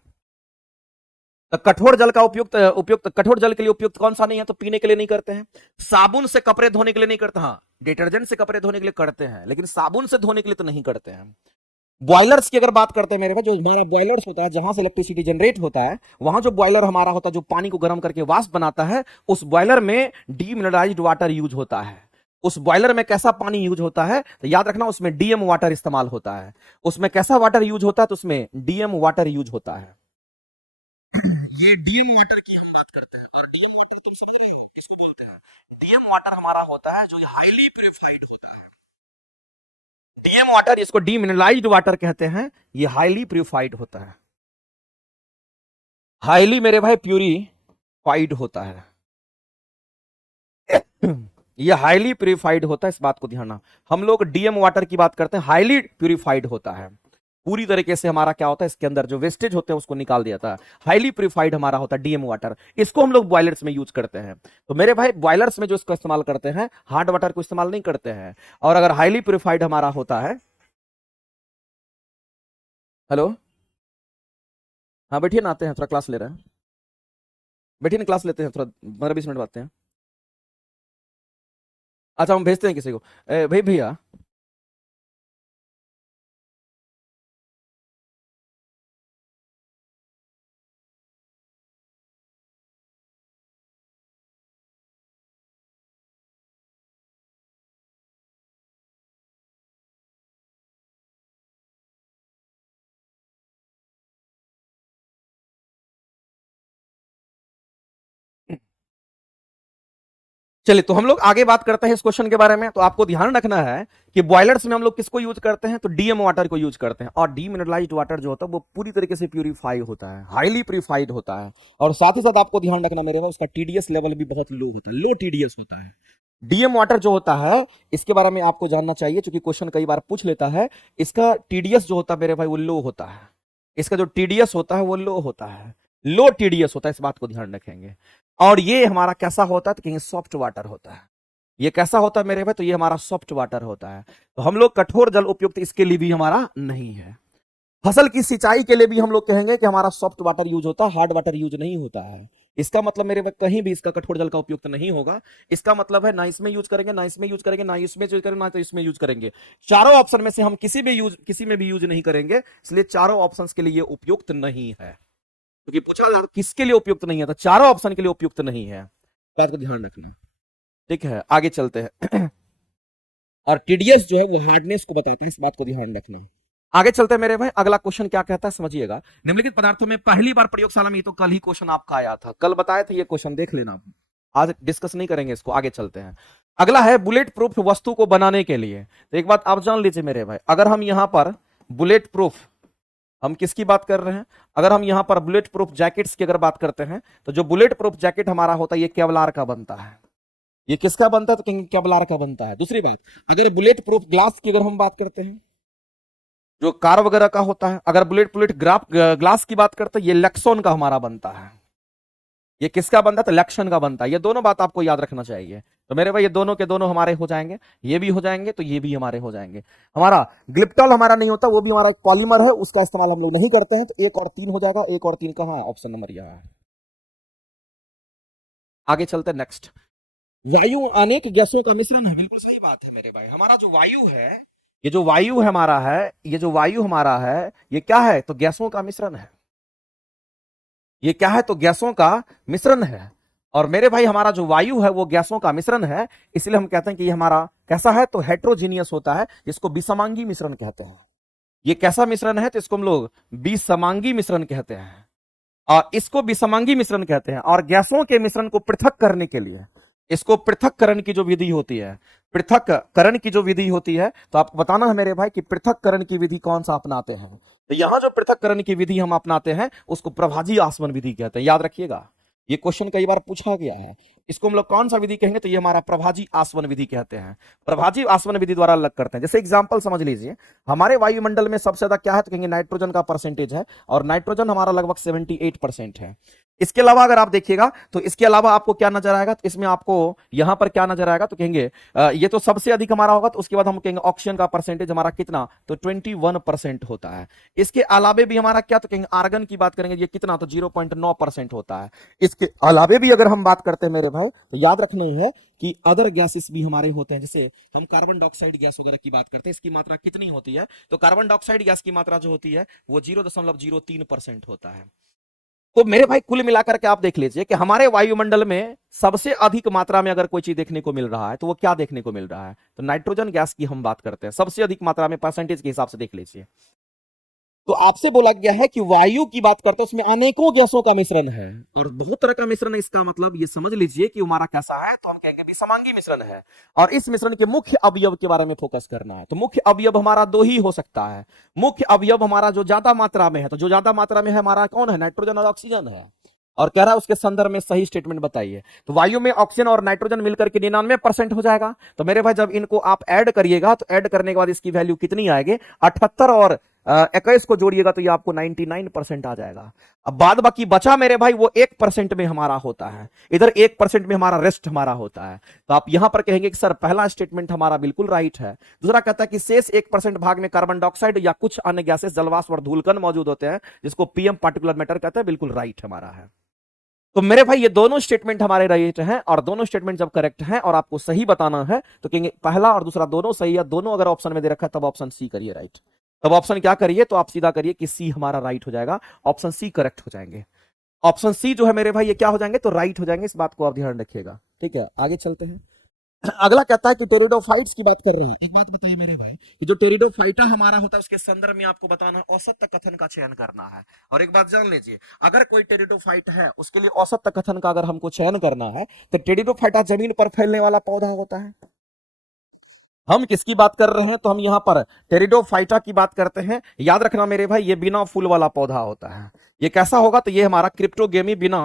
तो कठोर जल का उपयुक्त उपयुक्त कठोर जल के लिए उपयुक्त कौन सा नहीं है? तो पीने के लिए नहीं करते हैं। साबुन से कपड़े धोने के लिए नहीं करते, हाँ डिटर्जेंट से कपड़े धोने के लिए करते हैं, लेकिन साबुन से धोने के लिए तो नहीं करते हैं। बॉयलर्स की अगर बात करते हैं मेरे पास, जो हमारा बॉयलर्स होता है जहां से इलेक्ट्रिसिटी जनरेट होता है, वहां जो बॉयलर हमारा होता है जो पानी को गर्म करके वाष्प बनाता है, उस बॉयलर में डीमिनरलाइज्ड वाटर यूज होता है। उस बॉयलर में कैसा पानी यूज होता है? तो याद रखना उसमें डीएम वाटर इस्तेमाल होता है। उसमें कैसा वाटर यूज होता है? तो उसमें डीएम वाटर यूज होता है। ये डीएम वाटर की हम बात करते हैं, और डीएम वाटर तुम समझ रहे हो किसको बोलते हैं? डीएम वाटर हमारा होता है जो हाईली प्योरिफाइड होता है। डीएम वाटर, इसको डीमिनरलाइज्ड वाटर कहते हैं, ये हाईली प्योरिफाइड होता है। हाईली मेरे भाई प्यूरिफाइड होता है। ये हाईली प्यूरिफाइड होता है, इस बात को ध्यान रखना। हम लोग डीएम वाटर की बात करते हैं, हाईली प्यूरिफाइड होता है। पूरी तरीके से हमारा क्या होता है, इसके अंदर जो वेस्टेज होते हैं उसको निकाल दिया जाता है। हाईली प्यूरिफाइड हमारा होता है डीएम वाटर। इसको हम लोग बॉयलर्स में यूज करते हैं। तो मेरे भाई बॉयलर्स में जो इसको इस्तेमाल करते हैं, हार्ड वाटर को इस्तेमाल नहीं करते हैं। और अगर हाईली प्यूरिफाइड हमारा होता है, हेलो, हाँ बैठिए ना, आते हैं, थोड़ा क्लास ले रहे हैं। बैठिए ना, क्लास लेते हैं, थोड़ा 15-20 मिनट बातें हैं। अच्छा हम भेजते हैं किसी को। भाई भैया, चलिए तो हम लोग आगे बात करते हैं इस क्वेश्चन के बारे में। तो आपको ध्यान रखना है कि बॉयलर्स में हम लोग किसको यूज करते हैं? तो डीएम वाटर को यूज करते हैं। और डीमिनरलाइज्ड वाटर जो होता है वो पूरी तरीके से प्यूरिफाई होता है, हाईली प्यूरिफाइड होता है। और साथ ही साथ आपको ध्यान रखना मेरे भाई, उसका टीडीएस लेवल भी बहुत लो होता है, लो टीडीएस होता है। डीएम वाटर जो होता है, इसके बारे में आपको जानना चाहिए क्योंकि क्वेश्चन कई बार पूछ लेता है। इसका टीडीएस जो होता है मेरे भाई वो लो होता है। इसका जो टीडीएस होता है वो लो होता है, लो टीडीएस होता है, इस बात को ध्यान रखेंगे। और ये हमारा कैसा होता है? तो कहेंगे सॉफ्ट वाटर होता है। ये कैसा होता है मेरे भाई? तो ये हमारा सॉफ्ट वाटर होता है। तो हम लोग कठोर जल उपयुक्त इसके लिए भी हमारा नहीं है। फसल की सिंचाई के लिए भी हम लोग कहेंगे कि हमारा सॉफ्ट वाटर यूज होता है, हार्ड वाटर यूज नहीं होता है। इसका मतलब मेरे भाई कहीं भी इसका कठोर जल का उपयुक्त नहीं होगा। इसका मतलब है ना इसमें यूज करेंगे, ना इसमें यूज करेंगे, ना इसमें यूज करेंगे, ना तो इसमें यूज करेंगे। चारों ऑप्शन में से हम किसी में भी यूज नहीं करेंगे, इसलिए चारों ऑप्शंस के लिए ये उपयुक्त नहीं है। क्योंकि पूछा यार किसके लिए उपयुक्त नहीं है, तो चारों ऑप्शन के लिए उपयुक्त नहीं है, बात को ध्यान रखना। ठीक है, आगे चलते हैं। और टीडीएस जो है वो हार्डनेस को बताता है, इस बात को ध्यान रखना। आगे चलते हैं मेरे भाई, अगला क्वेश्चन क्या कहता है समझिएगा। निम्नलिखित पदार्थों में पहली बार प्रयोगशाला में, ये तो कल ही क्वेश्चन आपका आया था, कल बताए थे ये क्वेश्चन, देख लेना आप। आज डिस्कस नहीं करेंगे इसको, आगे चलते हैं। अगला है बुलेट प्रूफ वस्तु को बनाने के लिए। तो एक बात आप जान लीजिए मेरे भाई, अगर हम यहां पर बुलेट प्रूफ, हम किसकी बात कर रहे हैं? अगर हम यहां पर बुलेट प्रूफ जैकेट्स की अगर बात करते हैं, तो जो बुलेट प्रूफ जैकेट हमारा होता है ये केवलार का बनता है। ये किसका बनता है? तो कहेंगे केवलार का बनता है। दूसरी बात, अगर बुलेट प्रूफ ग्लास की अगर हम बात करते हैं, जो कार वगैरह का होता है, अगर बुलेट बुलेट ग्लास की बात करते हैं, ये लेक्सॉन का हमारा बनता है। ये किसका बनता है? तो लेक्सन का बनता है। ये दोनों बात आपको याद रखना चाहिए। तो मेरे भाई ये दोनों के दोनों हमारे हो जाएंगे, ये भी हो जाएंगे, तो ये भी हमारे हो जाएंगे। हमारा ग्लिप्टॉल हमारा नहीं होता, वो भी हमारा पॉलीमर है, उसका इस्तेमाल हम लोग नहीं करते हैं। तो 1 और 3 हो जाएगा। 1 और 3 कहां है? ऑप्शन नंबर यह है। आगे चलते हैं नेक्स्ट। वायु अनेक गैसों का मिश्रण है, बिल्कुल सही बात है मेरे भाई। हमारा जो वायु है, ये जो वायु है हमारा है, ये जो वायु हमारा है, ये क्या है? तो गैसों का मिश्रण है। ये क्या है? तो गैसों का मिश्रण है। और मेरे भाई हमारा जो वायु है वो गैसों का मिश्रण है, इसलिए हम कहते हैं कि ये हमारा कैसा है? तो हेट्रोजीनियस होता है, इसको विषमांगी मिश्रण कहते हैं। ये कैसा मिश्रण है? तो इसको हम लोग विषमांगी मिश्रण कहते हैं, और इसको विषमांगी मिश्रण कहते हैं। और गैसों के मिश्रण को पृथक करने के लिए, इसको पृथक्करण की जो विधि होती है, पृथक्करण की जो विधि होती है, तो आपको बताना है मेरे भाई कि पृथक्करण की विधि कौन सा अपनाते हैं। तो यहां जो पृथक्करण की विधि हम अपनाते हैं उसको प्रभाजी आसवन विधि कहते हैं, याद रखिएगा। ये क्वेश्चन कई बार पूछा गया है। इसको हम लोग कौन सा विधि कहेंगे? तो ये हमारा प्रभाजी आसवन विधि कहते हैं। प्रभाजी आसवन विधि द्वारा अलग करते हैं। जैसे एग्जांपल समझ लीजिए, हमारे वायुमंडल में सबसे ज्यादा क्या है? तो कहेंगे नाइट्रोजन का परसेंटेज है, और नाइट्रोजन हमारा लगभग 78% है। इसके अलावा अगर आप देखिएगा तो इसके अलावा आपको क्या नजर आएगा? तो इसमें आपको यहां पर क्या नजर आएगा? तो कहेंगे ये तो सबसे अधिक हमारा होगा, तो उसके बाद हम कहेंगे ऑक्सीजन का परसेंटेज हमारा कितना? तो 21% होता है। इसके अलावे भी हमारा क्या? तो कहेंगे आर्गन की बात करेंगे, ये कितना? तो 0.9% होता है। इसके अलावे भी अगर हम बात करते हैं मेरे भाई, तो याद रखना है कि अदर गैसेस भी हमारे होते हैं। जैसे हम कार्बन डाइऑक्साइड गैस वगैरह की बात करते हैं, इसकी मात्रा कितनी होती है? तो कार्बन डाइऑक्साइड गैस की मात्रा जो होती है वो 0.03% होता है। तो मेरे भाई कुल मिलाकर के आप देख लीजिए कि हमारे वायुमंडल में सबसे अधिक मात्रा में अगर कोई चीज देखने को मिल रहा है तो वो क्या देखने को मिल रहा है? तो नाइट्रोजन गैस की हम बात करते हैं, सबसे अधिक मात्रा में परसेंटेज के हिसाब से देख लीजिए। तो आपसे बोला गया है कि वायु की बात करते हैं, उसमें अनेकों गैसों का मिश्रण है, और बहुत तरह का मिश्रण है। इसका मतलब ये समझ लीजिए कि हमारा कैसा है? तो हम कहेंगे विषमांगी मिश्रण है। और इस मिश्रण के मुख्य अवयव के बारे में फोकस करना है। तो मुख्य अवयव हमारा दो ही हो सकता है। मुख्य अवयव हमारा जो ज्यादा मात्रा में है, तो जो ज्यादा मात्रा में है हमारा कौन है? नाइट्रोजन और ऑक्सीजन है। और कह रहा है उसके संदर्भ में सही स्टेटमेंट बताइए। तो वायु में ऑक्सीजन और नाइट्रोजन मिलकर के 99% हो जाएगा। तो मेरे भाई जब इनको आप ऐड करिएगा तो ऐड करने के बाद इसकी वैल्यू कितनी आएगी? 78 और 21 को जोड़िएगा तो ये आपको 99% आ जाएगा। अब बाद बाकी बचा मेरे भाई वो 1% में हमारा होता है। इधर 1% में हमारा रेस्ट हमारा होता है। तो आप यहां पर कहेंगे कि सर पहला स्टेटमेंट हमारा बिल्कुल राइट है। दूसरा कहता है कि शेष 1% भाग में कार्बन डाइऑक्साइड या कुछ अन्य गैसेस जलवाष्प और धूलकण मौजूद होते हैं, जिसको पीएम पार्टिकुलर मैटर कहते हैं। बिल्कुल राइट हमारा है। तो मेरे भाई ये दोनों स्टेटमेंट हमारे राइट हैं, और दोनों स्टेटमेंट जब करेक्ट हैं और आपको सही बताना है तो कहेंगे पहला और दूसरा दोनों सही है। दोनों अगर ऑप्शन में दे रखा है तब ऑप्शन सी करिए राइट। तब ऑप्शन क्या करिए? तो आप सीधा करिए कि सी हमारा राइट हो जाएगा, ऑप्शन सी करेक्ट हो जाएंगे। ऑप्शन सी जो है मेरे भाई ये क्या हो जाएंगे? तो राइट हो जाएंगे। इस बात को आप ध्यान रखिएगा, ठीक है। आगे चलते हैं। अगला कहता है कि टेरिडोफाइट्स की बात कर रहे हैं। एक बात बताइए मेरे भाई कि जो टेरिडोफाइटा हमारा होता है उसके संदर्भ में आपको बताना है, औसत कथन का चयन करना है। और एक बात जान लीजिए, अगर कोई टेरिडोफाइट है उसके लिए औसत कथन का अगर हमको चयन करना है, तो टेरिडोफाइटा जमीन पर फैलने वाला पौधा होता है। हम किसकी बात कर रहे हैं? तो हम यहां पर टेरिडोफाइटा की बात करते हैं। याद रखना मेरे भाई ये बिना फूल वाला पौधा होता है। ये कैसा होगा? तो ये हमारा क्रिप्टोगेमी बिना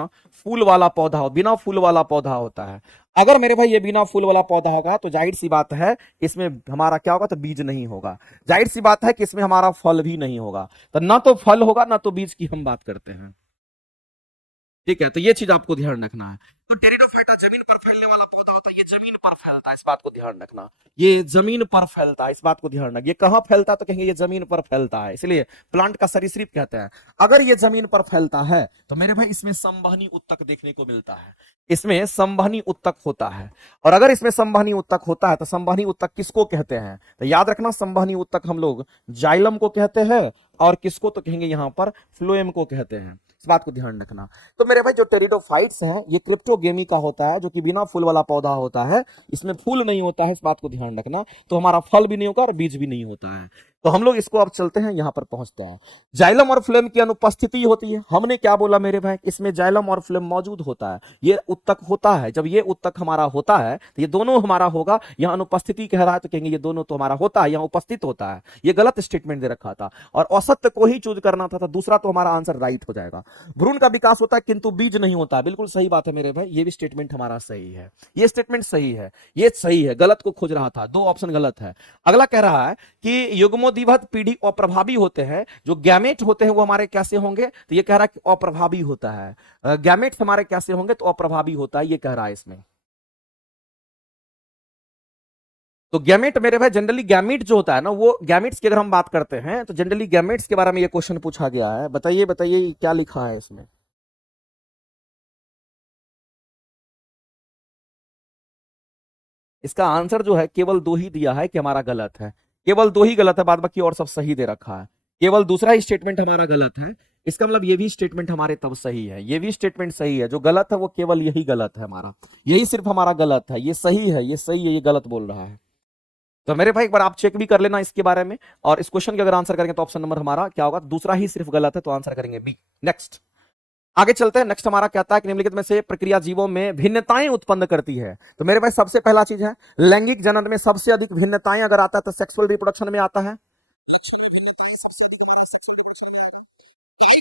फूल वाला पौधा हो, बिना फूल वाला पौधा होता है। अगर मेरे भाई ये बिना फूल वाला पौधा होगा तो जाहिर सी बात है इसमें हमारा क्या होगा? तो बीज नहीं होगा। जाहिर सी बात है कि इसमें हमारा फल भी नहीं होगा। तो ना तो फल होगा ना तो बीज की हम बात करते हैं, ठीक है। तो ये चीज आपको ध्यान रखना है। तो टेरिडोफाइटा जमीन पर फैलने वाला पौधा होता है, ये जमीन पर फैलता है, इस बात को ध्यान रखना। ये जमीन पर फैलता है, इस बात को ध्यान रखना। ये कहां फैलता है? तो कहेंगे ये जमीन पर फैलता है, इसलिए प्लांट का सरीसृप कहते हैं। अगर ये जमीन पर फैलता है तो मेरे भाई इसमें संवहनी उत्तक देखने को मिलता है। इसमें संवहनी उत्तक होता है। और अगर इसमें संवहनी उत्तक होता है तो संवहनी उत्तक किसको कहते हैं? तो याद रखना संवहनी उत्तक हम लोग जाइलम को कहते हैं, और किसको? तो कहेंगे यहां पर फ्लोएम को कहते हैं। इस बात को ध्यान रखना। तो मेरे भाई जो टेरिडोफाइट्स हैं ये क्रिप्टोगेमी का होता है, जो कि बिना फूल वाला पौधा होता है। इसमें फूल नहीं होता है, इस बात को ध्यान रखना। तो हमारा फल भी नहीं होगा और बीज भी नहीं होता है। तो हम लोग इसको अब चलते हैं, यहां पर पहुंचते हैं। जाइलम और फ्लेम की अनुपस्थिति होती है। हमने क्या बोला मेरे भाई? इसमें जाइलम और फ्लेम मौजूद होता है, ये उत्तक होता है। जब ये उत्तक हमारा होता है तो ये दोनों हमारा होगा। यहां अनुपस्थिति कह रहा है तो कहेंगे ये दोनों तो हमारा होता है, यहां उपस्थित होता है। ये गलत स्टेटमेंट दे रखा था, और औसत को ही चूज करना था, तो दूसरा तो हमारा आंसर राइट हो जाएगा। भ्रूण का विकास होता है किंतु बीज नहीं होता है, बिल्कुल सही बात है मेरे भाई। ये भी स्टेटमेंट हमारा सही है, ये स्टेटमेंट सही है, ये सही है। गलत को खोज रहा था, दो ऑप्शन गलत है। अगला कह रहा है कि युग्मोद्विभक्त पीढ़ी अप्रभावी होते हैं। जो गैमेट होते हैं वो हमारे कैसे होंगे? तो ये कह रहा है कि अप्रभावी होता है। गैमेट हमारे कैसे होंगे? तो अप्रभावी होता है, ये कह रहा है इसमें। तो गैमेट मेरे भाई जनरली गैमेट जो होता है ना, वो गैमेट्स की अगर हम बात करते हैं तो जनरली गैमेट्स के बारे में ये क्वेश्चन पूछा गया है। बताइए बताइए क्या लिखा है इसमें? इसका आंसर जो है केवल दो ही दिया है कि हमारा गलत है। केवल दो ही गलत है, बाद बाकी और सब सही दे रखा है। केवल दूसरा ही स्टेटमेंट हमारा गलत है। इसका मतलब ये भी स्टेटमेंट हमारे तब सही है, ये भी स्टेटमेंट सही है। जो गलत है वो केवल यही गलत है हमारा, यही सिर्फ हमारा गलत है। ये सही है, ये सही है, ये गलत बोल रहा है। तो मेरे भाई एक बार आप चेक भी कर लेना इसके बारे में। और इस क्वेश्चन के अगर आंसर करेंगे तो ऑप्शन नंबर हमारा क्या होगा? दूसरा ही सिर्फ गलत है, तो आंसर करेंगे बी। नेक्स्ट आगे चलते हैं। नेक्स्ट हमारा कहता है कि निम्नलिखित में से प्रक्रिया जीवों में भिन्नताएं उत्पन्न करती है। तो मेरे भाई सबसे पहला चीज है लैंगिक जनन में सबसे अधिक भिन्नताएं अगर आता है तो सेक्सुअल रिप्रोडक्शन में आता है।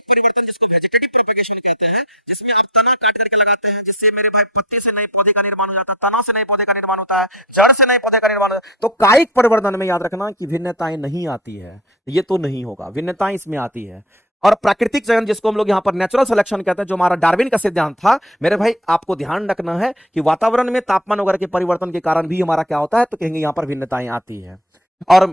परिवर्तन जिसको वेजिटेटिव प्रोपेगेशन कहते हैं, जिसमें आप तना काट करके लगाते हैं, जिससे मेरे भाई पत्ते से नए पौधे का निर्माण हो जाता है, तना से नए पौधे का निर्माण होता है, जड़ से नए पौधे का निर्माण होता है। तो कायिक परिवर्तन में याद रखना कि भिन्नताएं नहीं आती है, ये तो नहीं होगा, भिन्नताएं इसमें आती है। और प्राकृतिक चयन जिसको हम लोग यहां पर नेचुरल सिलेक्शन कहते हैं, जो हमारा डार्विन का सिद्धांत था, मेरे भाई आपको ध्यान रखना है कि वातावरण में तापमान वगैरह के परिवर्तन के कारण भी हमारा क्या होता है, तो कहेंगे यहां पर भिन्नताएं आती है। और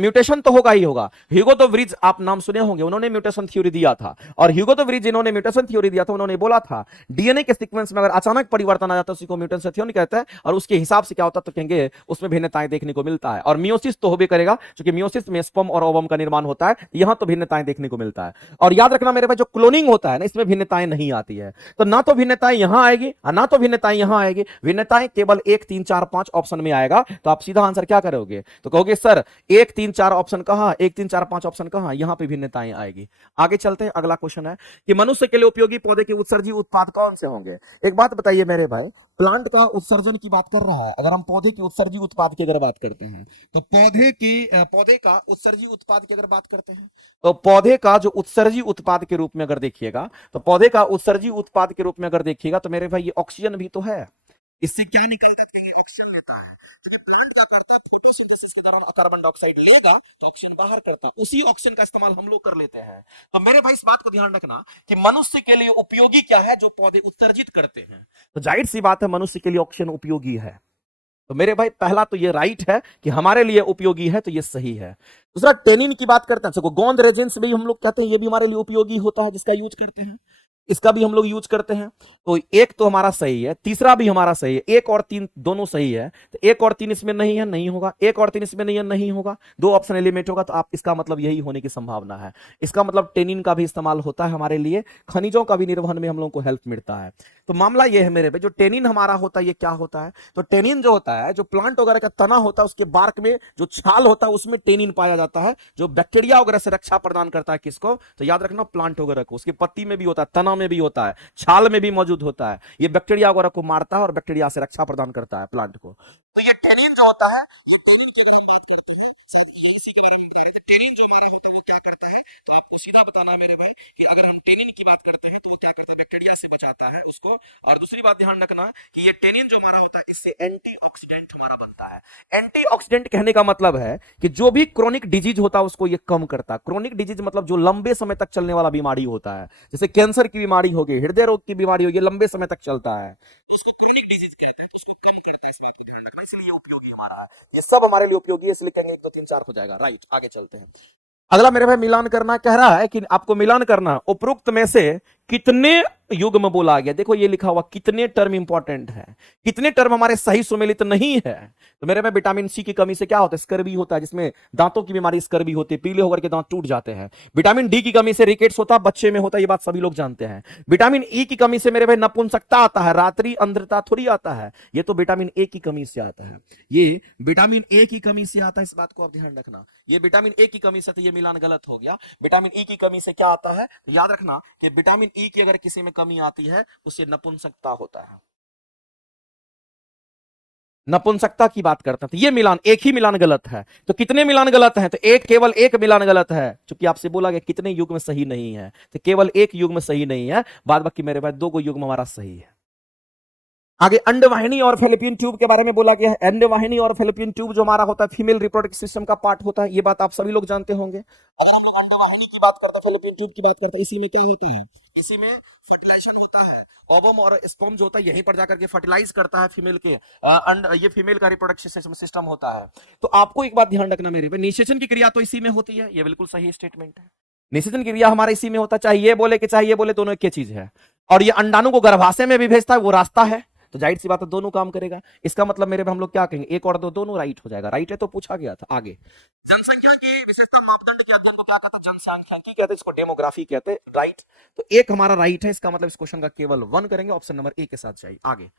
म्यूटेशन तो होगा ही होगा। ह्यूगो द व्रीज आप नाम सुने होंगे, उन्होंने म्यूटेशन थ्योरी दिया था। और ह्यूगो द व्रीज जिन्होंने म्यूटेशन थ्योरी दिया था, उन्होंने बोला था डीएनए के सीक्वेंस में अगर अचानक परिवर्तन आ जाता है उसी को म्यूटेशन थ्योरी कहते हैं। और उसके हिसाब से क्या होता है, तो कहेंगे उसमें भिन्नताएं देखने को मिलता है। और मियोसिस तो होबे करेगा, क्योंकि मियोसिस में स्पर्म और ओवम का निर्माण होता है, यहां तो भिन्नताएं देखने को मिलता है। और याद रखना मेरे भाई, जो क्लोनिंग होता है ना, इसमें भिन्नताएं नहीं आती है। तो ना तो भिन्नताएं यहां आएगी, ना तो भिन्नताएं यहां आएगी, भिन्नताएं केवल 1 3 4 5 ऑप्शन में आएगा। तो आप सीधा आंसर क्या करोगे, तो कहोगे सर 1 3 4 ऑप्शन कहां, 1 3 4 5 ऑप्शन कहां, यहां पे भिन्नताएं आएगी। आगे चलते हैं, अगला क्वेश्चन है कि मनुष्य के लिए उपयोगी पौधे के उत्सर्जी उत्पाद कौन से होंगे। एक बात बताइए मेरे भाई, प्लांट का उत्सर्जन की बात कर रहा है, अगर हम पौधे के उत्सर्जी उत्पाद की अगर बात करते हैं, तो पौधे का उत्सर्जी उत्पाद की अगर बात करते हैं, तो पौधे का जो उत्सर्जी उत्पाद के रूप में अगर देखिएगा, तो पौधे का उत्सर्जी उत्पाद के रूप में अगर देखिएगा, तो मेरे भाई ये ऑक्सीजन भी तो है। इससे क्या निकलता है, फोटोसिंथेसिस के दौरान कार्बन डाइऑक्साइड लेगा तो ऑक्सीजन बाहर करता है, उसी ऑक्सीजन का इस्तेमाल हम लोग कर लेते हैं। तो मेरे भाई इस बात को ध्यान रखना कि मनुष्य के लिए उपयोगी क्या है, जो पौधे उत्सर्जित करते हैं। तो जाहिर सी बात है मनुष्य के लिए ऑक्सीजन उपयोगी है। तो मेरे भाई पहला तो ये राइट है कि हमारे लिए उपयोगी है, तो ये सही है। दूसरा टेनिन की बात करते हैं, गोंद रेजिन्स भी हम लोग कहते हैं, ये भी हमारे लिए उपयोगी होता है, जिसका यूज करते हैं, इसका भी हम लोग यूज करते हैं। तो एक तो हमारा सही है, तीसरा भी हमारा सही है, 1 और 3 दोनों सही है। तो 1 और 3 इसमें नहीं है, नहीं होगा, 1 और 3 इसमें नहीं है, नहीं होगा, 2 ऑप्शन एलिमिनेट होगा। तो आप इसका मतलब यही होने की संभावना है। इसका मतलब टेनिन का भी इस्तेमाल होता है हमारे लिए, खनिजों का भी निर्वहन में हम लोगों को हेल्प मिलता है। तो मामला यह है मेरे भाई, जो टेनिन हमारा होता है ये क्या होता है, तो टेनिन जो होता है, जो प्लांट वगैरह का तना होता है उसके बार्क में जो छाल होता है उसमें टेनिन पाया जाता है, जो बैक्टीरिया वगैरह से रक्षा प्रदान करता है। किसको, तो याद रखना प्लांट वगैरह को, उसकी पत्ती में भी होता है, तना में भी होता है, छाल में भी मौजूद होता है। ये बैक्टीरिया वगैरह को मारता है और बैक्टीरिया से रक्षा प्रदान करता है प्लांट को। तो ये टेनिन जो होता है वो टेनिन जो मेरे होता है वो क्या करता है, तो आपको सीधा बताना है मेरे भाई कि अगर हम टेनिन की बात करते हैं तो क्या करता है, बैक्टीरिया से बचाता है उसको। और दूसरी बात ध्यान रखना कि ये टेनिन जो हमारा होता है इससे एंटीऑक्सीडेंट हमारा बनता है। एंटीऑक्सीडेंट कहने का मतलब है कि जो भी क्रोनिक डिजीज होता है उसको ये कम करता है। क्रोनिक डिजीज मतलब जो लंबे समय तक चलने वाला बीमारी होता है, जैसे कैंसर की बीमारी होगी, हृदय रोग की बीमारी होगी, लंबे समय तक चलता है, इसको क्रोनिक डिजीज कहते हैं, उसको कम करता है। इस बात को ध्यान रखना, इसलिए ये उपयोगी हमारा है, ये सब हमारे लिए उपयोगी है, इसलिए कहेंगे 1 2 3 4 हो जाएगा। राइट, आगे चलते हैं। अगला मेरे भाई मिलान करना कह रहा है कि आपको मिलान करना, उपरोक्त में से कितने युग्म बोला गया। देखो ये लिखा हुआ कितने टर्म इंपॉर्टेंट है, कितने टर्म हमारे सही सुमेलित नहीं है। तो मेरे में विटामिन सी की कमी से क्या होता है, स्कर्वी होता है, जिसमें दांतों की बीमारी स्कर्वी होती है, पीले होकर के दांत टूट जाते हैं। विटामिन डी की कमी से रिकेट्स होता है, बच्चे में होता है, ये बात सभी लोग जानते हैं। विटामिन ई की कमी से मेरे भाई नपुंसकता आता है, रात्रि अंधता थोड़ी आता है, ये तो विटामिन ए की कमी से आता है, ये विटामिन ए की कमी से आता है। इस बात को आप ध्यान रखना, ये विटामिन ए की कमी से, तो ये मिलान गलत हो गया। विटामिन ई की कमी से क्या आता है, याद रखना कि विटामिन ई की अगर किसी में कमी आती है उसे नपुंसकता होता है, नपुंसकता की बात करते हैं। तो ये मिलान, एक ही मिलान गलत है। तो कितने मिलान गलत हैं, तो एक, केवल एक मिलान गलत है। चूंकि आपसे बोला गया कितने युग्म सही नहीं है, तो केवल एक युग्म सही नहीं है, बाद बाकी मेरे पास 2 युग्म हमारा सही है। आगे अंडवाहिनी और फैलोपियन ट्यूब के बारे में बोला गया है। अंडवाहिनी और फैलोपियन ट्यूब जो हमारा होता है फीमेल रिप्रोडक्टिव सिस्टम का पार्ट होता है, ये बात आप सभी लोग जानते होंगे। और हम लोग अंडवाहिनी की बात करते हैं, फैलोपियन ट्यूब की बात करते हैं, इसी में क्या होता है, इसी में फर्टिलाइजेशन होता है। ओवम और स्पर्म जो होता है यहीं पर जाकर के फर्टिलाइज करता है फीमेल के, ये फीमेल का रिप्रोडक्शन सिस्टम होता है। तो आपको एक बात ध्यान रखना मेरे पे, निषेचन की क्रिया तो इसी में होती है, ये बिल्कुल सही स्टेटमेंट है। निषेचन की क्रिया हमारा इसी में होता है, चाहे ये बोले कि चाहे ये बोले, दोनों एक ही चीज है। और ये अंडाणु को गर्भाशय में भी भेजता है, वो रास्ता है। तो जाहिर सी बात है दोनों काम करेगा। इसका मतलब मेरे पे हम लोग क्या कहेंगे, 1 और 2 दोनों राइट हो जाएगा। राइट है तो पूछा गया था। आगे जनसंख्या की विशेषता मापदंड के अध्ययन को क्या कहते हैं, जनसांख्यिकी कहते हैं, इसको डेमोग्राफी कहते हैं। राइट, तो एक हमारा राइट है, इसका मतलब इस क्वेश्चन का केवल 1 करेंगे, ऑप्शन नंबर ए के साथ चाहिए। आगे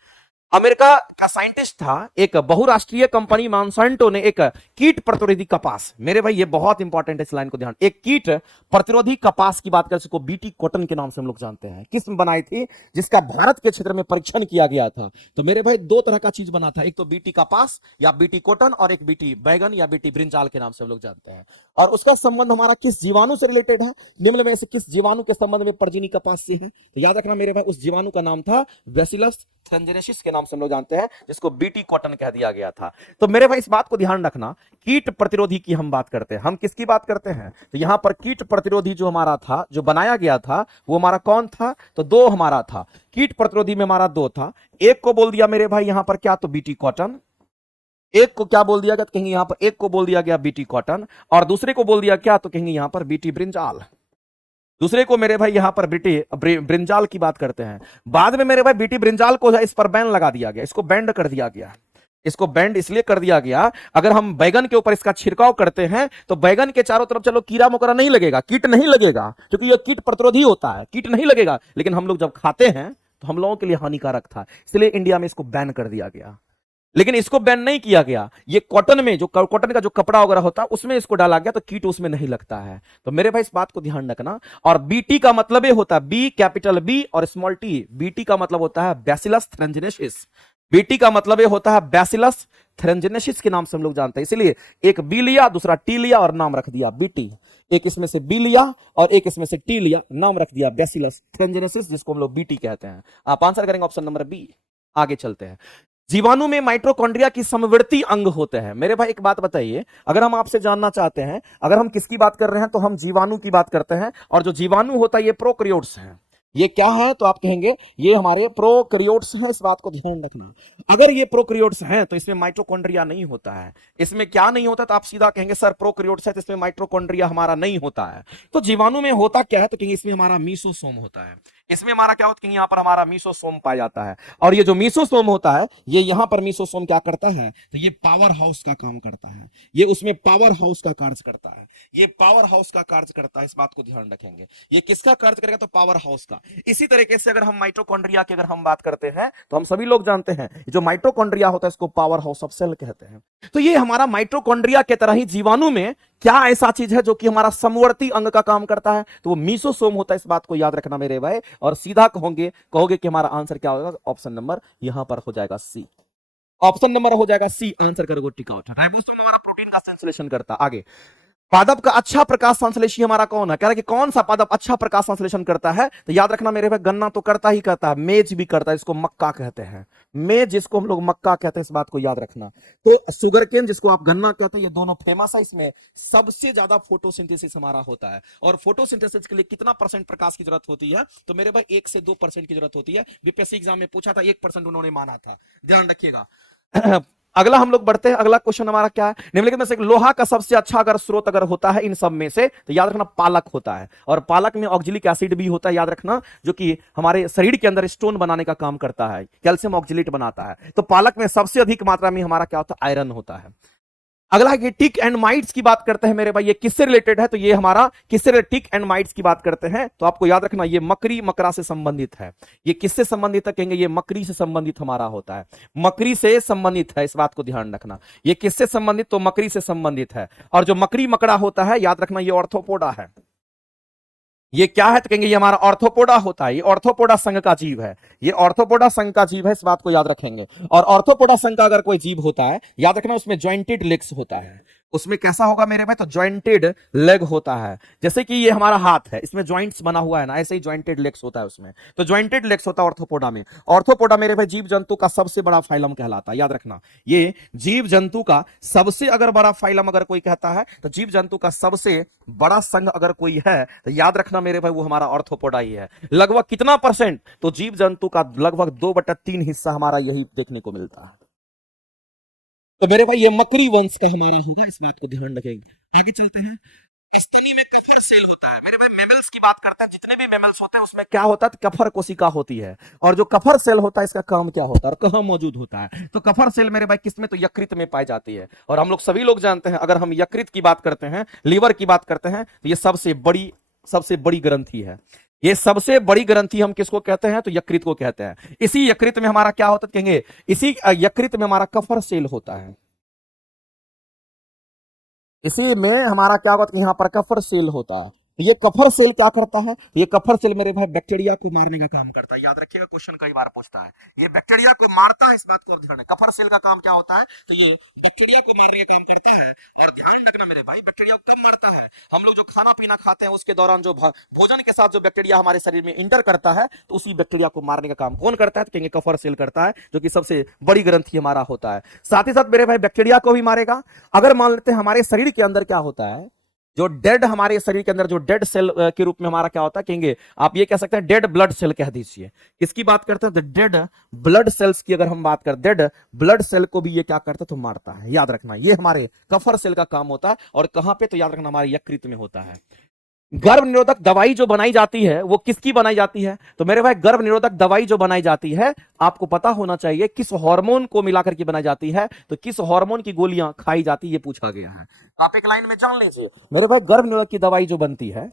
अमेरिका का साइंटिस्ट था, एक बहुराष्ट्रीय कंपनी मॉन्सेंटो ने एक कीट प्रतिरोधी कपास, मेरे भाई ये बहुत इंपॉर्टेंट है, इस लाइन को ध्यान, एक कीट प्रतिरोधी कपास की बात करें, इसको बीटी कॉटन के नाम से हम लोग जानते हैं, किस्म बनाई थी जिसका भारत के क्षेत्र में परीक्षण किया गया था। तो मेरे भाई दो तरह का चीज बना था, एक तो बीटी कपास या बीटी कॉटन और एक बीटी बैगन या बीटी ब्रिंजाल के नाम से हम लोग जानते हैं। और उसका संबंध हमारा किस जीवाणु से रिलेटेड है, निम्न में से किस जीवाणु के संबंध में परजीवी कपास से है? तो याद रखना मेरे भाई उस जीवाणु का नाम था बैसिलस थ्रैंजिनेसिस के नाम से हम लोग जानते हैं, जिसको बीटी कॉटन कह दिया गया था। तो मेरे भाई इस बात को ध्यान रखना, कीट प्रतिरोधी की हम बात करते हैं, हम किसकी बात करते हैं? तो यहां पर कीट प्रतिरोधी जो हमारा था, जो बनाया गया था, वो हमारा कौन था? तो दो हमारा था, कीट प्रतिरोधी में हमारा दो था, एक को बोल दिया मेरे भाई यहां पर क्या? तो बीटी कॉटन, एक को क्या बोल दिया गया? तो कहेंगे यहां पर एक को बोल दिया गया बीटी कॉटन, और दूसरे को बोल दिया क्या? तो कहेंगे यहां पर बीटी ब्रिंजाल। दूसरे को मेरे भाई यहां पर बीटी ब्रिंजाल की बात करते हैं। बाद में मेरे भाई बीटी ब्रिंजाल को इस पर बैन लगा दिया गया, इसको बैंड कर दिया गया। इसको बैंड इसलिए कर दिया गया, अगर हम बैगन के ऊपर इसका छिड़काव करते हैं तो बैगन के चारों तरफ चलो कीड़ा मकोड़ा नहीं लगेगा, कीट नहीं लगेगा, क्योंकि यह कीट प्रतिरोधी होता है, कीट नहीं लगेगा। लेकिन हम लोग जब खाते हैं तो हम लोगों के लिए हानिकारक था, इसलिए इंडिया में इसको बैन कर दिया गया। लेकिन इसको बैन नहीं किया गया, ये कॉटन में, जो कॉटन का जो कपड़ा वगैरह होता है उसमें इसको डाला गया, तो कीट उसमें नहीं लगता है। तो मेरे भाई इस बात को ध्यान रखना। और बीटी का मतलब ये होता है बी, कैपिटल बी और स्मॉल टी, बीटी का मतलब होता है बैसिलस थ्रैंजिनेसिस, बीटी का मतलब ये होता है बैसिलस थ्रैंजिनेसिस के नाम से हम लोग जानते हैं, इसलिए एक बी लिया, दूसरा टी लिया और नाम रख दिया बीटी। एक इसमें से बी लिया और एक इसमें से टी लिया, नाम रख दिया बैसिलस थ्रैंजिनेसिस, जिसको हम लोग बीटी कहते हैं। आप आंसर करेंगे ऑप्शन नंबर बी। आगे चलते हैं। जीवाणु में माइटोकॉन्ड्रिया की समवर्ती अंग होते हैं। मेरे भाई एक बात बताइए, अगर हम आपसे जानना चाहते हैं, अगर हम किसकी बात कर रहे हैं तो हम जीवाणु की बात करते हैं, और जो जीवाणु होता है ये प्रोकैरियोट्स हैं। ये क्या है? तो आप कहेंगे ये हमारे प्रोकैरियोट्स हैं, इस बात को ध्यान रखना। अगर ये प्रोकैरियोट्स हैं तो इसमें माइटोकॉन्ड्रिया नहीं होता है। इसमें क्या नहीं होता? तो आप सीधा कहेंगे सर प्रोकैरियोट्स है तो इसमें माइटोकॉन्ड्रिया हमारा नहीं होता है। तो जीवाणु में होता क्या है? तो कहेंगे इसमें हमारा मीसोसोम होता है। इसमें हमारा क्या होता है? यहां पर हमारा मीसोसोम पाया जाता है, और ये जो मीसोसोम होता है, ये यहां पर मीसोसोम क्या करता है? तो ये पावर हाउस का काम करता है, ये उसमें पावर हाउस का कार्य करता है, ये पावर हाउस का कार्य करता है, इस बात को ध्यान रखेंगे। ये किसका कार्य करेगा? तो पावर हाउस का। इसी तरीके से अगर हम माइटोकॉन्ड्रिया की अगर हम बात करते हैं तो हम सभी लोग जानते हैं जो माइटोकॉन्ड्रिया होता है इसको पावर हाउस ऑफ सेल कहते हैं। तो ये हमारा माइटोकॉन्ड्रिया के तरह ही जीवाणु में क्या ऐसा चीज है जो कि हमारा समवर्ती अंग का काम करता है? तो वो मीसोसोम होता है, इस बात को याद रखना मेरे भाई। और सीधा कहोगे कि हमारा आंसर क्या होगा? ऑप्शन नंबर यहां पर हो जाएगा सी। ऑप्शन नंबर हो जाएगा सी, आंसर करोगे टिक आउट। राइबोसोम हमारा प्रोटीन का संश्लेषण करता है। आगे, पादप का अच्छा प्रकाश संश्लेषी हमारा कौन है? कह रहा है कि कौन सा पादप अच्छा प्रकाश संश्लेषण करता है? तो याद रखना मेरे भाई, गन्ना तो करता ही करता है, मेज भी करता है, इसको मक्का कहते हैं। मेज जिसको हम लोग मक्का कहते हैं, इस बात को याद रखना। तो शुगर केन जिसको आप गन्ना कहते हैं, ये दोनों फेमस है। इसमें सबसे ज्यादा फोटोसिंथेसिस हमारा होता है, और फोटोसिंथेसिस के लिए कितना परसेंट प्रकाश की जरूरत होती है? तो मेरे भाई 1 से 2% की जरूरत होती है। बीपीएससी एग्जाम में पूछा था, 1% उन्होंने माना था, ध्यान रखिएगा। अगला हम लोग बढ़ते हैं। अगला क्वेश्चन हमारा क्या है? निम्नलिखित में से लोहा का सबसे अच्छा अगर स्रोत अगर होता है इन सब में से, तो याद रखना पालक होता है। और पालक में ऑक्जेलिक एसिड भी होता है, याद रखना, जो कि हमारे शरीर के अंदर स्टोन बनाने का काम करता है, कैल्शियम ऑक्जेलेट बनाता है। तो पालक में सबसे अधिक मात्रा में हमारा क्या होता है? आयरन होता है। अगला है टिक एंड माइट्स की बात करते हैं मेरे भाई, ये किससे रिलेटेड है? तो ये हमारा किससे, टिक एंड माइट्स की बात करते हैं, तो आपको याद रखना ये मकड़ी मकड़ा से संबंधित है। ये किससे संबंधित है? कहेंगे ये मकड़ी से संबंधित हमारा होता है, मकड़ी से संबंधित है, इस बात को ध्यान रखना। ये किससे संबंधित? तो मकड़ी से संबंधित है। और जो मकड़ी मकड़ा होता है, याद रखना ये ऑर्थोपोडा है। ये क्या है? तो कहेंगे ये हमारा ऑर्थोपोडा होता है, ये ऑर्थोपोडा संघ का जीव है, ये ऑर्थोपोडा संघ का जीव है, इस बात को याद रखेंगे। और ऑर्थोपोडा संघ का अगर कोई जीव होता है, याद रखना उसमें जॉइंटेड लेग्स होता है। उसमें कैसा होगा मेरे भाई? तो जॉइंटेड लेग होता है। जैसे कि ये हमारा हाथ है, इसमें जॉइंट्स बना हुआ है ना, ऐसे ही जॉइंटेड लेग्स होता है उसमें। तो जॉइंटेड लेग्स होता है ऑर्थोपोडा में। ऑर्थोपोडा मेरे भाई जीव जंतु का सबसे बड़ा फाइलम कहलाता है, याद रखना। ये जीव जंतु का सबसे अगर बड़ा फाइलम अगर कोई कहता है, तो जीव जंतु का सबसे बड़ा संघ अगर कोई है, तो याद रखना मेरे भाई वो हमारा ऑर्थोपोडा ही है। लगभग कितना %? तो जीव जंतु का लगभग 2/3 हिस्सा हमारा यही देखने को मिलता है। तो मेरे भाई ये मकड़ी वंश का हमारा होगा, इस बात को ध्यान रखेंगे। आगे चलते हैं। स्तनी में कफर सेल होता है। मेरे भाई मेमल्स की बात करते हैं, जितने भी मेमल्स होते हैं उसमें क्या होता है? तो कफर कोशिका होती है। और जो कफर सेल होता है इसका काम क्या होता है और कहां मौजूद होता है? तो कफर सेल मेरे भाई किसमें? तो यकृत में पाई जाती है। और हम लोग सभी लोग जानते हैं, अगर हम यकृत की बात करते हैं, लीवर की बात करते हैं, तो ये सबसे बड़ी ग्रंथि है। ये सबसे बड़ी ग्रंथि हम किसको कहते हैं? तो यकृत को कहते हैं। इसी यकृत में हमारा क्या होता है कहेंगे, इसी यकृत में हमारा कफर सेल होता है। इसी में हमारा क्या होता है कि यहां पर कफर सेल होता है। ये कफर सेल क्या करता है? ये कफर सेल मेरे भाई बैक्टीरिया को मारने का काम करता है। याद रखिएगा, क्वेश्चन कई बार पूछता है। ये बैक्टीरिया को मारता है, इस बात को ध्यान रखना। कफर सेल का काम क्या होता है? तो ये बैक्टीरिया को मारने का काम करता है। और ध्यान रखना मेरे भाई, बैक्टीरिया को कब मारता है? हम लोग जो खाना पीना खाते हैं उसके दौरान जो भोजन के साथ जो बैक्टीरिया हमारे शरीर में इंटर करता है, तो उसी बैक्टीरिया को मारने का काम कौन करता है? तो कहेंगे कफर सेल करता है, जो कि सबसे बड़ी ग्रंथि हमारा होता है। साथ ही साथ मेरे भाई बैक्टीरिया को भी मारेगा। अगर मान लेते हैं हमारे शरीर के अंदर क्या होता है, जो डेड हमारे शरीर के अंदर जो डेड सेल के रूप में हमारा क्या होता है कहेंगे, आप ये कह सकते हैं डेड ब्लड सेल कह दीजिए। किसकी बात करते हैं? डेड ब्लड सेल्स की अगर हम बात करें, डेड ब्लड सेल को भी ये क्या करता है? तो मारता है। याद रखना, ये हमारे कफर सेल का काम होता है। और कहां पे? तो याद रखना हमारे यकृत में होता है। गर्भ निरोधक दवाई जो बनाई जाती है वो किसकी बनाई जाती है? तो मेरे भाई गर्भ निरोधक दवाई जो बनाई जाती है, आपको पता होना चाहिए किस हार्मोन को मिलाकर के बनाई जाती है। तो किस हार्मोन की गोलियां खाई जाती है, ये पूछा गया है। आप एक लाइन में जान लीजिए मेरे भाई, गर्भ निरोधक की दवाई जो बनती है,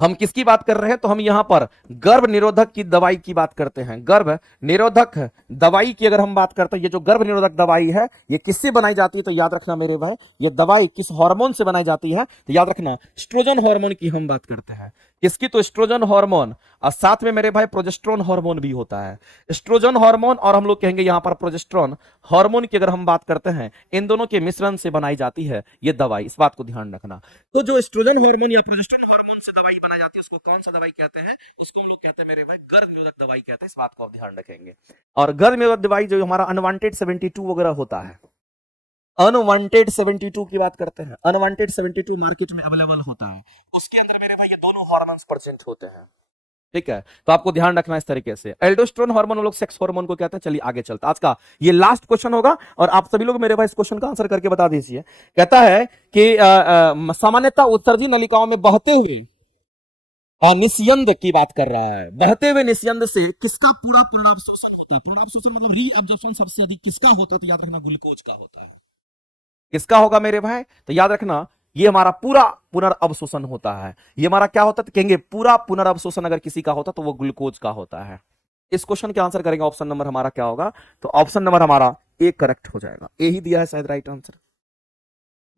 हम किसकी बात कर रहे हैं? तो हम यहां पर गर्भ निरोधक की दवाई की बात करते हैं। गर्भ निरोधक दवाई की अगर हम बात करते हैं, ये जो गर्भ निरोधक दवाई है ये किससे बनाई जाती है? तो याद रखना मेरे भाई, ये दवाई किस हार्मोन से बनाई जाती है? तो याद रखना एस्ट्रोजन हार्मोन की हम बात करते हैं। किसकी? तो एस्ट्रोजन हार्मोन। और साथ में मेरे भाई प्रोजेस्टेरोन हार्मोन भी होता है। एस्ट्रोजन हार्मोन और हम लोग कहेंगे यहां पर प्रोजेस्टेरोन हार्मोन की अगर हम बात करते हैं, इन दोनों के मिश्रण से बनाई जाती है ये दवाई। इस बात को ध्यान रखना। तो जो एस्ट्रोजन हार्मोन या प्रोजेस्टेरोन हार्मोन से दवाई बनाई जाती है, उसको कौन सा दवाई कहते हैं? उसको हम लोग कहते हैं मेरे भाई गर्भ निरोधक दवाई कहते हैं। इस बात को आप ध्यान रखेंगे। और गर्भ निरोधक दवाई जो हमारा अनवांटेड 72 वगैरह होता है, अनवांटेड 72 की बात करते हैं, अनवांटेड 72 मार्केट में अवेलेबल होता है, उसके अंदर मेरे भाई ये दोनों हार्मोन्स प्रेजेंट होते हैं। ठीक है, तो आपको ध्यान रखना इस तरीके से। एल्डोस्टेरोन हार्मोन हम लोग सेक्स हार्मोन को कहते हैं। चलिए आगे चलते, आज का ये लास्ट क्वेश्चन होगा और आप सभी लोग मेरे भाई इस क्वेश्चन का आंसर करके बता दीजिए। कहता है कि सामान्यतः उत्सर्जी नलिकाओं में बहते हुए निस्यंद की बात कर रहा है। बहते हुए निस्यंद से किसका पूरा पुनरावशोषण होता है? पुनरावशोषण मतलब रीअब्जॉर्प्शन सबसे अधिक किसका होता है? तो याद रखना ग्लूकोज का होता है। किसका होगा मेरे भाई? तो याद रखना ये हमारा पूरा पुनर्अवशोषण होता है। ये हमारा क्या होता है? तो कहेंगे पूरा पुनर्अवशोषण अगर किसी का होता तो वो ग्लूकोज का होता है। इस क्वेश्चन के आंसर करेंगे, ऑप्शन नंबर हमारा क्या होगा? तो ऑप्शन नंबर हमारा ए करेक्ट हो जाएगा। ए ही दिया है शायद राइट आंसर।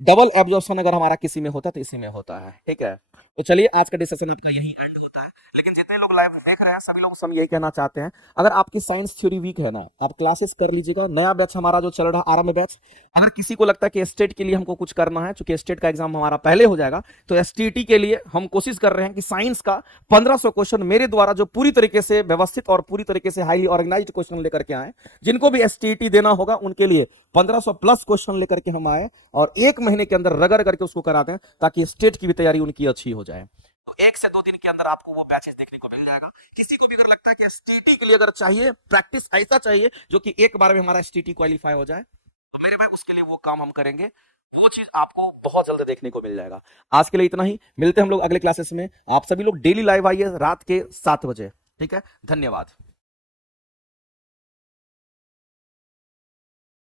डबल एब्जॉर्प्शन अगर हमारा किसी में होता तो इसी में होता है। ठीक है, तो चलिए आज का डिस्कशन आपका यही एंड होता है। लेकिन जितने लोग लाइव देख रहे हैं सभी लोग हम यही कहना चाहते हैं, अगर आपकी साइंस थ्योरी वीक है ना, आप क्लासेस कर लीजिएगा। नया बैच हमारा जो चल रहा है आरंभ बैच, अगर किसी को लगता है कि स्टेट के लिए हमको कुछ करना है, चूंकि स्टेट का एग्जाम हमारा पहले हो जाएगा, तो एसटीटी के लिए हम कोशिश कर रहे हैं कि साइंस का 1500 क्वेश्चन मेरे द्वारा जो पूरी तरीके से व्यवस्थित और पूरी तरीके से हाईली ऑर्गेनाइज्ड क्वेश्चन लेकर के आए। जिनको भी एसटीटी देना होगा उनके लिए 1500 प्लस क्वेश्चन लेकर के हम आए और एक महीने के अंदर रगड़ करके उसको करा दें, ताकि स्टेट की भी तैयारी उनकी अच्छी हो जाए। तो 1 से 2 दिन के अंदर आपको वो बैचेस देखने को मिल जाएगा। किसी को भी अगर लगता है कि एसटीटी के लिए अगर चाहिए प्रैक्टिस ऐसा चाहिए जो कि एक बार में हमारा एसटीटी क्वालिफाई हो जाए, तो मेरे भाई उसके लिए वो काम हम करेंगे। वो चीज आपको बहुत जल्द देखने को मिल जाएगा। आज के लिए इतना ही, मिलते हैं हम लोग अगले क्लासेस में। आप सभी लोग डेली लाइव आइए रात के 7 बजे। ठीक है, धन्यवाद।